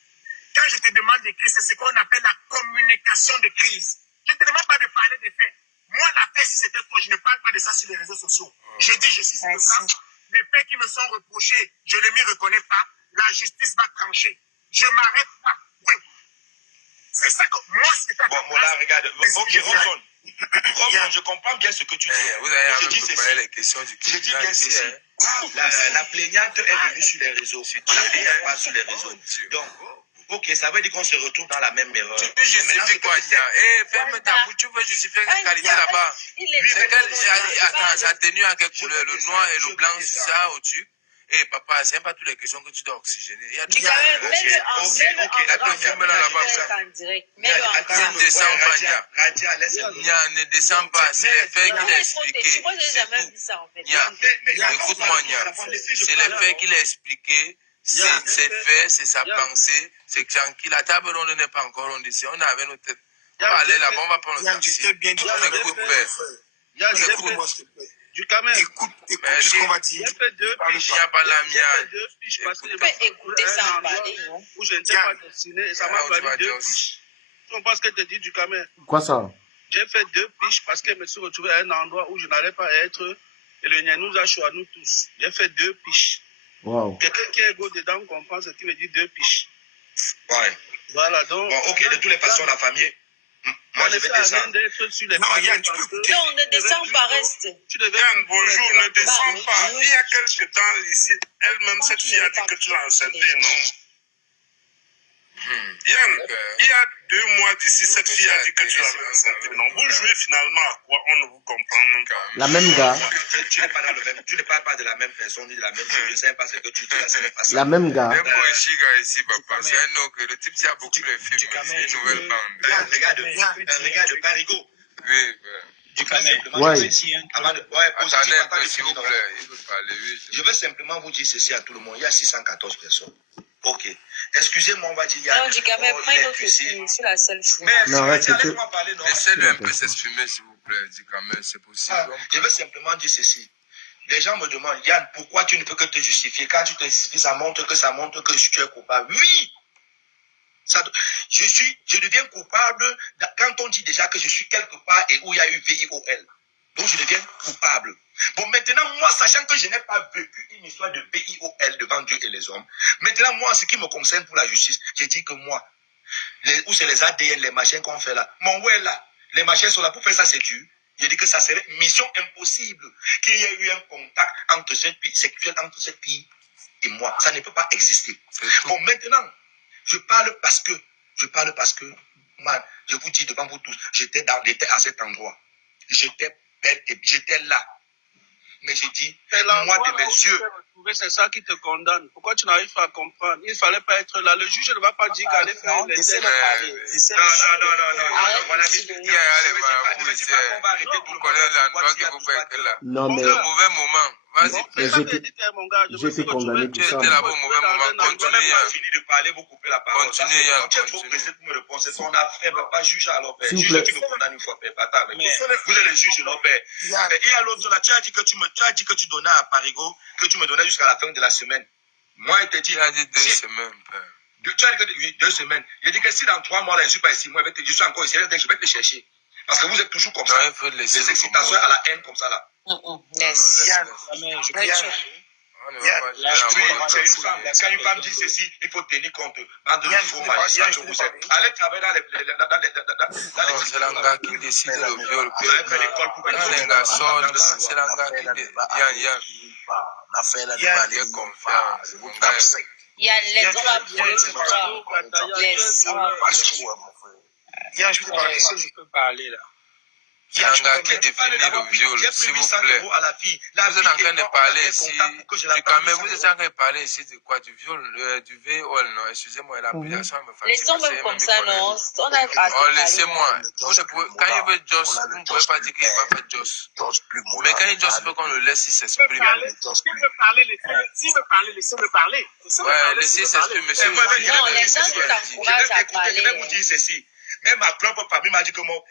Quand je te demande d'écrire, c'est ce qu'on appelle la communication de crise. Je ne te demande pas de parler des faits. Moi, la fait, si c'était toi, je ne parle pas de ça sur les réseaux sociaux. Je dis, je suis sur le ça. Les faits qui me sont reprochés, je ne m'y reconnais pas. La justice va trancher. Je ne m'arrête pas. Oui. C'est ça que moi, c'est ça. Bon, là, regarde. Ok, Robson, je comprends bien ce que tu dis. Vous avez préparé les questions du Je dis bien ceci. La plaignante est venue sur les réseaux. La plaignante pas sur les réseaux. Donc, ok, ça veut dire qu'on se retrouve dans la même erreur. Tu peux justifier quoi, Nia? Ferme ta bouche, tu veux justifier quelle qualité là-bas? Attends, ça a tenu en quelle couleur? Le noir et le blanc, c'est ça, au-dessus? Papa, c'est pas toutes les questions que tu dois oxygéner. Il y a tout ça. Ok, là, tu filmes là-bas. Ne descends pas, Nia. Ne descends pas. C'est les faits qu'il a expliqués. Nia, écoute-moi, Nia. C'est les faits qu'il a expliqués. C'est fait, c'est sa pensée, c'est tranquille. La table ronde n'est pas encore ronde ici. On avait nos têtes. On va aller là-bas, on va prendre le taxi. On écoute, père. Écoute-moi, s'il te plaît. Du Cameroun. Écoute ce qu'on va dire. J'ai fait 2 piches. Il n'y a pas la mienne. Tu peux écouter ça parler, non? Où je ne sais pas dessiner et ça m'a valu 2 piches. Tu comprends ce que te dit du Cameroun? Quoi ça? J'ai fait 2 piches parce que je me suis retrouvé à un endroit où je n'allais pas être et le Nia nous a choisi à nous tous. J'ai fait 2 piches. Wow. Quelqu'un qui est égaux dedans comprend ce qui veut dire 2 piches. Ouais. Voilà, donc. Bon, ok, de toutes les façons, la famille. Moi, je vais descendre. Non, Yann, tu peux écouter. Non, ne descends pas, reste. Yann, bonjour, ne descends pas. Il y a quelques temps ici, elle-même, cette fille a dit que tu l'as enceintée, non? Yann, il y a 2 mois d'ici, cette fille a dit que tu l'avais enceintée, non? Vous jouez finalement à quoi? On ne vous comprend même pas. La même gars. Tu n'es pas dans le même, tu ne parles pas de la même personne ni de la même chose. Je ne sais pas ce que tu dis la semaine passée. La même gars. Même pour ici, papa. C'est un autre. Le type, il y a beaucoup de films. C'est une nouvelle bande. Un gars de Parigo. Oui, Du Cameroun. Ouais. Attendez un peu, s'il vous plaît. Il veut parler, oui. Je veux simplement vous dire ceci à tout le monde. Il y a 614 personnes. Ok. Excusez-moi, on va dire. Non, du Cameroun, prends une autre fille. C'est la seule chose. Mais Non, ouais, c'est que... laisse-moi parler, non? Laissez-le un peu s'exprimer, s'il vous plaît. Dis quand même, c'est possible. Je veux simplement dire ceci. Les gens me demandent, Yann, pourquoi tu ne peux que te justifier? Quand tu te justifies, ça montre que tu es coupable. Oui! Je deviens coupable quand on dit déjà que je suis quelque part et où il y a eu VIOL. Donc je deviens coupable. Bon, maintenant, moi, sachant que je n'ai pas vécu une histoire de VIOL devant Dieu et les hommes, maintenant, moi, ce qui me concerne pour la justice, je dis que moi, où c'est les ADN, les machins qu'on fait là, mon ouais là, les machins sont là pour faire ça, c'est dur. Je dis que ça serait mission impossible qu'il y ait eu un contact entre sexuel entre cette fille et moi. Ça ne peut pas exister. Bon, maintenant, je parle parce que, man, je vous dis devant vous tous, j'étais à cet endroit. J'étais belle et j'étais là. Mais j'ai dit, moi de mes yeux. C'est ça qui te condamne. Pourquoi tu n'arrives pas à comprendre? Il ne fallait pas être là. Le juge ne va pas dire qu'elle est faire les Non. Mon ami, ne me dis pas qu'on va arrêter tout le monde. Non, mais... Le mauvais moment. Vas-y. J'ai été condamné pour ça. Tu étais là-bas au mauvais moment. Continue. Tu n'as fini de parler, vous coupez la parole. Continue. Tu es trop pressé pour me répondre. C'est ton affaire. Pas juge alors, père. S'il vous Juge, plaît. tu me condamnes une fois, père. Vous êtes les juges, non, père. Mais il y a l'autre là, tu as dit que tu donnais à Parigo, que tu me donnais jusqu'à la fin de la semaine. Moi, il t'a dit. Il a dit 2 semaines, père. Tu as dit que 2 semaines. Il a dit que si dans 3 mois, là, je ne suis pas ici, moi, je suis encore ici, je vais te chercher. Parce que vous êtes toujours comme ça. Il faut laisser les excitations à la haine comme ça, là. C'est une femme. Quand une femme dit ceci, il faut tenir compte. Bande de faux magistrats que vous êtes. Allez travailler dans les c'est l'anga qui décide le viol. Les gars sortent, c'est l'anga qui décide. Yann. Il est confiant. Yann, laisse-moi Yann, je peux parler. Je peux parler là. C'est un gars qui définit le viol, s'il vous plaît. Vous êtes en train de parler ici, vous êtes en train de parler ici de quoi? Du viol, du VOL, non? Excusez-moi, l'appellation me fatigue. Laissons même comme ça, non? On a laissez-moi. Quand il veut Joss, vous ne pouvez pas dire qu'il va faire Joss. Mais quand il Joss, il faut qu'on le laisse s'exprimer. S'il veut parler, laissez-le parler. Ouais, laissez s'exprimer, monsieur. Non, les gens qui t'encouragent à parler. Je vais vous dire ceci. Même ma propre famille m'a dit que mon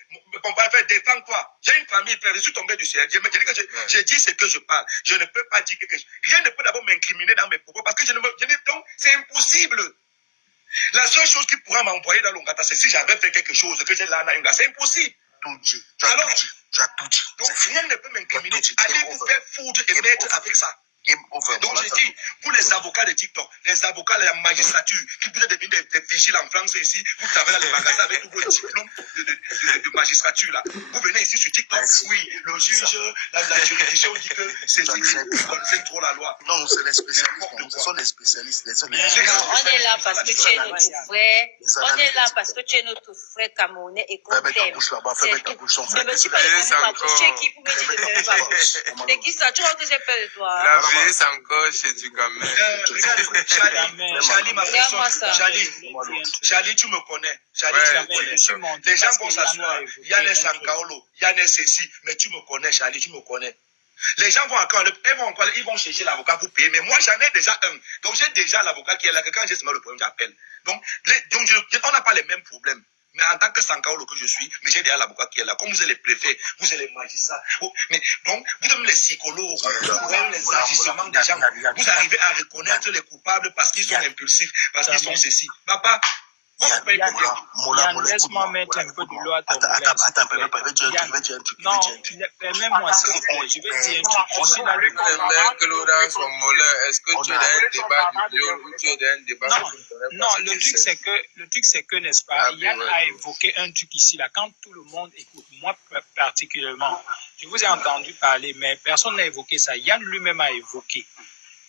père fait défends-toi. J'ai une famille, frère, je suis tombé du ciel. Je dis ce que je parle. Je ne peux pas dire quelque chose. Rien ne peut d'abord m'incriminer dans mes propos parce que donc c'est impossible. La seule chose qui pourra m'envoyer dans l'Ongata, c'est si j'avais fait quelque chose que j'ai là dans l'Ongata. C'est impossible. Tu as tout dit. Donc rien ne peut m'incriminer. Allez vous faire foudre et mettre avec ça. Donc j'ai dit, pour les avocats de TikTok, les avocats de la magistrature, qui vous êtes devenus des vigiles en France ici, vous travaillez dans les magasins avec tous vos diplômes de magistrature là. Vous venez ici sur TikTok, oui, le juge, la juridiction dit que c'est trop la loi. Non, c'est les spécialistes. Ce sont les spécialistes. On est là parce que tu es notre frère. On est là parce que tu es notre frère camerounais et qu'on t'aime. Fais ta bouche là-bas. Ne me dis pas de ma bouche. Tu es qui pour me dire de fermer ma bouche? C'est qui ça? Tu vois que j'ai peur de toi. La vie, c'est encore chez du gamin. Charlie m'a fait ça. Charlie, tu me connais. Charlie, tu me connais. Les gens vont s'asseoir. Yann est Sankaolo, Yann est ceci. Mais tu me connais, Charlie, tu me connais. Les gens vont encore, ils vont chercher l'avocat pour payer. Mais moi, j'en ai déjà un. Donc, j'ai déjà l'avocat qui est là. Que quand j'ai seulement le problème, j'appelle. Donc on n'a pas les mêmes problèmes. Mais en tant que Sankaolo que je suis, mais j'ai déjà l'avocat qui est là. Comme vous êtes les préfets, vous êtes les magistrats. Mais donc, vous êtes les psychologues, vous êtes les agissements des gens. Vous arrivez à reconnaître les coupables parce qu'ils sont impulsifs, parce qu'ils sont ceci. Papa, Yann, laisse-moi mettre un peu de l'eau à ton moulin. Attends, Non, permets-moi s'il te plaît, je vais dire un truc. Je suis là Le mec, l'eau dans son moulin, est-ce que tu es dans un débat du viol ou tu es dans un débat Non, le truc c'est que, n'est-ce pas, Yann a évoqué un truc ici, là, quand tout le monde écoute, moi particulièrement, je vous ai entendu parler, mais personne n'a évoqué ça. Yann lui-même a évoqué.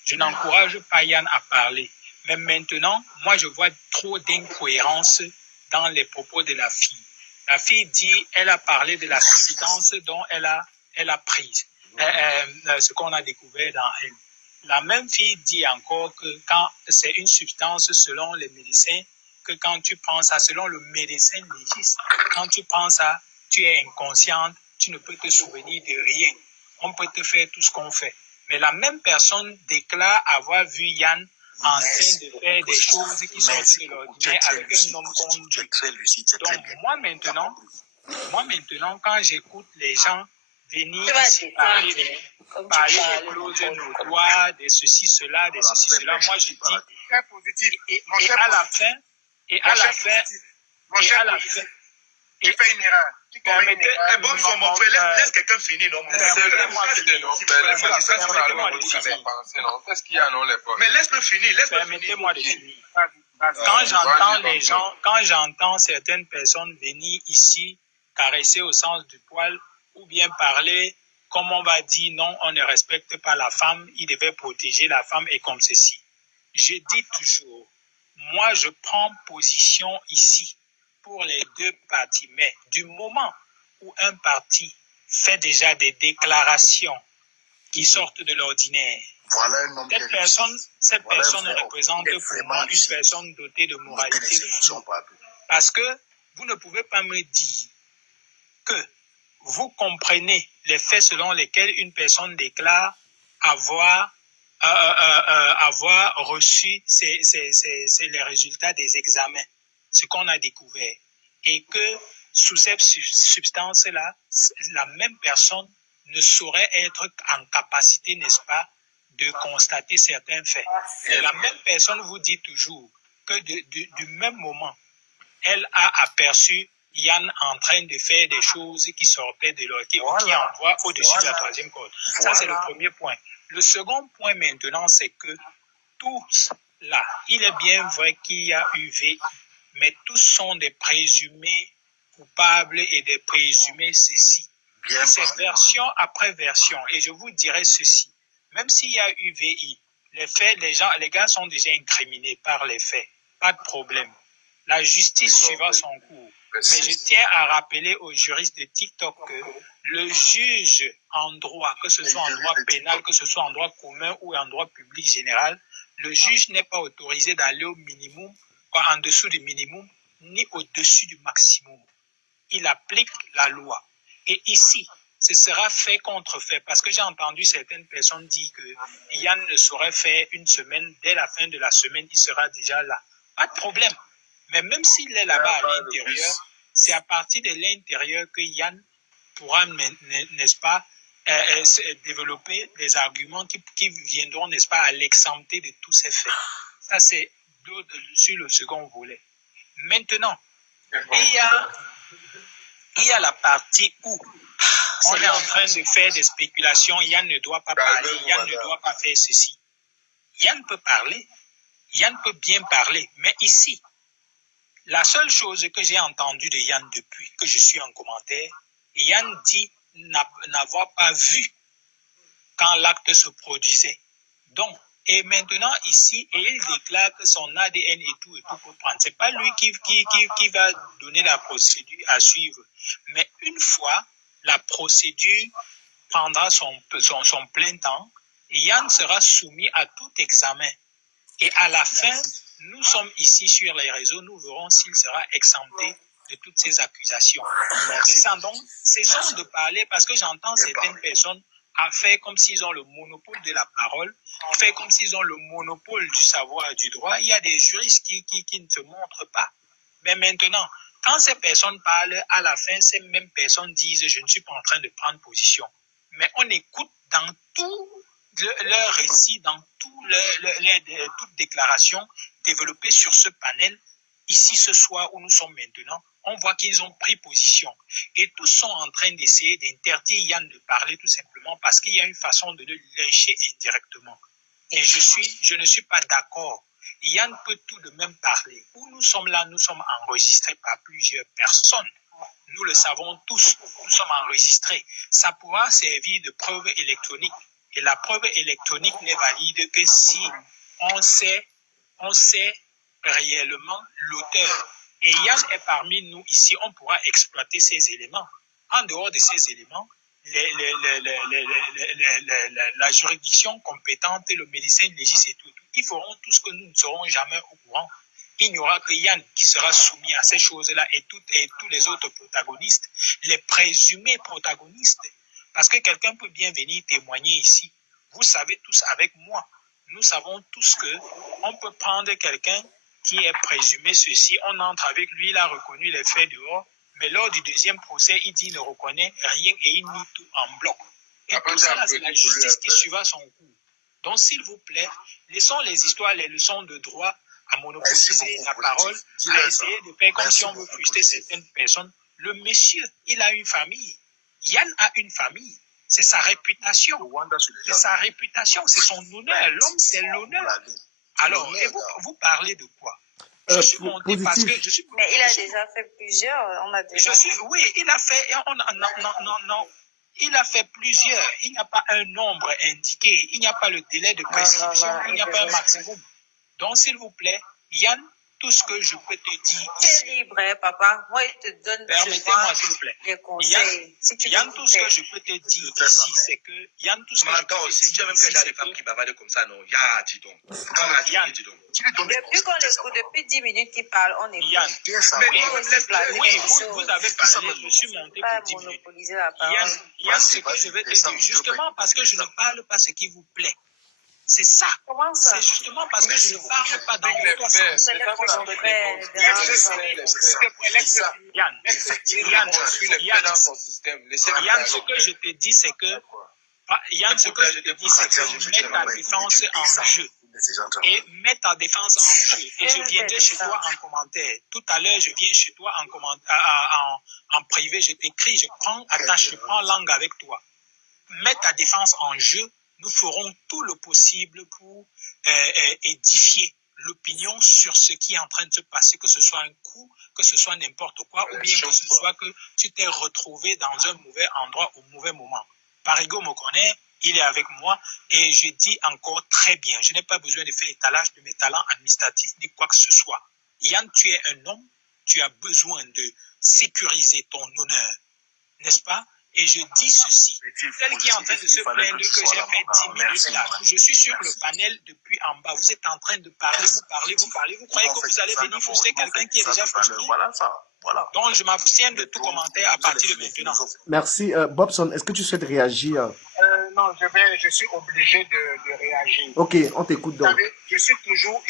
Je n'encourage pas Yann à parler. Mais maintenant, moi, je vois trop d'incohérence dans les propos de la fille. La fille dit, elle a parlé de la substance dont elle a prise, ce qu'on a découvert dans elle. La même fille dit encore que quand c'est une substance selon les médecins, que quand tu prends ça, selon le médecin légiste, quand tu prends ça, tu es inconsciente, tu ne peux te souvenir de rien. On peut te faire tout ce qu'on fait. Mais la même personne déclare avoir vu Yann en train de faire des choses qui sortent de l'ordinaire avec un homme conduit. Donc moi maintenant, quand j'écoute les gens venir ici parler des clauses notoires, de ceci, cela, moi je dis, et à la fin, tu fais une erreur. Permettez, laisse quelqu'un finir. Mais laisse-le finir. Permettez-moi de finir. Quand j'entends les gens, quand j'entends certaines personnes venir ici caresser au sens du poil ou bien parler, comme on va dire non, on ne respecte pas la femme, il devait protéger la femme et comme ceci. Je dis toujours, moi je prends position ici pour les deux parties, mais du moment où un parti fait déjà des déclarations qui sortent de l'ordinaire, cette personne représente pour moi une personne dotée de moralité. Parce que vous ne pouvez pas me dire que vous comprenez les faits selon lesquels une personne déclare avoir reçu les résultats des examens, ce qu'on a découvert, et que sous cette substance-là, la même personne ne saurait être en capacité, n'est-ce pas, de constater certains faits. Et la même personne vous dit toujours que du même moment, elle a aperçu Yann en train de faire des choses qui sortaient de l'ordre, qui envoient au-dessus de la troisième corde. Ça, c'est le premier point. Le second point maintenant, c'est que tous là, il est bien vrai qu'il y a eu VI, mais tous sont des présumés coupables et des présumés ceci. C'est version après version. Et je vous dirai ceci. Même s'il y a eu VI, les faits, les gars sont déjà incriminés par les faits. Pas de problème. La justice suivra son cours. Mais je tiens à rappeler aux juristes de TikTok que le juge en droit, que ce soit en droit pénal, que ce soit en droit commun ou en droit public général, le juge n'est pas autorisé d'aller au minimum, en dessous du minimum, ni au-dessus du maximum. Il applique la loi. Et ici, ce sera fait contre fait, parce que j'ai entendu certaines personnes dire que Yann ne saurait faire une semaine, dès la fin de la semaine, il sera déjà là. Pas de problème. Mais même s'il est là-bas à l'intérieur, c'est à partir de l'intérieur que Yann pourra, n'est-ce pas, développer des arguments qui viendront, n'est-ce pas, à l'exempter de tous ces faits. Ça, c'est sur le second volet. Maintenant, il y a la partie où on est en train de faire des spéculations. Yann ne doit pas parler, Yann ne doit pas faire ceci. Yann peut parler, Yann peut bien parler, mais ici, la seule chose que j'ai entendue de Yann depuis que je suis en commentaire, Yann dit n'avoir pas vu quand l'acte se produisait. Donc, et maintenant ici, et il déclare que son ADN et tout peut prendre. C'est pas lui qui va donner la procédure à suivre. Mais une fois la procédure prendra son plein temps, Yann sera soumis à tout examen. Et à la fin, nous sommes ici sur les réseaux, nous verrons s'il sera exempté de toutes ces accusations. Donc, cessons de parler parce que j'entends certaines personnes à faire comme s'ils ont le monopole de la parole, faire comme s'ils ont le monopole du savoir du droit. Il y a des juristes qui ne se montrent pas. Mais maintenant, quand ces personnes parlent, à la fin, ces mêmes personnes disent « je ne suis pas en train de prendre position ». Mais on écoute dans tout leur récit, dans toutes déclarations développées sur ce panel, ici ce soir où nous sommes maintenant, on voit qu'ils ont pris position. Et tous sont en train d'essayer d'interdire Yann de parler tout simplement parce qu'il y a une façon de le lyncher indirectement. Et je ne suis pas d'accord. Yann peut tout de même parler. Où nous sommes là, nous sommes enregistrés par plusieurs personnes. Nous le savons tous, nous sommes enregistrés. Ça pourra servir de preuve électronique. Et la preuve électronique n'est valide que si on sait réellement l'auteur. Et Yann est parmi nous ici, on pourra exploiter ces éléments. En dehors de ces éléments, la juridiction compétente, le médecin légiste et tout, ils feront tout ce que nous ne serons jamais au courant. Il n'y aura que Yann qui sera soumis à ces choses-là et tous les autres protagonistes, les présumés protagonistes. Parce que quelqu'un peut bien venir témoigner ici. Vous savez tous avec moi, nous savons tous qu'on peut prendre quelqu'un qui est présumé ceci, on entre avec lui, il a reconnu les faits dehors, mais lors du deuxième procès, il dit qu'il ne reconnaît rien et il nie tout en bloc. Et tout ça, c'est la justice qui suivra son cours. Donc, s'il vous plaît, laissons les histoires, les leçons de droit à monopoliser la parole, à essayer de faire comme si on veut frustrer certaines personnes. Le monsieur, il a une famille. Yann a une famille. C'est sa réputation. C'est sa réputation, c'est son honneur. L'homme, c'est l'honneur. Alors, et vous parlez de quoi? Je suis monté parce que je suis... Mais il a déjà fait plusieurs. On a déjà... Oui, il a fait... Non. Il a fait plusieurs. Il n'y a pas un nombre indiqué. Il n'y a pas le délai de prescription. Il n'y a pas un maximum. Donc, s'il vous plaît, Yann, tout ce que je peux te dire... Tu es libre, hein, papa. Moi, je te donne... Permettez-moi, s'il vous plaît. Les conseils. Yann, tout ce que je peux te dire ici, c'est que... Yann, tout ce que je peux te dire tu as même que des femmes qui bavardent comme ça, non? Ya, dis donc. Yann, depuis qu'on écoute, depuis 10 minutes qu'il parle, on écoute. Yann, oui, vous avez parlé, je suis monté pour 10 minutes. Yann, ce que je vais te dire, justement parce que je ne parle pas ce qui vous plaît. C'est ça. Comment ça? C'est justement parce que je ne parle pas dans votre sens. Yann, ce que je te dis, c'est que mets ta défense en jeu. Et mets ta défense en jeu. Et je viendrai chez toi en commentaire. Tout à l'heure, je viens chez toi en privé, je t'écris, je prends langue avec toi. Mets ta défense en jeu. Nous ferons tout le possible pour édifier l'opinion sur ce qui est en train de se passer, que ce soit un coup, que ce soit n'importe quoi, ou bien que ce soit que tu t'es retrouvé dans un mauvais endroit au mauvais moment. Parigo me connaît, il est avec moi, et je dis encore très bien, je n'ai pas besoin de faire étalage de mes talents administratifs ni quoi que ce soit. Yann, tu es un homme, tu as besoin de sécuriser ton honneur, n'est-ce pas? Et je dis ceci, tel qui est en train de se plaindre que j'ai fait 10 minutes là, je suis sur le panel depuis en bas, vous êtes en train de parler, vous croyez que vous allez venir frustrer quelqu'un qui est déjà frustré? Voilà. Donc je m'abstiens de tout commentaire à partir de maintenant. Merci. Bobson, est-ce que tu souhaites réagir? Non, je suis obligé de réagir. Ok, on t'écoute donc. Vous savez, je suis toujours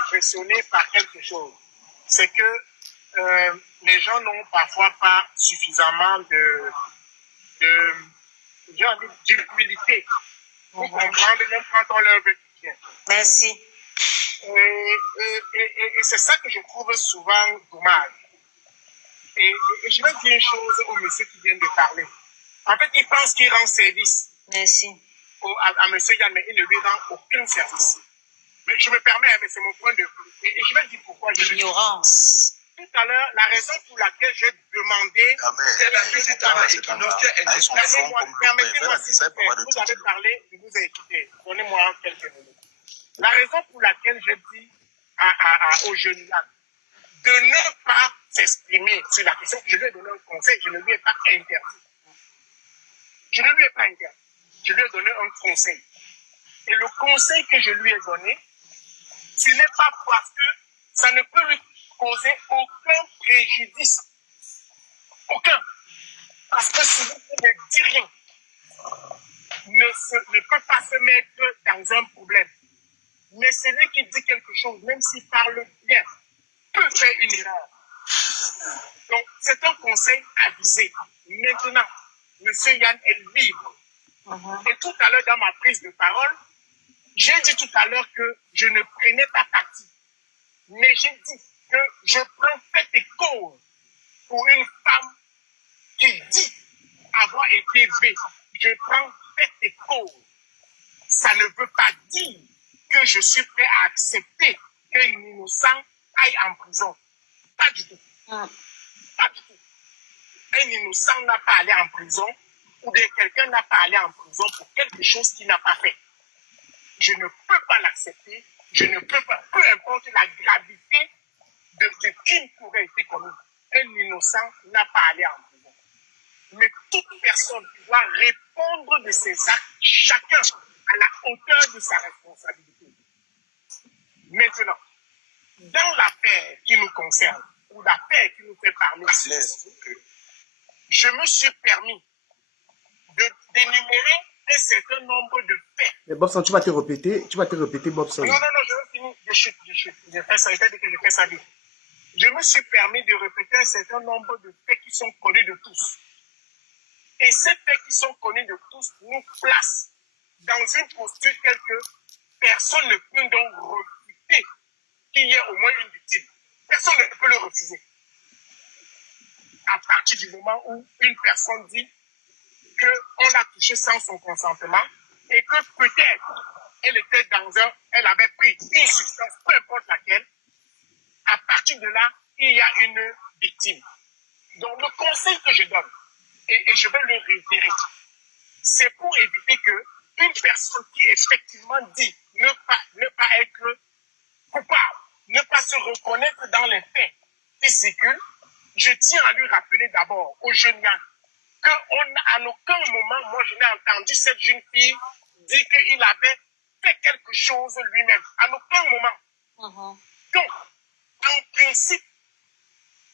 impressionné par quelque chose. C'est que les gens n'ont parfois pas suffisamment d'humilité pour comprendre même quand on leur veut bien. Merci. Et c'est ça que je trouve souvent dommage. Et je vais dire une chose au monsieur qui vient de parler. En fait, il pense qu'il rend service. Merci. À monsieur Yann, mais il ne lui rend aucun service. Mais je me permets, mais c'est mon point de vue. Et je vais dire pourquoi. L'ignorance. Tout à l'heure, la raison pour laquelle j'ai demandé... Permettez-moi, s'il vous plaît, vous avez parlé, je vous ai écouté. Donnez-moi quelques minutes. La raison pour laquelle j'ai dit au jeune Yann de ne pas s'exprimer sur la question, je lui ai donné un conseil, je ne lui ai pas interdit. Je ne lui ai pas interdit. Je lui ai donné un conseil. Et le conseil que je lui ai donné, ce n'est pas parce que ça ne peut lui causer aucun préjudice. Aucun. Parce que si vous ne dites rien, ne peut pas se mettre dans un problème. Mais celui qui dit quelque chose, même s'il parle bien, peut faire une erreur. Donc, c'est un conseil avisé. Maintenant, M. Yann est libre. Et tout à l'heure, dans ma prise de parole, j'ai dit tout à l'heure que je ne prenais pas parti. Mais j'ai dit que je prends fait et cause pour une femme qui dit avoir été V. Je prends fait et cause. Ça ne veut pas dire que je suis prêt à accepter qu'un innocent aille en prison. Pas du tout. Pas du tout. Un innocent n'a pas allé en prison ou bien quelqu'un n'a pas allé en prison pour quelque chose qu'il n'a pas fait. Je ne peux pas l'accepter. Je ne peux pas, peu importe la gravité de crime qui aurait été commis. Un innocent n'a pas allé en prison. Mais toute personne doit répondre de ses actes, chacun à la hauteur de sa responsabilité. Maintenant, dans l'affaire qui nous concerne, ou l'affaire qui nous fait parler, je me suis permis d'énumérer un certain nombre de faits. Mais Bobson, tu vas te répéter, Bobson. Non, je vais finir. Je chute. Je fais ça, c'est-à-dire que je fais ça vite. Je me suis permis de répéter un certain nombre de faits qui sont connus de tous. Et ces faits qui sont connus de tous nous placent dans une posture telle que personne ne peut donc refuter qu'il y ait au moins une victime. Personne ne peut le refuser. À partir du moment où une personne dit qu'on l'a touché sans son consentement et que peut-être elle avait pris une substance, peu importe laquelle, à partir de là, il y a une victime. Donc le conseil que je donne, et je vais le réitérer, c'est pour éviter que une personne qui effectivement dit ne pas être coupable, ne pas se reconnaître dans les faits qui circulent, je tiens à lui rappeler d'abord au jeune Yann qu'à aucun moment, moi je n'ai entendu cette jeune fille dire qu'il avait fait quelque chose lui-même. À aucun moment. Donc, en principe,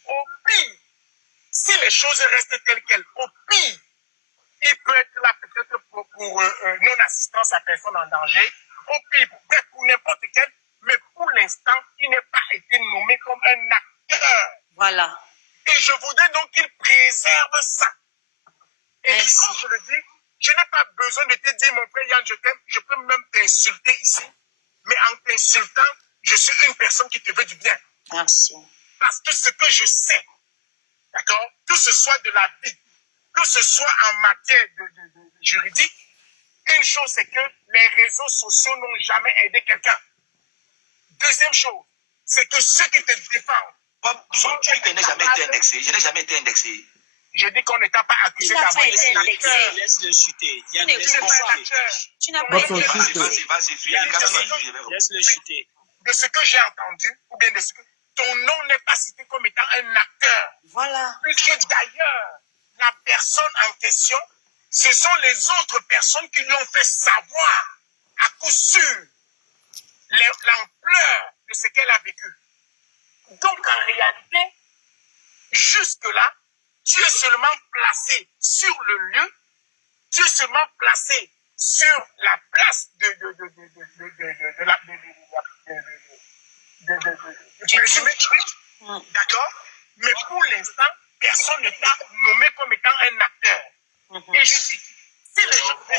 au pire, si les choses restent telles quelles, au pire, il peut être là peut-être pour non-assistance à personne en danger, au pire, peut-être pour n'importe quel, mais pour l'instant, il n'a pas été nommé comme un acteur. Voilà. Et je voudrais donc qu'il préserve ça. Et comme je le dis, je n'ai pas besoin de te dire, mon frère Yann, je t'aime, je peux même t'insulter ici, mais en t'insultant, je suis une personne qui te veut du bien. Merci. Parce que ce que je sais, d'accord, que ce soit de la vie, que ce soit en matière de juridique, une chose c'est que les réseaux sociaux n'ont jamais aidé quelqu'un. Deuxième chose, c'est que ceux qui te défendent. Tu dis que je n'ai jamais été indexé. Je n'ai jamais été indexé. Je dis qu'on n'était pas accusé d'avoir été indexé. Laisse-le chuter. Tu n'es pas un acteur. Tu n'as pas été Laisse-le chuter. De ce que j'ai entendu, ou bien de ce que ton nom n'est pas cité comme étant un acteur. Voilà. Puisque d'ailleurs, la personne en question, ce sont les autres personnes qui lui ont fait savoir, à coup sûr, l'ampleur de ce qu'elle a vécu. Donc en réalité, jusque-là, tu es seulement placé sur le lieu, tu es seulement placé sur la place de présumé truc, d'accord? Mais pour l'instant, personne ne t'a nommé comme étant un acteur. Et je dis, si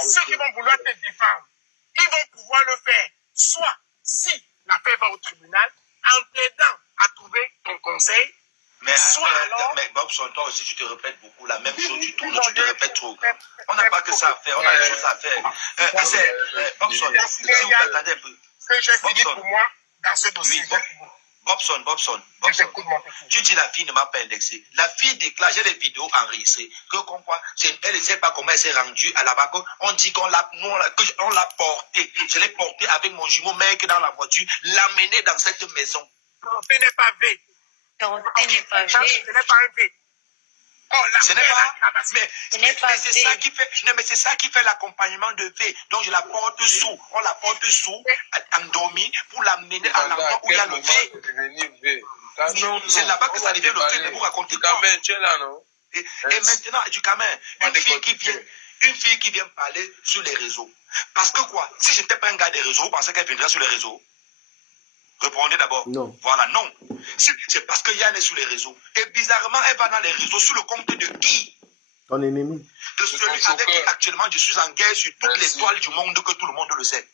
ceux qui vont vouloir te défendre, ils vont pouvoir le faire, soit si l'affaire va au tribunal, en t'aidant à trouver ton conseil, mais Bobson, toi aussi, tu te répètes beaucoup la même chose, tu tournes, tu te répètes trop. On n'a pas que ça à faire, on a des choses à faire. Bobson, si vous attendez un peu. Que j'ai fini pour moi dans ce dossier. Bobson, tu dis la fille ne m'a pas indexé. La fille déclare, j'ai des vidéos enregistrées, que comme quoi, elle ne sait pas comment elle s'est rendue à la vague. On dit qu'on l'a portée. Je l'ai portée avec mon jumeau mec dans la voiture, l'amener dans cette maison. Portée n'est pas V. Portée n'est pas V. Ce n'est pas un V. Ce n'est pas, mais c'est ça qui fait, non, mais c'est ça qui fait l'accompagnement de V. Donc je la porte sous, on la porte sous, endormie, pour l'amener à l'endroit où il y a le V. C'est là-bas que ça devient le V, mais vous racontez quoi? Tu es là, non? Et maintenant, du Camin, une fille qui vient parler sur les réseaux. Parce que quoi? Si je n'étais pas un gars des réseaux, vous pensez qu'elle viendrait sur les réseaux? Répondez d'abord. Non. Voilà, non. C'est parce que Yann est sur les réseaux. Et bizarrement, elle va dans les réseaux sous le compte de qui? Ton ennemi. De celui avec qui actuellement je suis en guerre sur toutes les toiles du monde, que tout le monde le sait.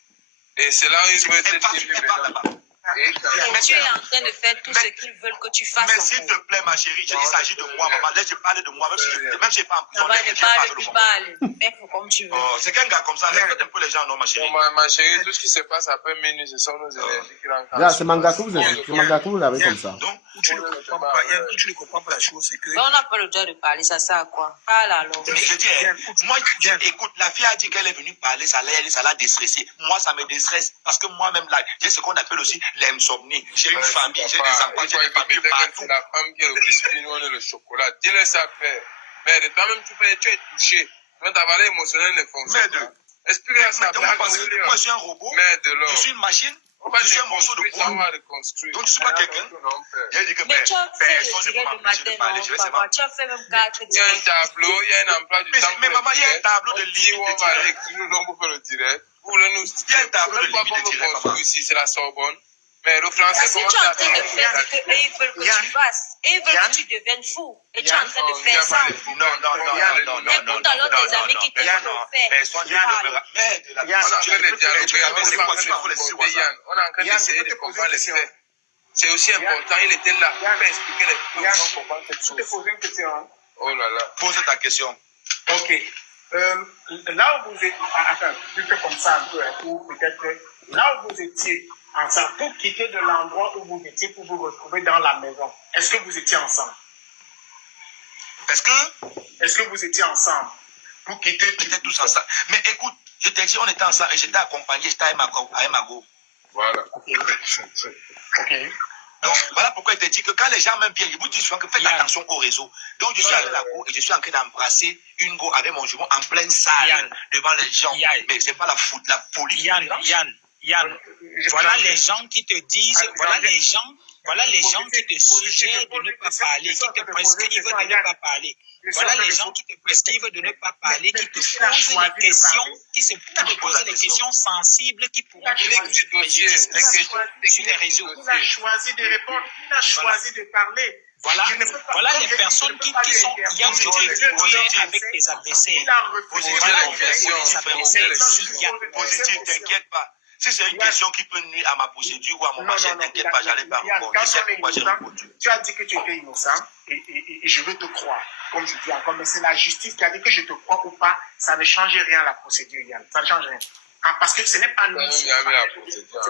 Et c'est là où il peut être. Et tu es en train de faire tout ce qu'ils veulent que tu fasses. Mais s'il te plaît, ma chérie, il s'agit de moi, maman. Laisse, je parle de moi, même si je n'ai pas en prison. Ne parle plus, parle. Fais comme tu veux. C'est qu'un gars comme ça, respecte un peu les gens, non, ma chérie. Ma chérie, tout ce qui se passe après minuit, ce sont nos énergies qui rentrent. Là, c'est Mangaku, vous l'avez comme ça. Donc, tu ne comprends pas la chose, c'est que... On n'a pas le droit de parler, ça sert à quoi? Parle alors. Mais je dis, moi, écoute, la fille a dit qu'elle est venue parler, ça l'a déstressée. Moi, ça me déstresse parce que moi-même, là, j'ai ce qu'on appelle aussi l'insomnie. J'ai une famille, j'ai des enfants, j'ai des papiers partout. C'est la femme qui est au biscuit, nous, on est le chocolat. Dis-le ça faire. Mais de toi-même, tu es touché. Toi, ta valeur émotionnelle ne fonctionne pas. Explique-moi ça. Moi, je suis un robot. Je suis une machine. Je suis un morceau de bois. Donc, je ne suis pas quelqu'un. Il dit que mais tu as fait le tiré du matin, non, papa. Tu as fait même 4 Il y a un tableau, il y a un emploi du temps. Mais maman, il y a un tableau de limite de direct. Nous, on peut le direct. Il y a un tableau de limite de direct, maman. Ici, c'est la Sorbonne. Mais le français, si tu es en train de faire ce qu'eux veulent que tu fasses, et ils veulent que tu deviennes fou, et tu es en train de faire ça. Non. Écoute alors tes amis qui te font on est en train d'essayer de comprendre les faits. C'est aussi important, il était là. Il peut expliquer les choses pour comprendre cette chose. Je te pose une question. Oh là là. Pose ta question. Ok. Là où vous êtes, enfin, plutôt comme ça un peu, ou peut-être là où vous étiez ensemble, pour quitter de l'endroit où vous étiez pour vous retrouver dans la maison, est-ce que vous étiez ensemble? Est-ce que vous étiez ensemble pour quitter? On était tous ensemble. Mais écoute, je t'ai dit, on était ensemble et j'étais accompagné, j'étais à Emago. Voilà. Ok. Donc, voilà pourquoi il te dit que quand les gens m'aiment bien, ils vous disent souvent que faites attention au réseau. Donc, je suis allé à la go et je suis en train d'embrasser une go avec mon jumeau en pleine salle devant les gens. Mais c'est pas la foule, la police. Yann, voilà les gens qui te disent, voilà les gens qui te suggèrent de ne pas parler, qui te prescrivent de ne pas parler. Voilà les gens qui te prescrivent de ne pas parler, qui te posent des questions, qui te posent des questions sensibles qui pourront te préjudicer sur les réseaux. Il a choisi de répondre, il a choisi de parler. Voilà les personnes qui sont Yann, tu es avec tes adversaires. Il a refusé Positif, t'inquiète pas. Si c'est une question qui peut nuire à ma procédure ou à mon machin, t'inquiète pas, j'allais pas répondre. Tu as dit que tu étais innocent et je veux te croire. Comme je dis encore, mais c'est la justice qui a dit que je te crois ou pas, ça ne change rien à la procédure, Yann. Ça ne change rien. Parce que ce n'est pas nous. C'est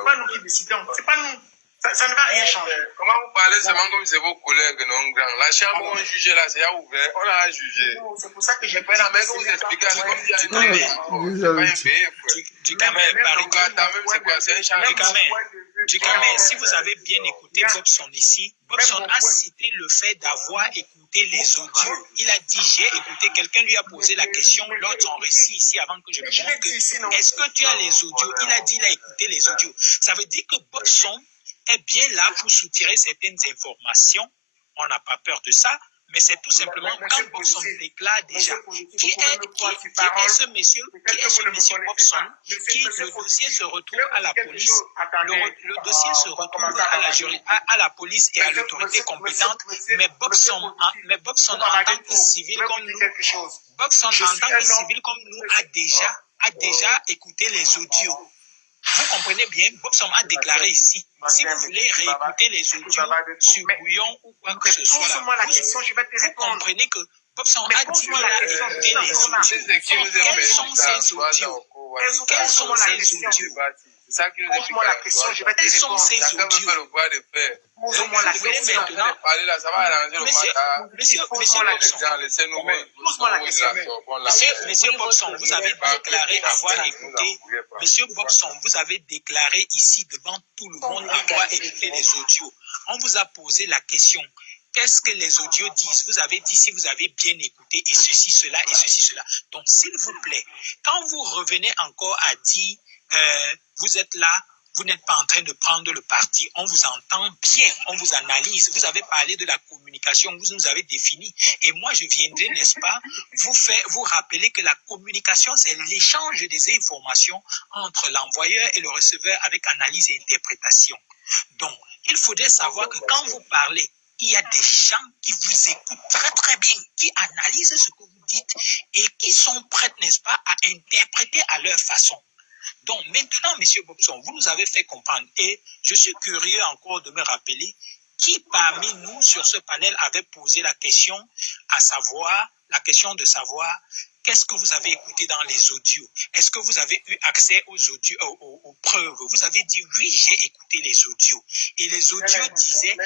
pas nous qui décidons. C'est pas nous. Ça ne va rien changer. Comment vous parlez seulement comme c'est vos collègues non grands? La chambre où on juge là, c'est ouvert. On a jugé. C'est pour ça que j'ai pas la main que vous expliquez. C'est comme si c'est pas un pays. Ducamel, si vous avez bien écouté Bobson ici, Bobson a cité le fait d'avoir écouté les audios. Il a dit, j'ai écouté, quelqu'un lui a posé la question lors de son récit ici avant que je me montre. Est-ce que tu as les audios? Il a dit, il a écouté les audios. Ça veut dire que Bobson est bien là pour soutirer certaines informations. On n'a pas peur de ça, mais c'est tout simplement quand Bobson déclare déjà qui est ce monsieur Bobson, qui le dossier se retrouve à la police, le dossier se retrouve à la police et à l'autorité compétente, mais Bobson en tant que civil comme nous, a déjà écouté les audios. Vous comprenez bien, Bobson a déclaré ici, si vous voulez réécouter les audios sur Bouillon ou quoi que ce soit, vous comprenez que Bobson a dit qu'il a écouté les audios. Quels sont ces audios? Quels sont ces audios? C'est ça qui nous explique la question, je vais te répondre. Chacun peut faire le droit de faire. Pose-moi la question. Maintenant, parler là, ça va arranger le matin. Monsieur Bobson, vous avez déclaré avoir écouté. Monsieur Bobson, vous avez déclaré ici devant tout le monde avoir écouté les audios. On vous a posé la question. Qu'est-ce que les audios disent? Vous avez dit si vous avez bien écouté et ceci, cela et ceci, cela. Donc, s'il vous plaît, quand vous revenez encore à dire vous êtes là, vous n'êtes pas en train de prendre le parti. On vous entend bien, on vous analyse. Vous avez parlé de la communication, vous nous avez défini. Et moi, je viendrai, n'est-ce pas, vous rappeler que la communication, c'est l'échange des informations entre l'envoyeur et le receveur avec analyse et interprétation. Donc, il faudrait savoir que quand vous parlez, il y a des gens qui vous écoutent très très bien, qui analysent ce que vous dites et qui sont prêts, n'est-ce pas, à interpréter à leur façon. Donc maintenant, M. Bobson, vous nous avez fait comprendre et je suis curieux encore de me rappeler qui parmi nous sur ce panel avait posé la question, à savoir, la question de savoir qu'est-ce que vous avez écouté dans les audios? Est-ce que vous avez eu accès aux audios, aux preuves? Vous avez dit oui, j'ai écouté les audios. Et les audios disaient,